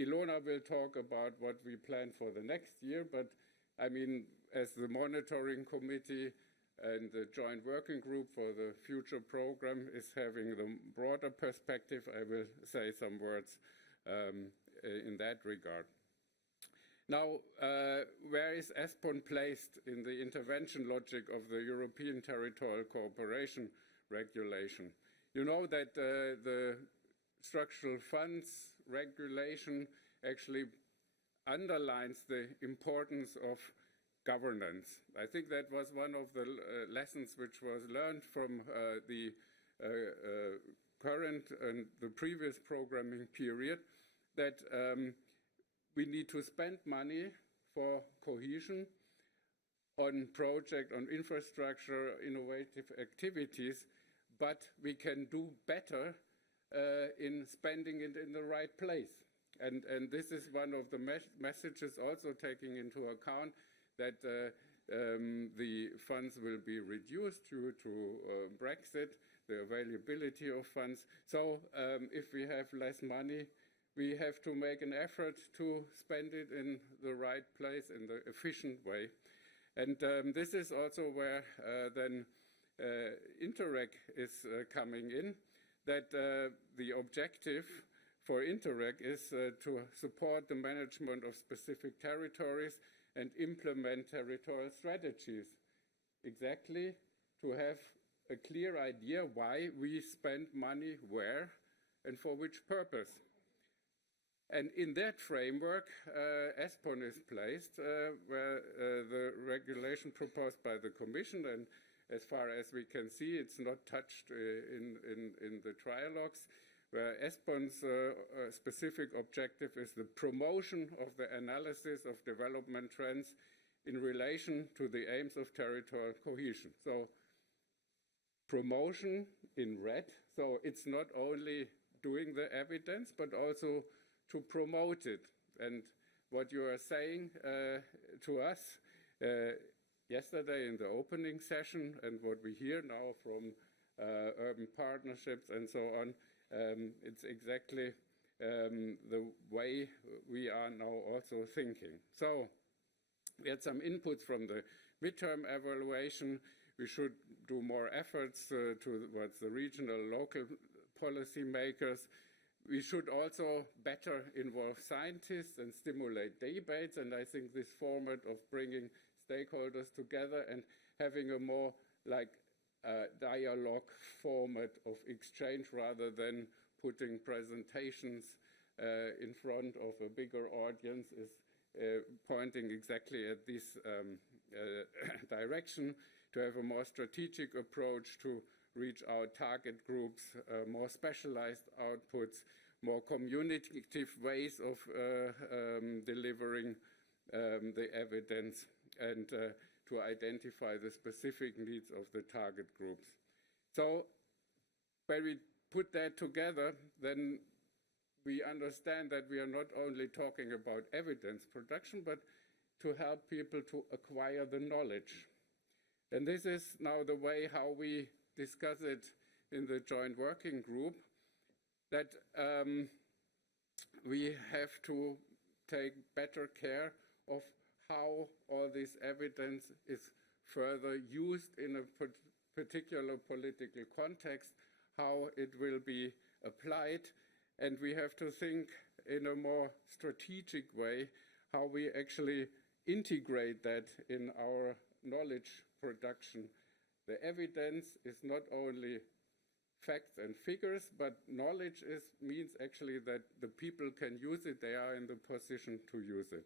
Ilona will talk about what we plan for the next year, but I mean, as the monitoring committee and the joint working group for the future program is having the broader perspective, I will say some words in that regard. Now, where is ESPON placed in the intervention logic of the European Territorial Cooperation regulation? You know that the structural funds regulation actually underlines the importance of governance. I think that was one of the lessons which was learned from the current and the previous programming period, that we need to spend money for cohesion, on project, on infrastructure, innovative activities, but we can do better in spending it in the right place. And this is one of the messages also taking into account that the funds will be reduced due to Brexit, the availability of funds. So if we have less money, we have to make an effort to spend it in the right place, in the efficient way. And this is also where then Interreg is coming in, that the objective for Interreg is to support the management of specific territories and implement territorial strategies. Exactly, to have a clear idea why we spend money where and for which purpose. And in that framework, ESPON is placed, where the regulation proposed by the Commission, and as far as we can see, it's not touched in the trialogues, where ESPON's specific objective is the promotion of the analysis of development trends in relation to the aims of territorial cohesion. So promotion in red, so it's not only doing the evidence, but also to promote it. And what you are saying to us yesterday in the opening session, and what we hear now from urban partnerships and so on, it's exactly the way we are now also thinking. So we had some inputs from the midterm evaluation. We should do more efforts towards the regional, local policy makers. We should also better involve scientists and stimulate debates, and I think this format of bringing stakeholders together and having a more like dialogue format of exchange rather than putting presentations in front of a bigger audience is pointing exactly at this direction, to have a more strategic approach to reach our target groups, more specialized outputs, more communicative ways of delivering the evidence, and to identify the specific needs of the target groups. So when we put that together, then we understand that we are not only talking about evidence production, but to help people to acquire the knowledge. And this is now the way how we discuss it in the joint working group, that we have to take better care of how all this evidence is further used in a particular political context, how it will be applied, and we have to think in a more strategic way how we actually integrate that in our knowledge production. The evidence is not only facts and figures, but knowledge means actually that the people can use it, they are in the position to use it.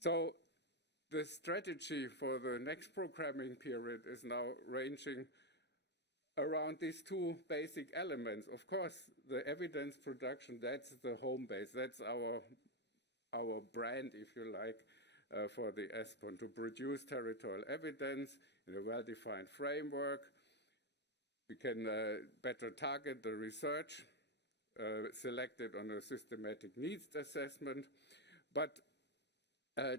So the strategy for the next programming period is now ranging around these two basic elements. Of course, the evidence production, that's the home base, that's our brand, if you like, for the ESPON, to produce territorial evidence in a well-defined framework. We can better target the research, selected on a systematic needs assessment, but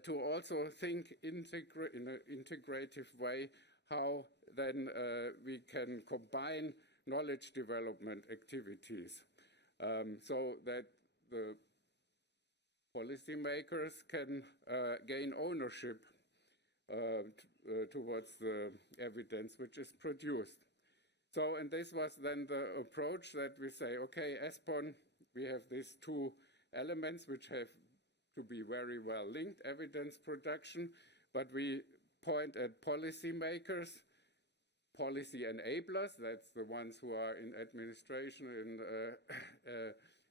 to also think in an integrative way how then we can combine knowledge development activities so that the policymakers can gain ownership towards the evidence which is produced. So, and this was then the approach that we say, okay, ESPON, we have these two elements which have to be very well linked, evidence production, but we point at policymakers, policy enablers, that's the ones who are in administration,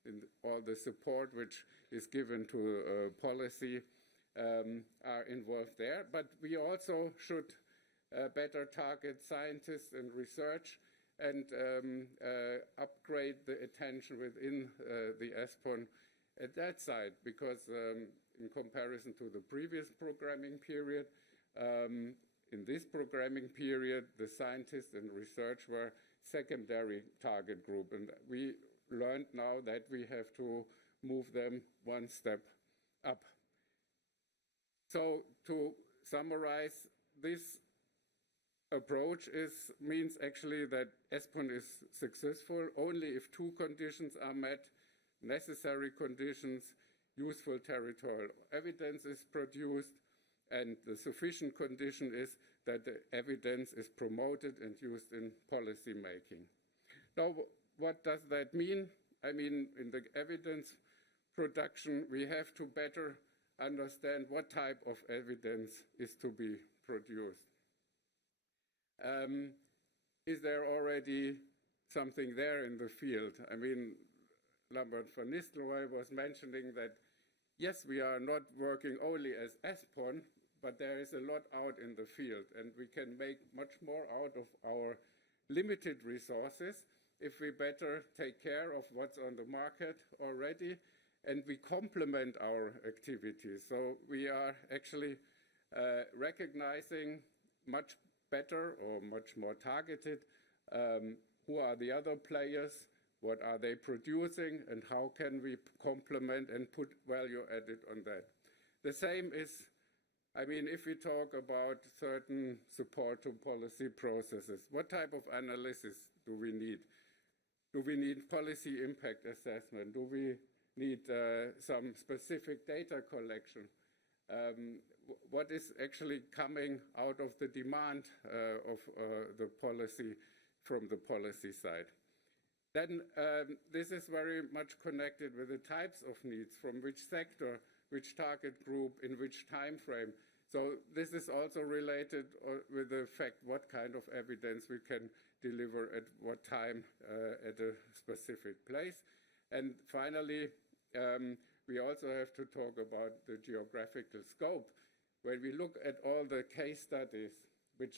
in all the support which is given to policy, are involved there. But we also should better target scientists and research and upgrade the attention within the ESPON at that side, because in comparison to the previous programming period, in this programming period, the scientists and research were secondary target group. And we learned now that we have to move them one step up. So to summarize, this approach means actually that ESPON is successful only if two conditions are met: necessary conditions, useful territorial evidence is produced, and the sufficient condition is that the evidence is promoted and used in policy making. Now, what does that mean? I mean, in the evidence production, we have to better understand what type of evidence is to be produced. Is there already something there in the field? I mean, Lambert van Nistelrooy was mentioning that, yes, we are not working only as ESPON, but there is a lot out in the field, and we can make much more out of our limited resources if we better take care of what's on the market already, and we complement our activities. So we are actually recognizing much better or much more targeted who are the other players, what are they producing, and how can we complement and put value added on that. The same is, I mean, if we talk about certain support to policy processes, what type of analysis do we need? Do we need policy impact assessment? Do we need some specific data collection? What is actually coming out of the demand of the policy from the policy side? Then this is very much connected with the types of needs, from which sector, which target group, in which time frame. So this is also related with the fact what kind of evidence we can deliver at what time at a specific place. And finally, we also have to talk about the geographical scope. When we look at all the case studies, which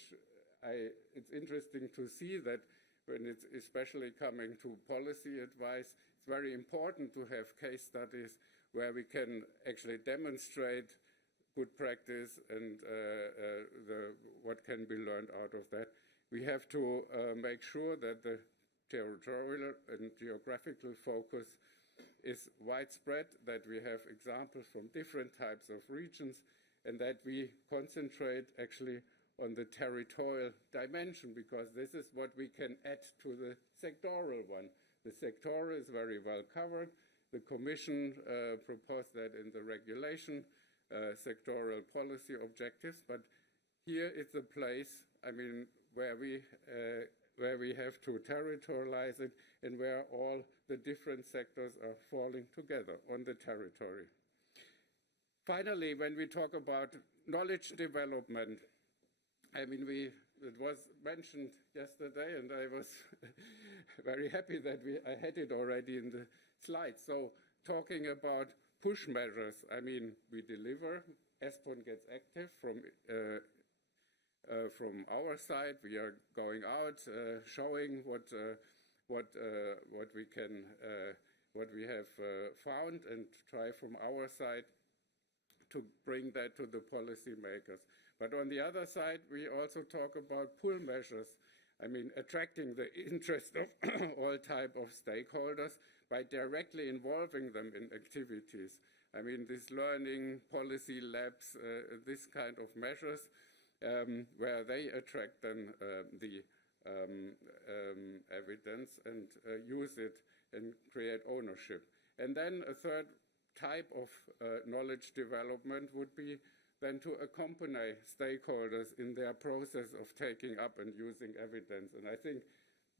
it's interesting to see that when it's especially coming to policy advice, it's very important to have case studies where we can actually demonstrate good practice and what can be learned out of that. We have to make sure that the territorial and geographical focus is widespread, that we have examples from different types of regions, and that we concentrate actually on the territorial dimension, because this is what we can add to the sectoral one. The sectoral is very well covered. The Commission proposed that in the regulation, sectoral policy objectives, but here it's a place, I mean, where we have to territorialize it and where all the different sectors are falling together on the territory. Finally, when we talk about knowledge development, I mean, it was mentioned yesterday, and I was very happy that I had it already in the slides. So talking about push measures, I mean, we deliver, ESPON gets active from our side. We are going out, showing what we have found, and try from our side to bring that to the policymakers. But on the other side, we also talk about pull measures. I mean, attracting the interest of all type of stakeholders by directly involving them in activities. I mean, this learning, policy labs, this kind of measures, where they attract then the evidence and use it and create ownership. And then a third type of knowledge development would be then to accompany stakeholders in their process of taking up and using evidence. And I think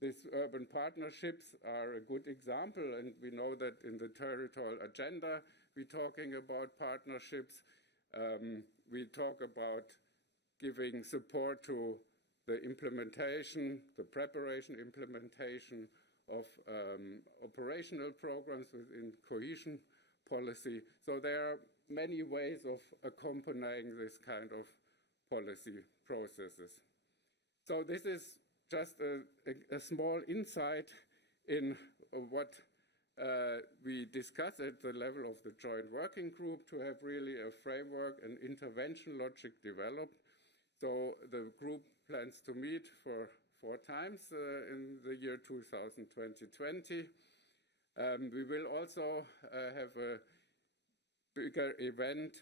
these urban partnerships are a good example, and we know that in the territorial agenda, we're talking about partnerships. We talk about giving support to the implementation, the preparation implementation of operational programs within cohesion policy. So there are many ways of accompanying this kind of policy processes. So this is just a small insight in what we discuss at the level of the joint working group to have really a framework and intervention logic developed. So the group plans to meet for 4 times in the year 2020. We will also have a bigger event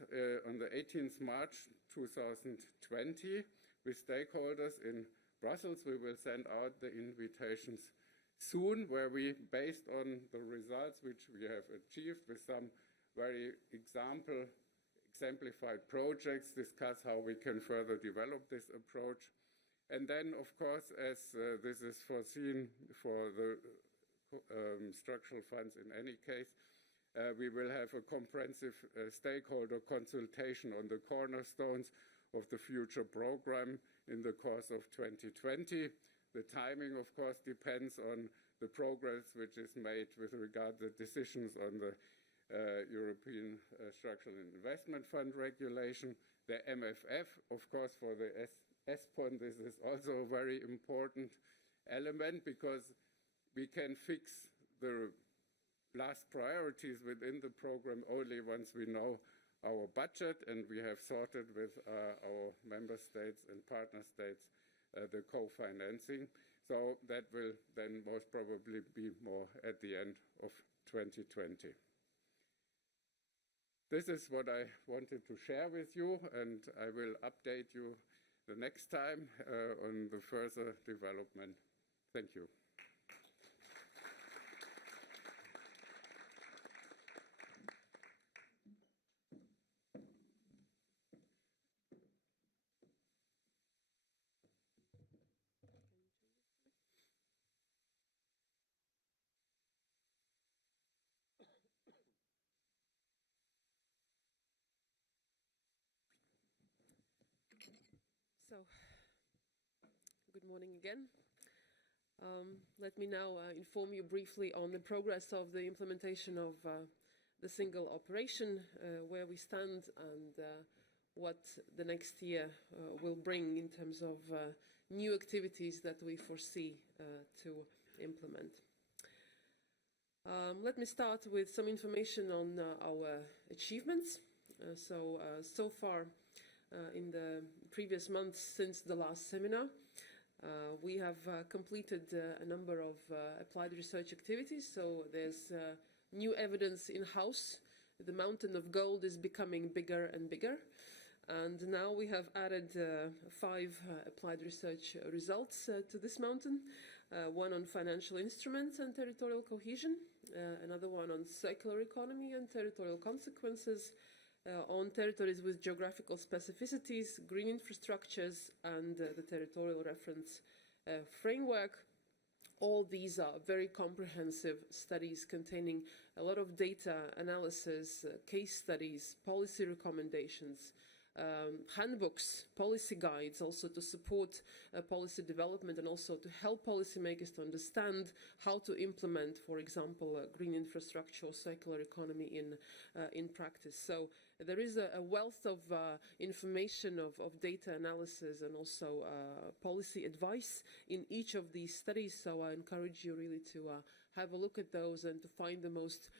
on the 18th March 2020 with stakeholders in Brussels. We will send out the invitations soon, where we, based on the results which we have achieved with some very exemplified projects, discuss how we can further develop this approach. And then, of course, as this is foreseen for the structural funds in any case, we will have a comprehensive stakeholder consultation on the cornerstones of the future program in the course of 2020. The timing, of course, depends on the progress which is made with regard to decisions on the European Structural Investment Fund regulation, the MFF, of course, for the ESPON. This is also a very important element because we can fix the last priorities within the program only once we know our budget, and we have sorted with our member states and partner states the co-financing. So that will then most probably be more at the end of 2020. This is what I wanted to share with you, and I will update you the next time on the further development. Thank you. So, good morning again. Let me now inform you briefly on the progress of the implementation of the single operation, where we stand and what the next year will bring in terms of new activities that we foresee to implement. Let me start with some information on our achievements. So far, in the previous months since the last seminar, we have completed a number of applied research activities. So there's new evidence in-house. The mountain of gold is becoming bigger and bigger. And now we have added 5 applied research results to this mountain. One on financial instruments and territorial cohesion, another one on circular economy and territorial consequences, on territories with geographical specificities, green infrastructures, and the territorial reference framework. All these are very comprehensive studies containing a lot of data analysis, case studies, policy recommendations, handbooks, policy guides, also to support policy development and also to help policymakers to understand how to implement, for example, green infrastructure or circular economy in practice. So there is a wealth of information of data analysis and also policy advice in each of these studies. So I encourage you really to have a look at those and to find the most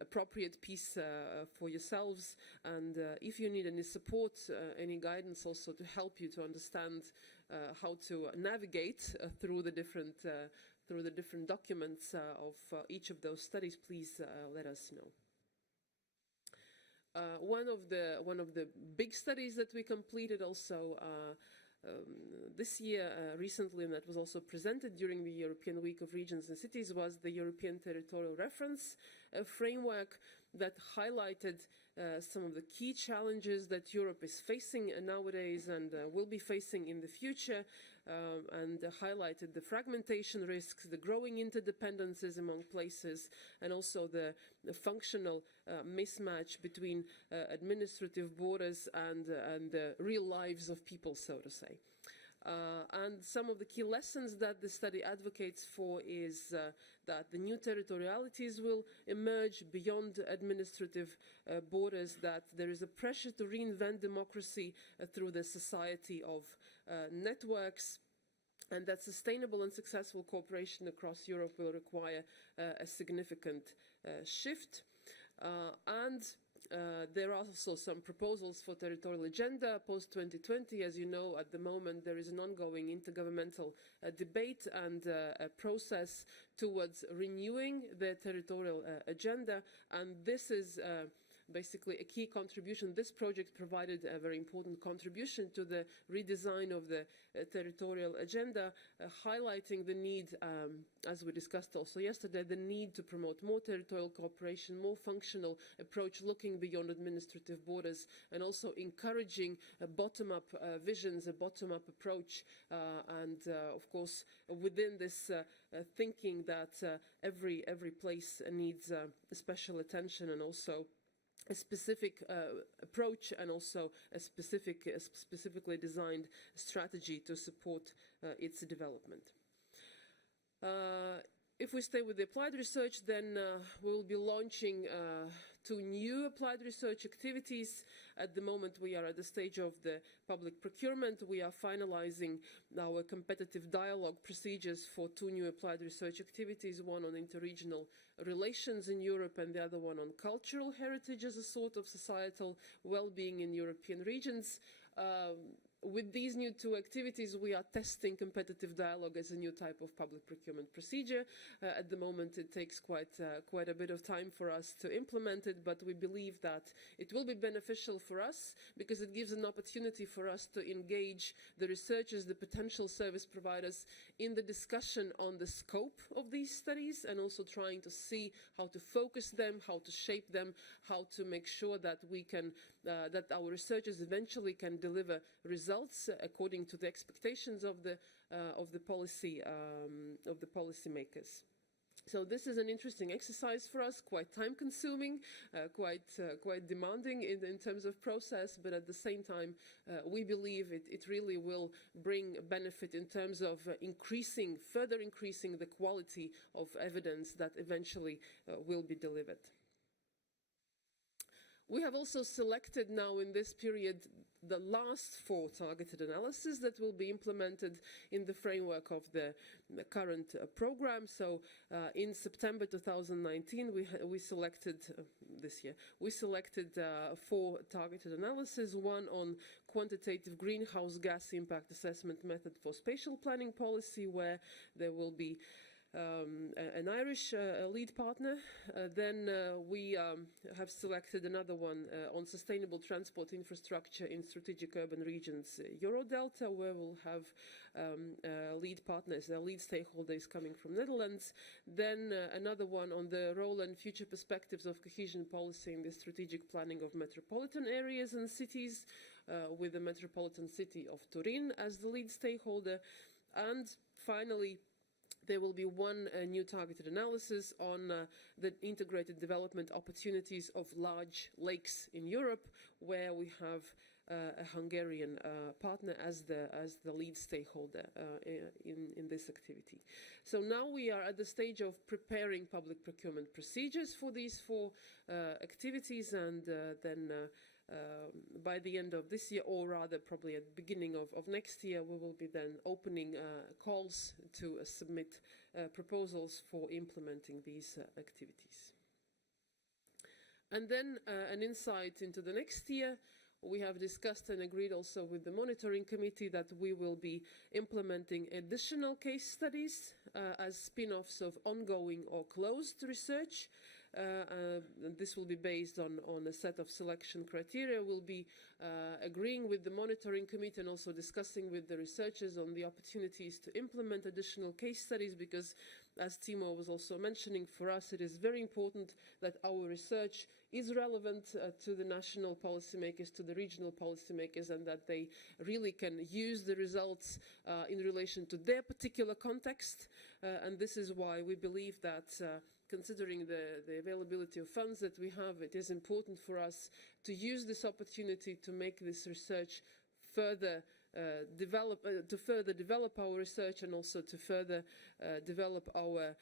appropriate piece for yourselves, and if you need any support, any guidance also to help you to understand how to navigate through the different documents of each of those studies, please let us know. One of the big studies that we completed also this year recently, and that was also presented during the European Week of Regions and Cities, was the European Territorial Reference Framework that highlighted some of the key challenges that Europe is facing nowadays and will be facing in the future, and highlighted the fragmentation risks, the growing interdependencies among places, and also the functional mismatch between administrative borders and the real lives of people, so to say. And some of the key lessons that the study advocates for is that the new territorialities will emerge beyond administrative borders, that there is a pressure to reinvent democracy through the society of networks, and that sustainable and successful cooperation across Europe will require a significant shift. And there are also some proposals for territorial agenda post-2020. As you know, at the moment there is an ongoing intergovernmental debate and a process towards renewing the territorial agenda, and this is basically a key contribution. This project provided a very important contribution to the redesign of the territorial agenda, highlighting the need, as we discussed also yesterday, the need to promote more territorial cooperation, more functional approach looking beyond administrative borders, and also encouraging bottom-up visions, a bottom-up approach, and of course within this thinking that every place needs special attention and also a specific approach and also a specifically designed strategy to support its development. If we stay with the applied research, then we will be launching 2 new applied research activities. At the moment, we are at the stage of the public procurement. We are finalizing our competitive dialogue procedures for 2 new applied research activities, one on interregional relations in Europe and the other one on cultural heritage as a sort of societal well-being in European regions. With these new 2 activities, we are testing competitive dialogue as a new type of public procurement procedure. At the moment, it takes quite a bit of time for us to implement it, but we believe that it will be beneficial for us because it gives an opportunity for us to engage the researchers, the potential service providers in the discussion on the scope of these studies and also trying to see how to focus them, how to shape them, how to make sure that we can that our researchers eventually can deliver results according to the expectations of the policymakers. So this is an interesting exercise for us, quite time-consuming, quite demanding in terms of process, but at the same time, we believe it really will bring benefit in terms of further increasing the quality of evidence that eventually will be delivered. We have also selected now in this period the last 4 targeted analyses that will be implemented in the framework of the current program. So in September 2019, we selected, this year, we selected 4 targeted analyses, one on quantitative greenhouse gas impact assessment method for spatial planning policy, where there will be an Irish lead partner. Then we have selected another one on sustainable transport infrastructure in strategic urban regions, Eurodelta, where we'll have lead partners, lead stakeholders coming from Netherlands. Then another one on the role and future perspectives of cohesion policy in the strategic planning of metropolitan areas and cities, with the metropolitan city of Turin as the lead stakeholder. And finally, there will be one new targeted analysis on the integrated development opportunities of large lakes in Europe, where we have a Hungarian partner as the lead stakeholder in this activity. So now we are at the stage of preparing public procurement procedures for these 4 activities, and then by the end of this year, or rather probably at the beginning of next year, we will be then opening calls to submit proposals for implementing these activities. And then an insight into the next year. We have discussed and agreed also with the monitoring committee that we will be implementing additional case studies as spin-offs of ongoing or closed research. This will be based on a set of selection criteria. We'll be agreeing with the monitoring committee and also discussing with the researchers on the opportunities to implement additional case studies, because, as Timo was also mentioning, for us it is very important that our research is relevant to the national policymakers, to the regional policymakers, and that they really can use the results in relation to their particular context. And this is why we believe that considering the availability of funds that we have, it is important for us to use this opportunity to make this research further develop our research, and also to further develop our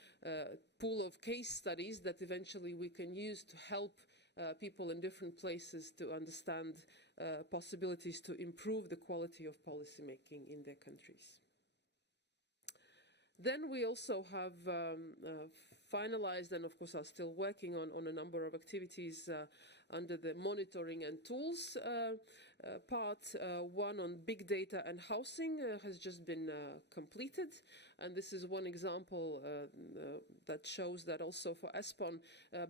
pool of case studies that eventually we can use to help people in different places to understand possibilities to improve the quality of policymaking in their countries. Then we also have finalized and of course are still working on a number of activities under the monitoring and tools part. One on big data and housing has just been completed, and this is one example that shows that also for ESPON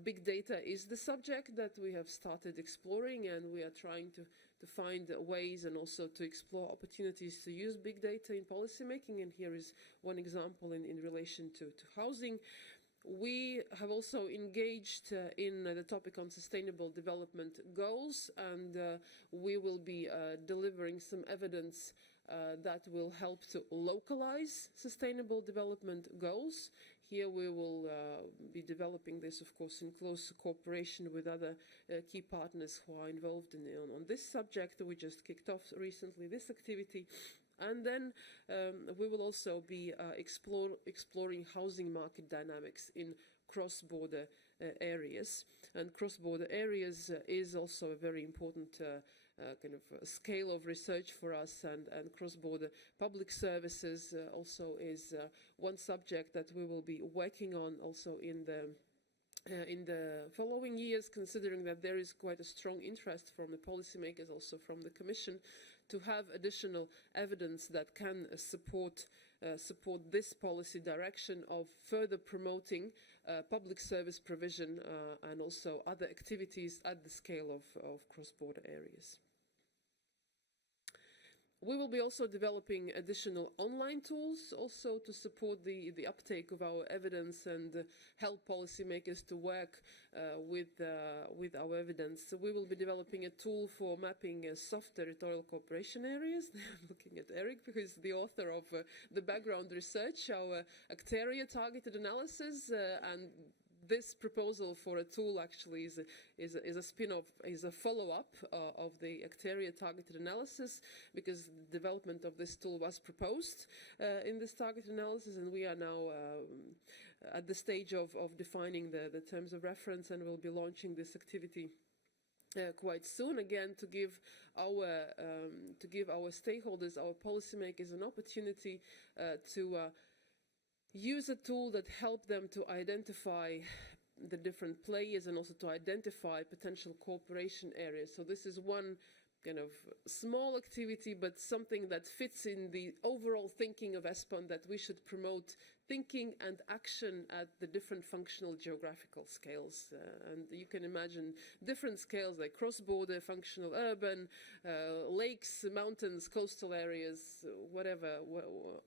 big data is the subject that we have started exploring, and we are trying to find ways and also to explore opportunities to use big data in policymaking, and here is one example in relation to housing. We have also engaged in the topic on sustainable development goals, and we will be delivering some evidence that will help to localize sustainable development goals. Here we will be developing this, of course, in close cooperation with other key partners who are involved on this subject. We just kicked off recently this activity. And then we will also be exploring housing market dynamics in cross-border areas. And cross-border areas is also a very important kind of scale of research for us, and cross-border public services also is one subject that we will be working on also in the following years, considering that there is quite a strong interest from the policymakers, also from the Commission, to have additional evidence that can support this policy direction of further promoting public service provision and also other activities at the scale of cross-border areas. We will be also developing additional online tools also to support the uptake of our evidence and help policymakers to work with our evidence. So we will be developing a tool for mapping soft territorial cooperation areas. I'm looking at Eric, who is the author of the background research, our Acteria targeted analysis, and this proposal for a tool actually is a spin-off, is a follow-up of the Acteria targeted analysis, because the development of this tool was proposed in this targeted analysis, and we are now at the stage of defining the terms of reference, and we'll be launching this activity quite soon, again to give our stakeholders, our policymakers, an opportunity to use a tool that helps them to identify the different players and also to identify potential cooperation areas. So this is one kind of small activity, but something that fits in the overall thinking of ESPON, that we should promote thinking and action at the different functional geographical scales. And you can imagine different scales like cross-border, functional urban, lakes, mountains, coastal areas, whatever,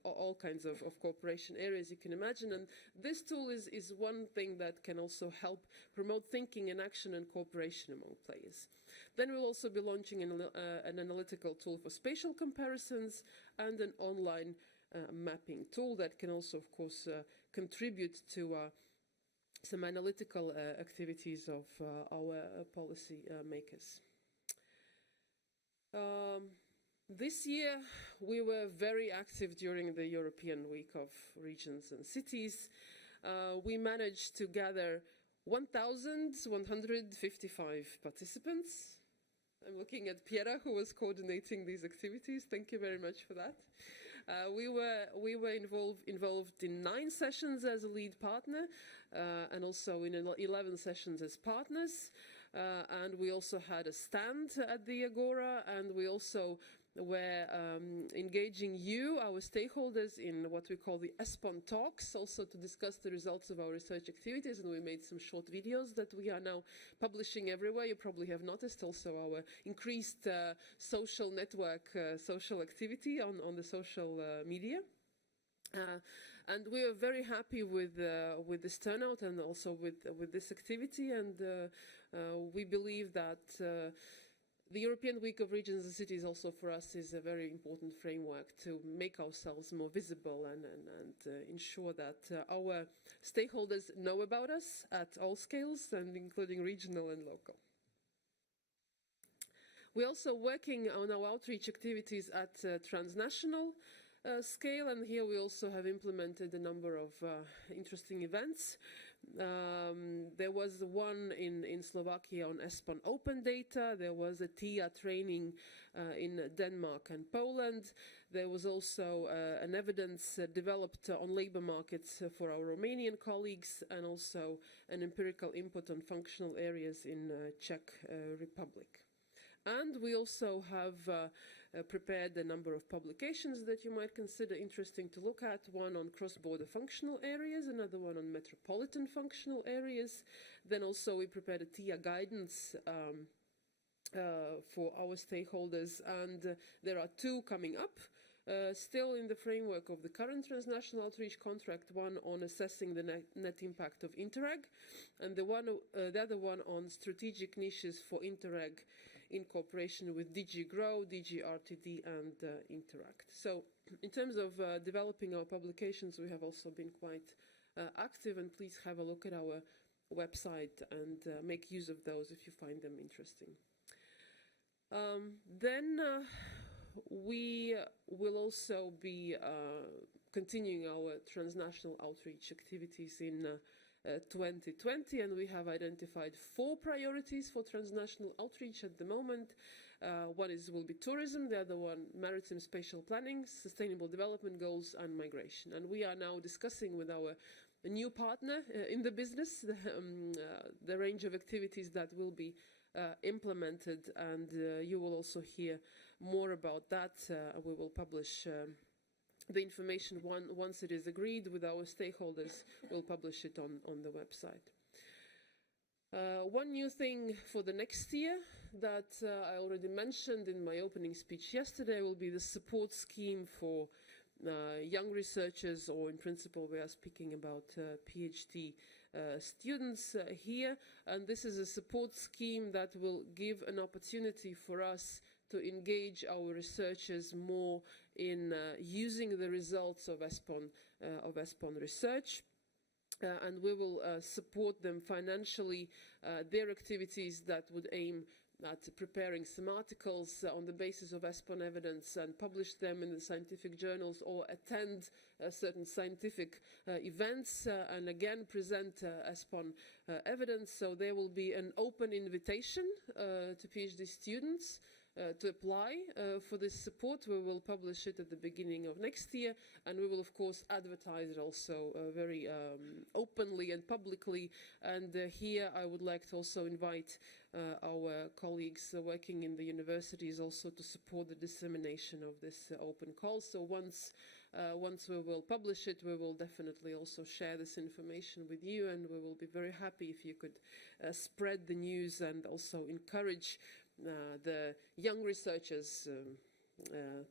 all kinds of cooperation areas you can imagine. And this tool is one thing that can also help promote thinking and action and cooperation among players. Then we'll also be launching an analytical tool for spatial comparisons and an online mapping tool that can also, of course, contribute to some analytical activities of our policy makers. This year we were very active during the European Week of Regions and Cities. We managed to gather 1,155 participants. I'm looking at Piera, who was coordinating these activities. Thank you very much for that. We were involved in 9 sessions as a lead partner, and also in 11 sessions as partners. And we also had a stand at the Agora, and we also were engaging you, our stakeholders, in what we call the ESPON talks, also to discuss the results of our research activities, and we made some short videos that we are now publishing everywhere. You probably have noticed also our increased social network, social activity on the social media. And we are very happy with this turnout and also with this activity, and we believe that the European Week of Regions and Cities also for us is a very important framework to make ourselves more visible and ensure that our stakeholders know about us at all scales, and including regional and local. We're also working on our outreach activities at transnational scale, and here we also have implemented a number of interesting events. There was one in Slovakia on ESPON open data. There was a TIA training in Denmark and Poland. There was also an evidence developed on labor markets for our Romanian colleagues, and also an empirical input on functional areas in Czech Republic. And we also have prepared a number of publications that you might consider interesting to look at. One on cross-border functional areas, another one on metropolitan functional areas. Then also we prepared a TIA guidance for our stakeholders, and there are two coming up. Still in the framework of the current transnational outreach contract, one on assessing the net impact of Interreg, and the other one on strategic niches for Interreg in cooperation with DG GROW, DG RTD, and Interact. So in terms of developing our publications, we have also been quite active, and please have a look at our website and make use of those if you find them interesting. Then we will also be continuing our transnational outreach activities in 2020, and we have identified 4 priorities for transnational outreach at the moment. One will be tourism, the other one maritime spatial planning, sustainable development goals, and migration. And we are now discussing with our new partner in the business the range of activities that will be implemented, and you will also hear more about that. We will publish the information once it is agreed with our stakeholders. We'll publish it on the website. One new thing for the next year that I already mentioned in my opening speech yesterday will be the support scheme for young researchers, or in principle we are speaking about PhD students here, and this is a support scheme that will give an opportunity for us to engage our researchers more in using the results of ESPON research. And we will support them financially, their activities that would aim at preparing some articles on the basis of ESPON evidence and publish them in the scientific journals, or attend certain scientific events and again present ESPON evidence. So there will be an open invitation to PhD students to apply for this support. We will publish it at the beginning of next year, and we will of course advertise it also very openly and publicly. And here I would like to also invite our colleagues working in the universities also to support the dissemination of this open call. So once we will publish it, we will definitely also share this information with you, and we will be very happy if you could spread the news and also encourage the young researchers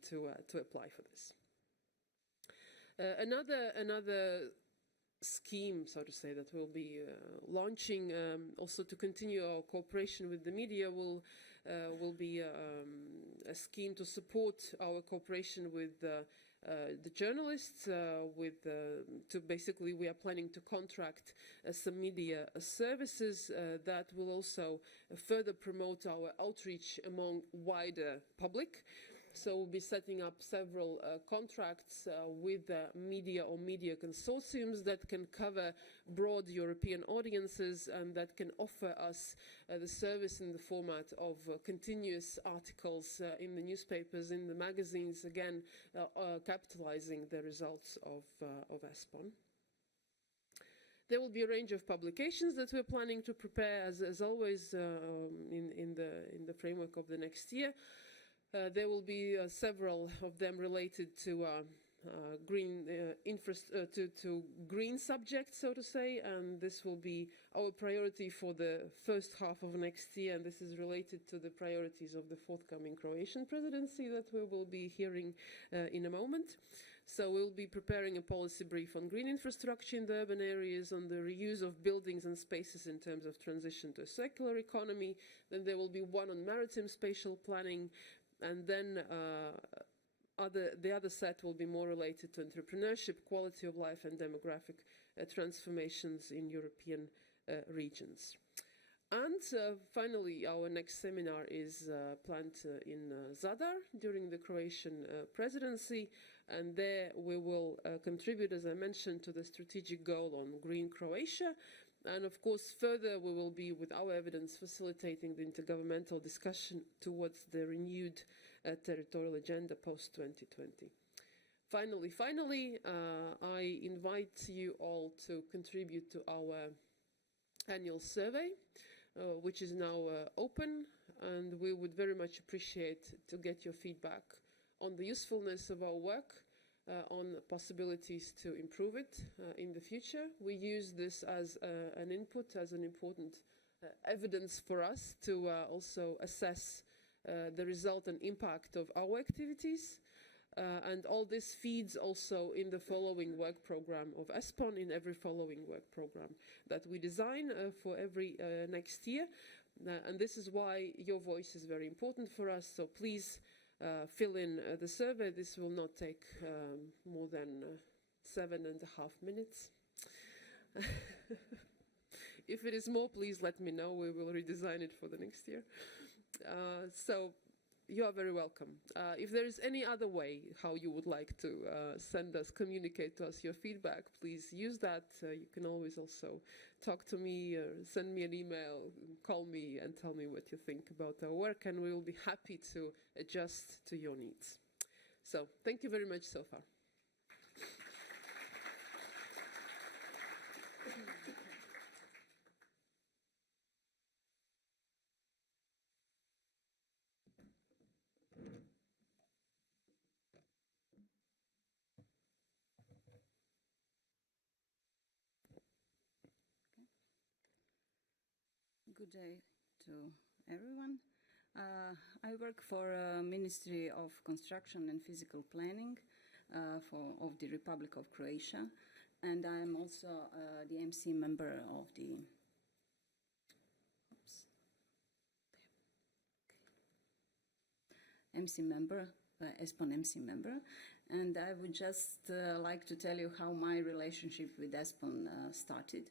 to apply for this. Another scheme, so to say, that we'll be launching also to continue our cooperation with the media will be a scheme to support our cooperation with the journalists. To basically, we are planning to contract some media services that will also further promote our outreach among wider public. So we'll be setting up several contracts with media or media consortiums that can cover broad European audiences and that can offer us the service in the format of continuous articles in the newspapers, in the magazines, again capitalizing the results of ESPON. There will be a range of publications that we're planning to prepare, as always, in the framework of the next year. There will be several of them related to green subjects, so to say, and this will be our priority for the first half of next year, and this is related to the priorities of the forthcoming Croatian presidency that we will be hearing in a moment. So we'll be preparing a policy brief on green infrastructure in the urban areas, on the reuse of buildings and spaces in terms of transition to a circular economy. Then there will be one on maritime spatial planning, and then the other set will be more related to entrepreneurship, quality of life, and demographic transformations in European regions. And finally, our next seminar is planned in Zadar during the Croatian presidency, and there we will contribute, as I mentioned, to the strategic goal on Green Croatia. And of course, further, we will be, with our evidence, facilitating the intergovernmental discussion towards the renewed territorial agenda post-2020. Finally, I invite you all to contribute to our annual survey, which is now open, and we would very much appreciate to get your feedback on the usefulness of our work, on possibilities to improve it in the future. We use this as an input, as an important evidence for us to also assess the result and impact of our activities. And all this feeds also in the following work program of ESPON, in every following work program that we design for every next year. And this is why your voice is very important for us. So please fill in the survey. This will not take more than 7.5 minutes. If it is more, please let me know. We will redesign it for the next year. So you are very welcome. If there is any other way how you would like to communicate to us your feedback, please use that. You can always also talk to me, send me an email, call me and tell me what you think about our work, and we will be happy to adjust to your needs. So thank you very much so far. Good day to everyone. I work for Ministry of Construction and Physical Planning of the Republic of Croatia, and I am also the MC member of the ESPON MC member, and I would just like to tell you how my relationship with ESPON started.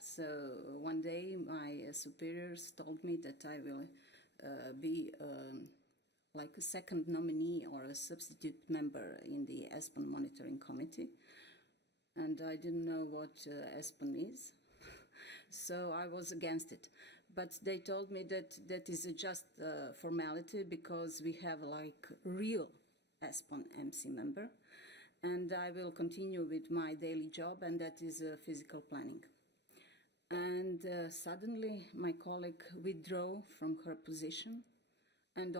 So one day my superiors told me that I will be like a second nominee or a substitute member in the ESPON monitoring committee, and I didn't know what ESPON is, so I was against it. But they told me that that is just formality because we have like real ESPON MC member, and I will continue with my daily job, and that is physical planning. And suddenly my colleague withdrew from her position and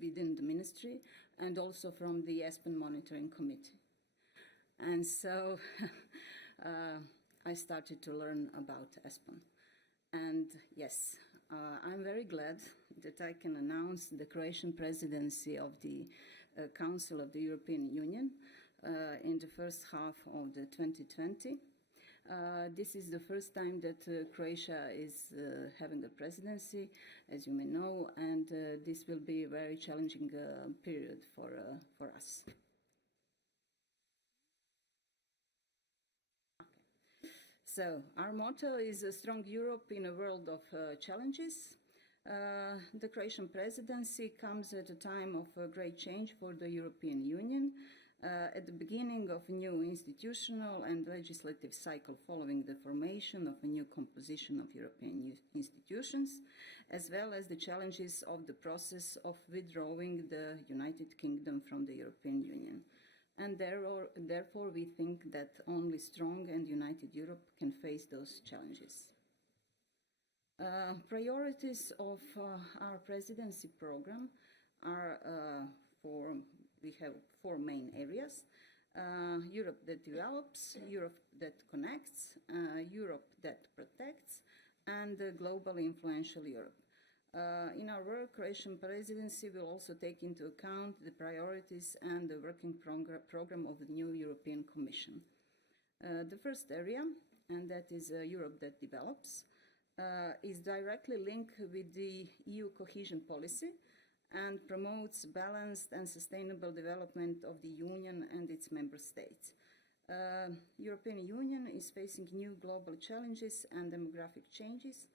within the ministry, and also from the ESPON monitoring committee. And so I started to learn about ESPON. And yes, I'm very glad that I can announce the Croatian presidency of the Council of the European Union in the first half of the 2020. This is the first time that Croatia is having a presidency, as you may know, and this will be a very challenging period for us. So, our motto is a strong Europe in a world of challenges. The Croatian presidency comes at a time of great change for the European Union, at the beginning of a new institutional and legislative cycle following the formation of a new composition of European institutions, as well as the challenges of the process of withdrawing the United Kingdom from the European Union. And therefore, we think that only strong and united Europe can face those challenges. Priorities of our presidency program are we have 4 main areas: Europe that develops, Europe that connects, Europe that protects, and globally influential Europe. In our work, Croatian presidency will also take into account the priorities and the working program of the new European Commission. The first area, and that is Europe that develops, is directly linked with the EU cohesion policy and promotes balanced and sustainable development of the Union and its member states. European Union is facing new global challenges and demographic changes.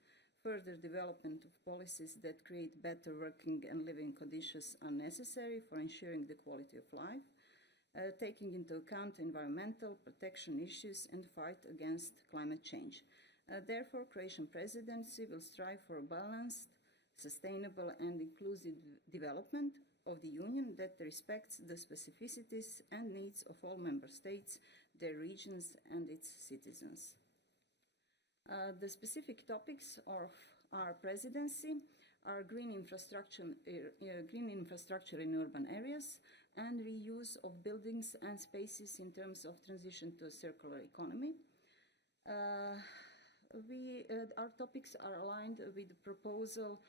Further development of policies that create better working and living conditions are necessary for ensuring the quality of life. taking into account environmental protection issues and fight against climate change. Therefore, Croatian presidency will strive for a balanced, sustainable and inclusive development of the Union that respects the specificities and needs of all member states, their regions and its citizens. The specific topics of our presidency are green infrastructure in urban areas and reuse of buildings and spaces in terms of transition to a circular economy. Our topics are aligned with the proposal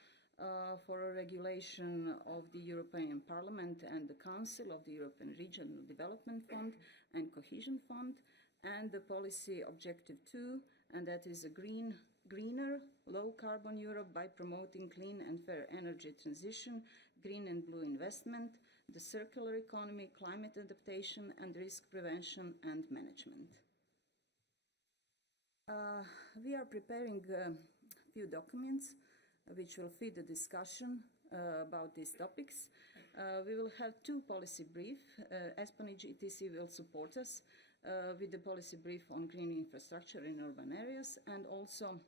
for a regulation of the European Parliament and the Council of the European Regional Development Fund and Cohesion Fund, and the policy objective 2, and that is a greener, low-carbon Europe by promoting clean and fair energy transition, green and blue investment, the circular economy, climate adaptation, and risk prevention and management. We are preparing a few documents which will feed the discussion about these topics. We will have two policy briefs. ESPON EGTC will support us with the policy brief on green infrastructure in urban areas and also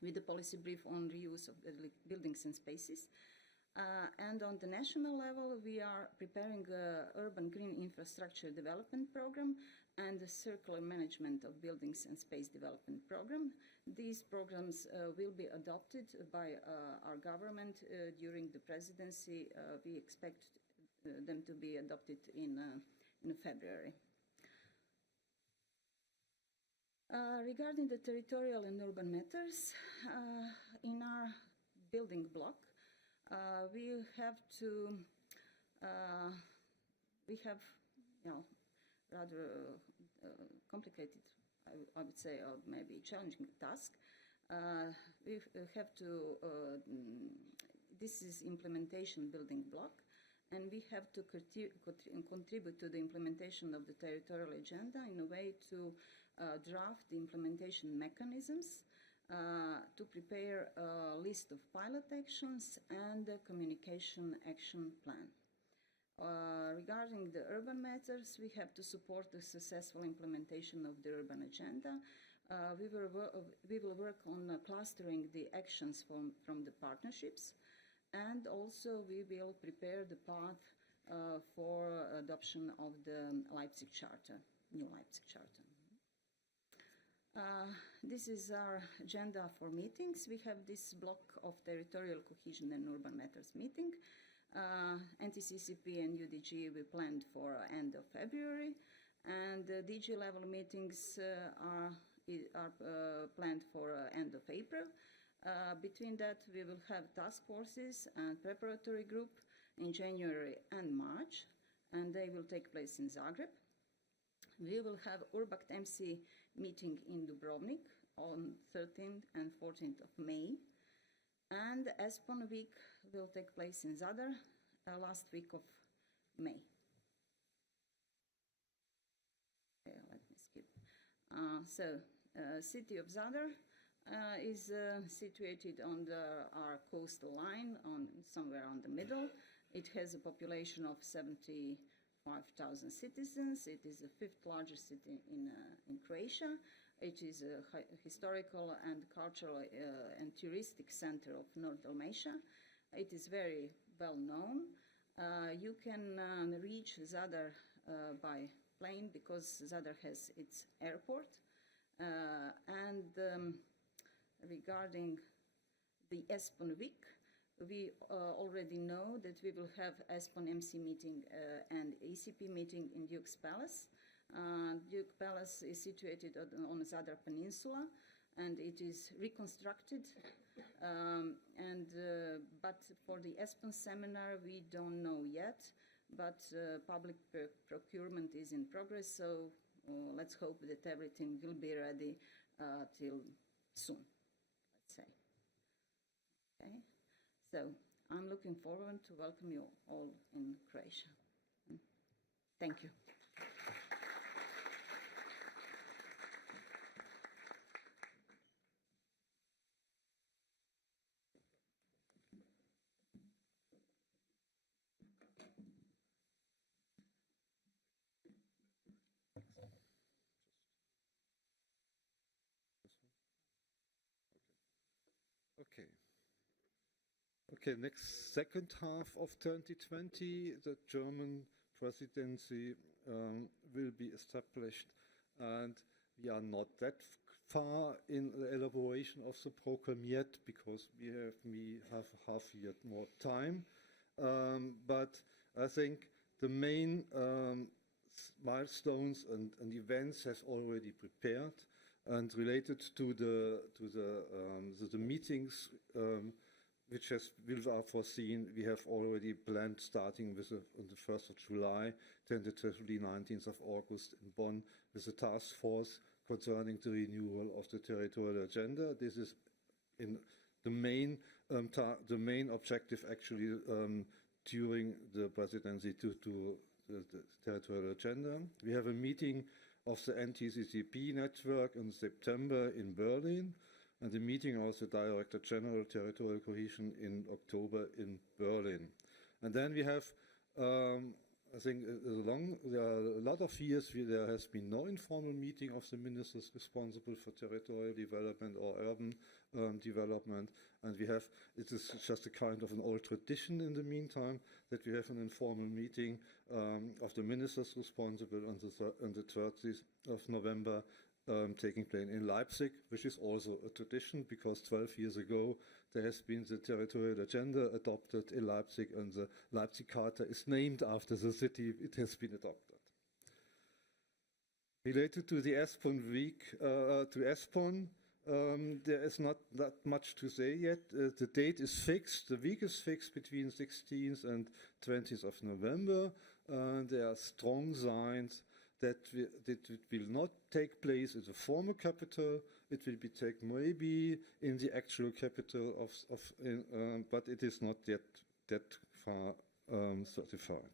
with the policy brief on reuse of buildings and spaces. And on the national level, we are preparing an urban green infrastructure development program and the circular management of buildings and space development program. These programs will be adopted by our government during the presidency. We expect them to be adopted in February. Regarding the territorial and urban matters, in our building block, we have rather complicated, I would say, or maybe challenging task. We have to, this is implementation building block, and we have to contribute to the implementation of the territorial agenda in a way to draft the implementation mechanisms, to prepare a list of pilot actions and a communication action plan. Regarding the urban matters, we have to support the successful implementation of the urban agenda. We will work on clustering the actions from the partnerships, and also we will prepare the path for adoption of the Leipzig Charter, new Leipzig Charter. This is our agenda for meetings. We have this block of territorial cohesion and urban matters meeting. NTCCP and UDG we planned for end of February, and DG level meetings are planned for end of April. Between that, we will have task forces and preparatory group in January and March, and they will take place in Zagreb. We will have Urbact MC meeting in Dubrovnik on 13th and 14th of May. And ESPON week will take place in Zadar last week of May. Okay, let me skip. City of Zadar is situated on our coastal line, somewhere on the middle. It has a population of 75,000 citizens. It is the 5th largest city in Croatia. It is a historical and cultural and touristic center of North Dalmatia. It is very well known. You can reach Zadar by plane because Zadar has its airport. Regarding the ESPON week, we already know that we will have ESPON MC meeting and ECP meeting in Duke's Palace. Duke Palace is situated on the Zadar Peninsula, and it is reconstructed. But for the ESPON seminar, we don't know yet, but public procurement is in progress, so let's hope that everything will be ready till soon, let's say. Okay, so I'm looking forward to welcome you all in Croatia. Thank you. okay, next second half of 2020, the German presidency will be established, and we are not that far in the elaboration of the program yet because we have half year more time. But I think the main milestones and events has already prepared, and related to the meetings which are foreseen, we have already planned starting with on the 1st of July, tentatively 19th of August in Bonn, with a task force concerning the renewal of the territorial agenda. This is in the main objective actually during the presidency to the territorial agenda. We have a meeting of the NTCCP network in September in Berlin, and the meeting of the Director General Territorial Cohesion in October in Berlin. And then we have, I think, there are a lot of years there has been no informal meeting of the ministers responsible for territorial development or urban development, and it is just a kind of an old tradition in the meantime that we have an informal meeting of the ministers responsible on the 30th of November taking place in Leipzig, which is also a tradition because 12 years ago there has been the territorial agenda adopted in Leipzig, and the Leipzig Charter is named after the city it has been adopted. Related to the ESPON week, there is not that much to say yet. The date is fixed, the week is fixed between 16th and 20th of November. There are strong signs that it will not take place in the former capital. It will be taken maybe in the actual capital but it is not yet that far certified.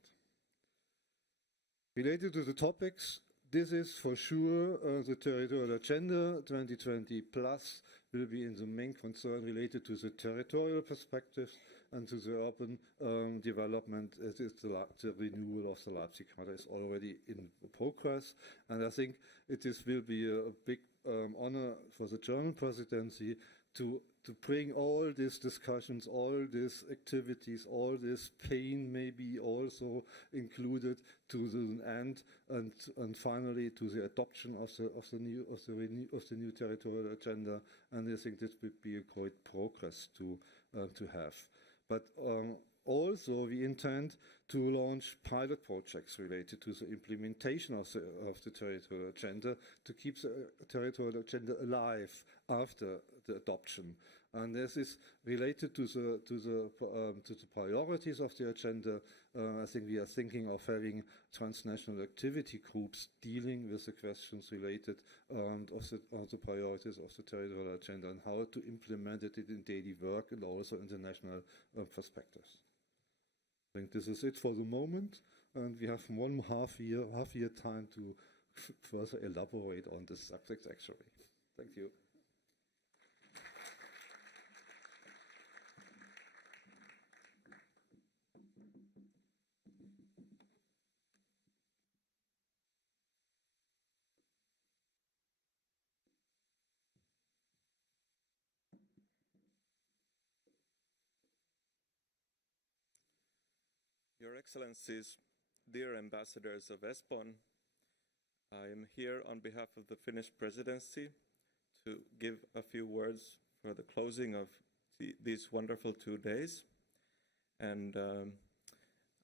Related to the topics, this is for sure the territorial agenda 2020 plus will be in the main concern related to the territorial perspectives and to the urban development. It is the renewal of the Leipzig Charter is already in progress, and I think will be a big honor for the German presidency to bring all these discussions, all these activities, all this pain maybe also included to the end, and finally to the adoption of the new territorial agenda. And I think this would be a great progress to have. But also we intend to launch pilot projects related to the implementation of the territorial agenda to keep the territorial agenda alive after the adoption. And this is related to the priorities of the agenda. I think we are thinking of having transnational activity groups dealing with the questions related of the priorities of the territorial agenda and how to implement it in daily work and also international perspectives. I think this is it for the moment, and we have one half year time to further elaborate on this subject actually. Thank you. Your Excellencies, dear ambassadors of ESPON, I am here on behalf of the Finnish Presidency to give a few words for the closing of these wonderful 2 days. And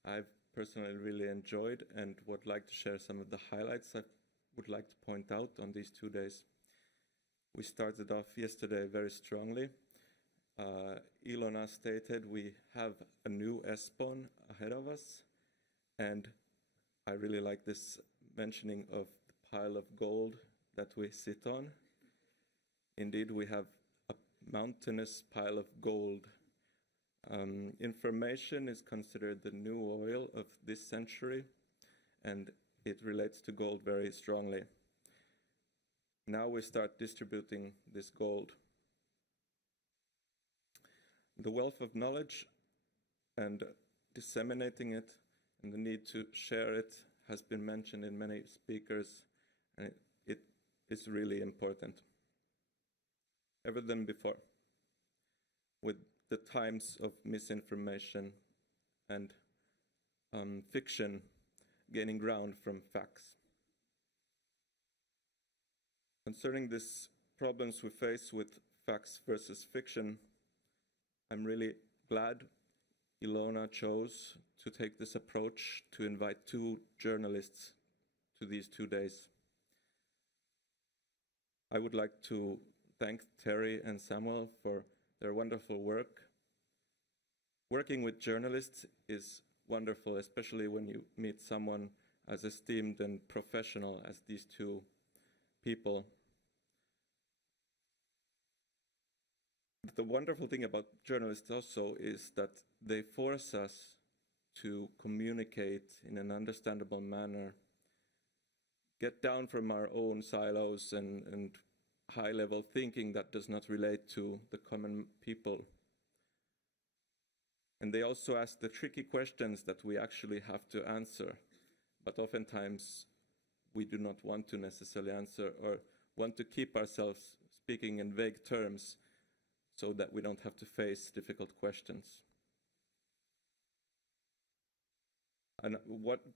I've personally really enjoyed and would like to share some of the highlights I would like to point out on these 2 days. We started off yesterday very strongly. Ilona stated we have a new ESPON ahead of us, and I really like this mentioning of the pile of gold that we sit on. Indeed, we have a mountainous pile of gold. Information is considered the new oil of this century, and it relates to gold very strongly. Now we start distributing this gold. The wealth of knowledge and disseminating it and the need to share it has been mentioned in many speakers, and it is really important. Ever than before, with the times of misinformation and fiction gaining ground from facts. Concerning these problems we face with facts versus fiction, I'm really glad Ilona chose to take this approach to invite 2 journalists to these 2 days. I would like to thank Terry and Samuel for their wonderful work. Working with journalists is wonderful, especially when you meet someone as esteemed and professional as these 2 people. The wonderful thing about journalists also is that they force us to communicate in an understandable manner, get down from our own silos and high-level thinking that does not relate to the common people. And they also ask the tricky questions that we actually have to answer, but oftentimes we do not want to necessarily answer or want to keep ourselves speaking in vague terms so that we don't have to face difficult questions. And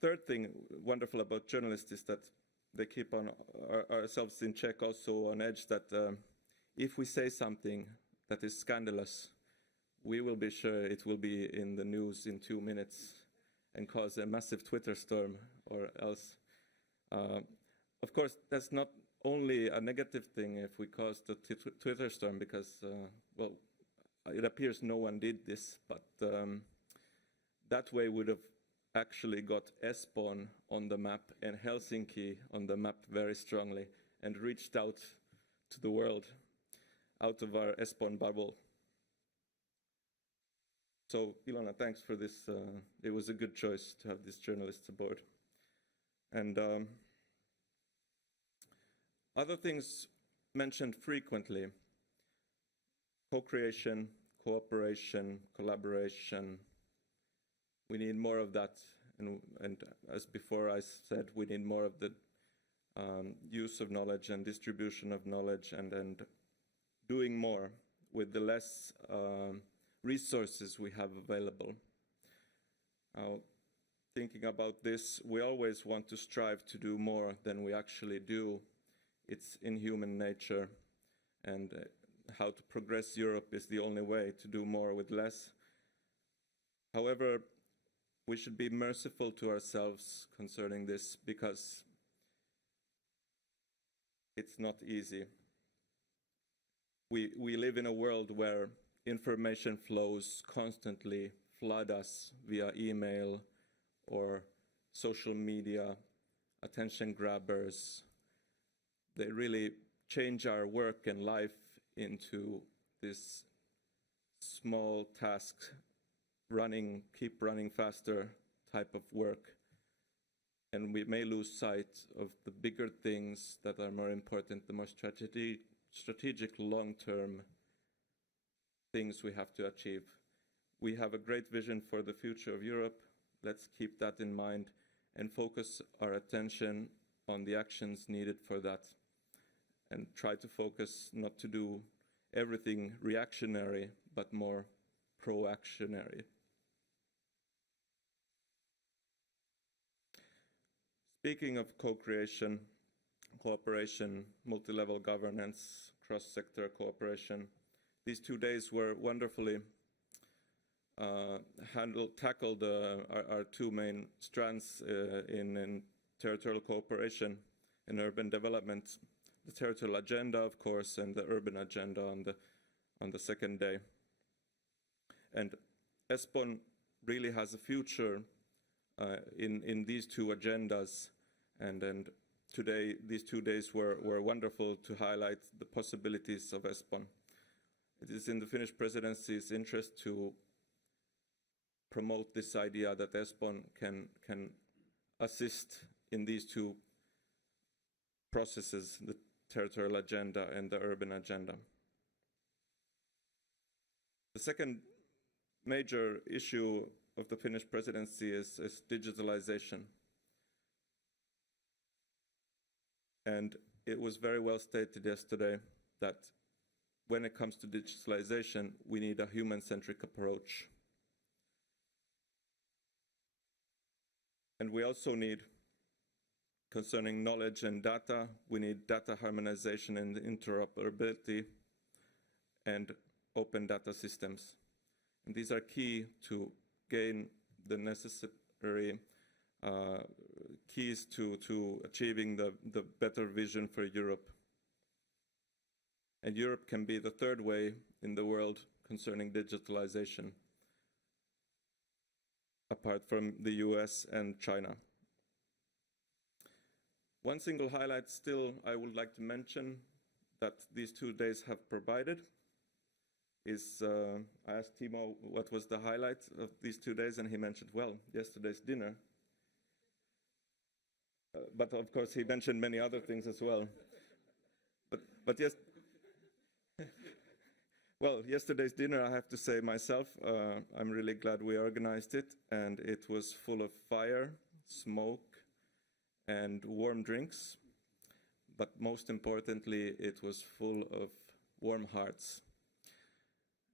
third thing wonderful about journalists is that they keep on ourselves in check, also on edge, that if we say something that is scandalous, we will be sure it will be in the news in 2 minutes and cause a massive Twitter storm or else. Of course, that's not only a negative thing if we cause the Twitter storm, because, well, it appears no one did this, but that way would have actually got ESPON on the map and Helsinki on the map very strongly and reached out to the world out of our ESPON bubble. So, Ilona, thanks for this. It was a good choice to have these journalists aboard. And other things mentioned frequently: co-creation, cooperation, collaboration. We need more of that. And as before I said, we need more of the use of knowledge and distribution of knowledge and doing more with the less resources we have available. Thinking about this, we always want to strive to do more than we actually do. It's in human nature, and how to progress Europe is the only way to do more with less. However, we should be merciful to ourselves concerning this, because it's not easy. We live in a world where information flows constantly flood us via email or social media, attention grabbers. They really change our work and life into this small task, keep running faster type of work. And we may lose sight of the bigger things that are more important, the more strategic long-term things we have to achieve. We have a great vision for the future of Europe. Let's keep that in mind and focus our attention on the actions needed for that, and try to focus not to do everything reactionary, but more pro-actionary. Speaking of co-creation, cooperation, multi-level governance, cross-sector cooperation, these 2 days were wonderfully tackled our 2 main strands in territorial cooperation and urban development. The territorial agenda, of course, and the urban agenda on the second day. And ESPON really has a future in these 2 agendas, and today these 2 days were wonderful to highlight the possibilities of ESPON. It is in the Finnish Presidency's interest to promote this idea that ESPON can assist in these 2 processes, the territorial agenda and the urban agenda. The second major issue of the Finnish Presidency is digitalization. And it was very well stated yesterday that when it comes to digitalization, we need a human-centric approach. And we also need, concerning knowledge and data, we need data harmonization and interoperability and open data systems. And these are key to gain the necessary keys to achieving the better vision for Europe. And Europe can be the third way in the world concerning digitalization, apart from the US and China. One single highlight still I would like to mention that these 2 days have provided is, I asked Timo what was the highlight of these 2 days, and he mentioned, well, yesterday's dinner. But of course he mentioned many other things as well. But yes, well, yesterday's dinner, I have to say myself, I'm really glad we organized it, and it was full of fire, smoke, and warm drinks. But most importantly, it was full of warm hearts.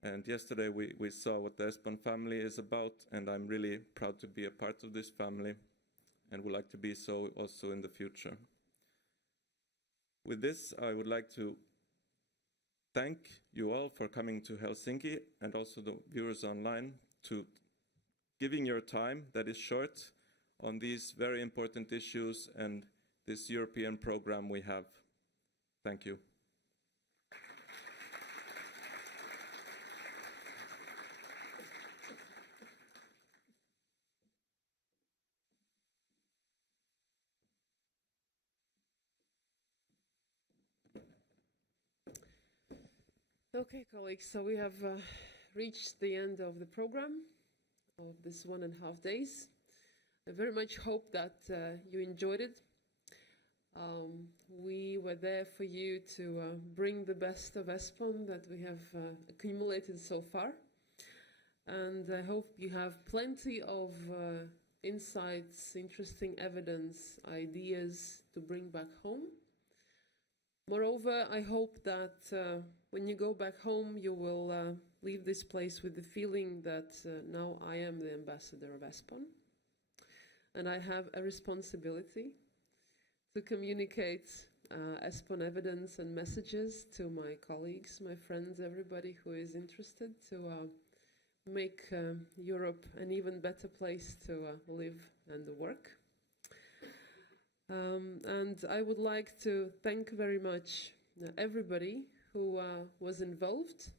And yesterday we saw what the ESPON family is about, and I'm really proud to be a part of this family, and would like to be so also in the future. With this, I would like to thank you all for coming to Helsinki, and also the viewers online, to giving your time that is short on these very important issues and this European program we have. Thank you. Okay, colleagues, so we have reached the end of the program of this 1.5 days. I very much hope that you enjoyed it. We were there for you to bring the best of ESPON that we have accumulated so far. And I hope you have plenty of insights, interesting evidence, ideas to bring back home. Moreover, I hope that when you go back home, you will leave this place with the feeling that now I am the ambassador of ESPON, and I have a responsibility to communicate ESPON evidence and messages to my colleagues, my friends, everybody who is interested, to make Europe an even better place to live and work. And I would like to thank very much everybody who was involved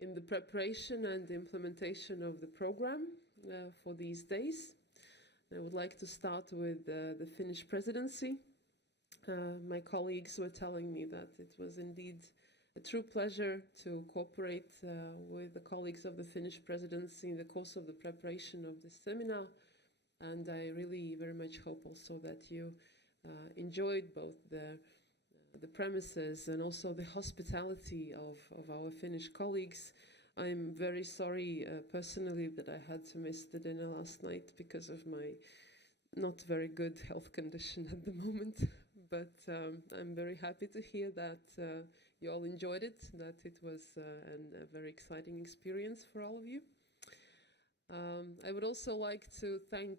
in the preparation and the implementation of the program for these days. I would like to start with the Finnish Presidency. My colleagues were telling me that it was indeed a true pleasure to cooperate with the colleagues of the Finnish Presidency in the course of the preparation of this seminar. And I really very much hope also that you enjoyed both the premises and also the hospitality of our Finnish colleagues. I'm very sorry personally that I had to miss the dinner last night because of my not very good health condition at the moment. But I'm very happy to hear that you all enjoyed it, that it was a very exciting experience for all of you. I would also like to thank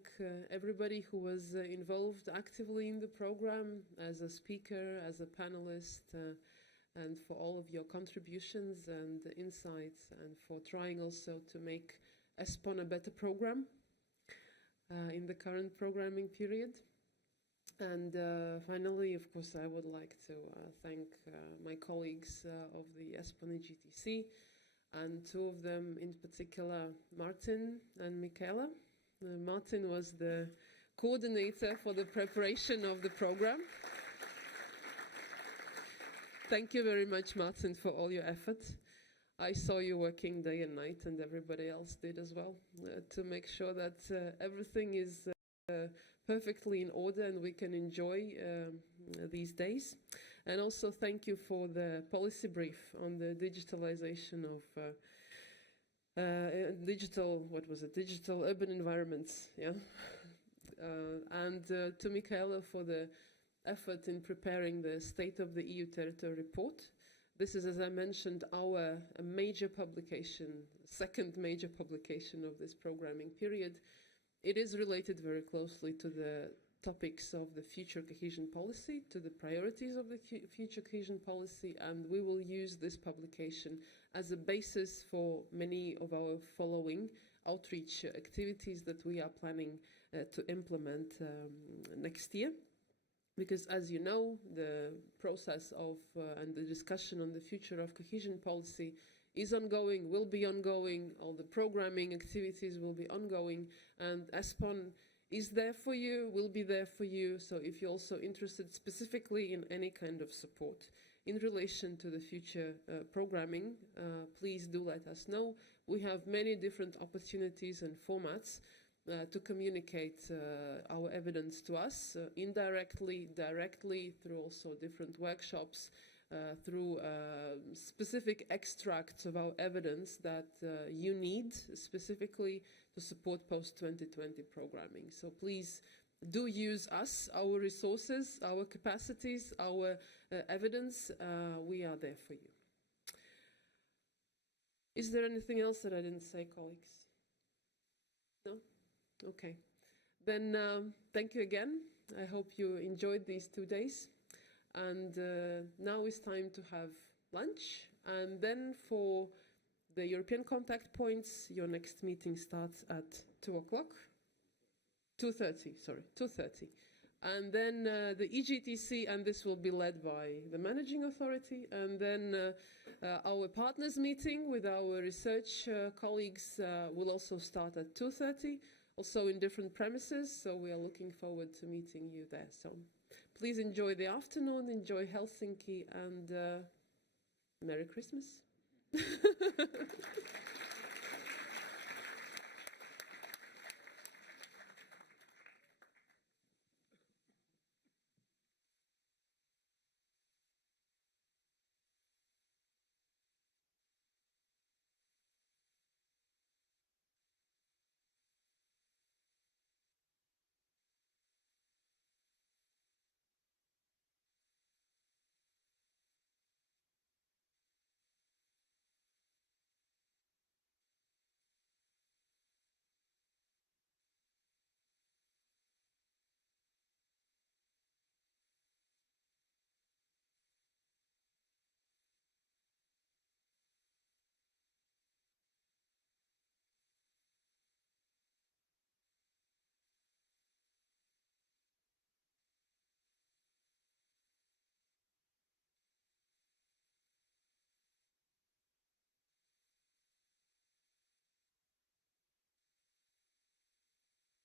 everybody who was involved actively in the program as a speaker, as a panelist, and for all of your contributions and insights, and for trying also to make ESPON a better program in the current programming period. And finally, of course, I would like to thank my colleagues of the ESPON EGTC, and two of them in particular, Martin and Michaela. Martin was the coordinator for the preparation of the program. Thank you very much, Martin, for all your effort. I saw you working day and night, and everybody else did as well, to make sure that everything is perfectly in order and we can enjoy these days. And also thank you for the policy brief on the digitalization of digital urban environments, yeah. And to Michaela for the effort in preparing the State of the EU Territory report This is, as I mentioned, our major publication, second major publication of this programming period. It is related very closely to the topics of the future cohesion policy, to the priorities of the future cohesion policy, and we will use this publication as a basis for many of our following outreach activities that we are planning to implement next year. Because, as you know, the process of and the discussion on the future of cohesion policy is ongoing, will be ongoing, all the programming activities will be ongoing, and ESPON is there for you, will be there for you. So if you're also interested specifically in any kind of support in relation to the future programming, please do let us know. We have many different opportunities and formats to communicate our evidence to us, indirectly, directly, through also different workshops, through specific extracts of our evidence that you need specifically to support post-2020 programming. So please do use us, our resources, our capacities, our evidence. We are there for you. Is there anything else that I didn't say, colleagues? No? Okay. Then thank you again. I hope you enjoyed these 2 days. And now it's time to have lunch. And then for the European contact points, your next meeting starts at 2 o'clock. 2:30, sorry, 2:30. And then the EGTC, and this will be led by the managing authority. And then our partners meeting with our research colleagues will also start at 2:30, also in different premises. So we are looking forward to meeting you there. So please enjoy the afternoon, enjoy Helsinki, and Merry Christmas.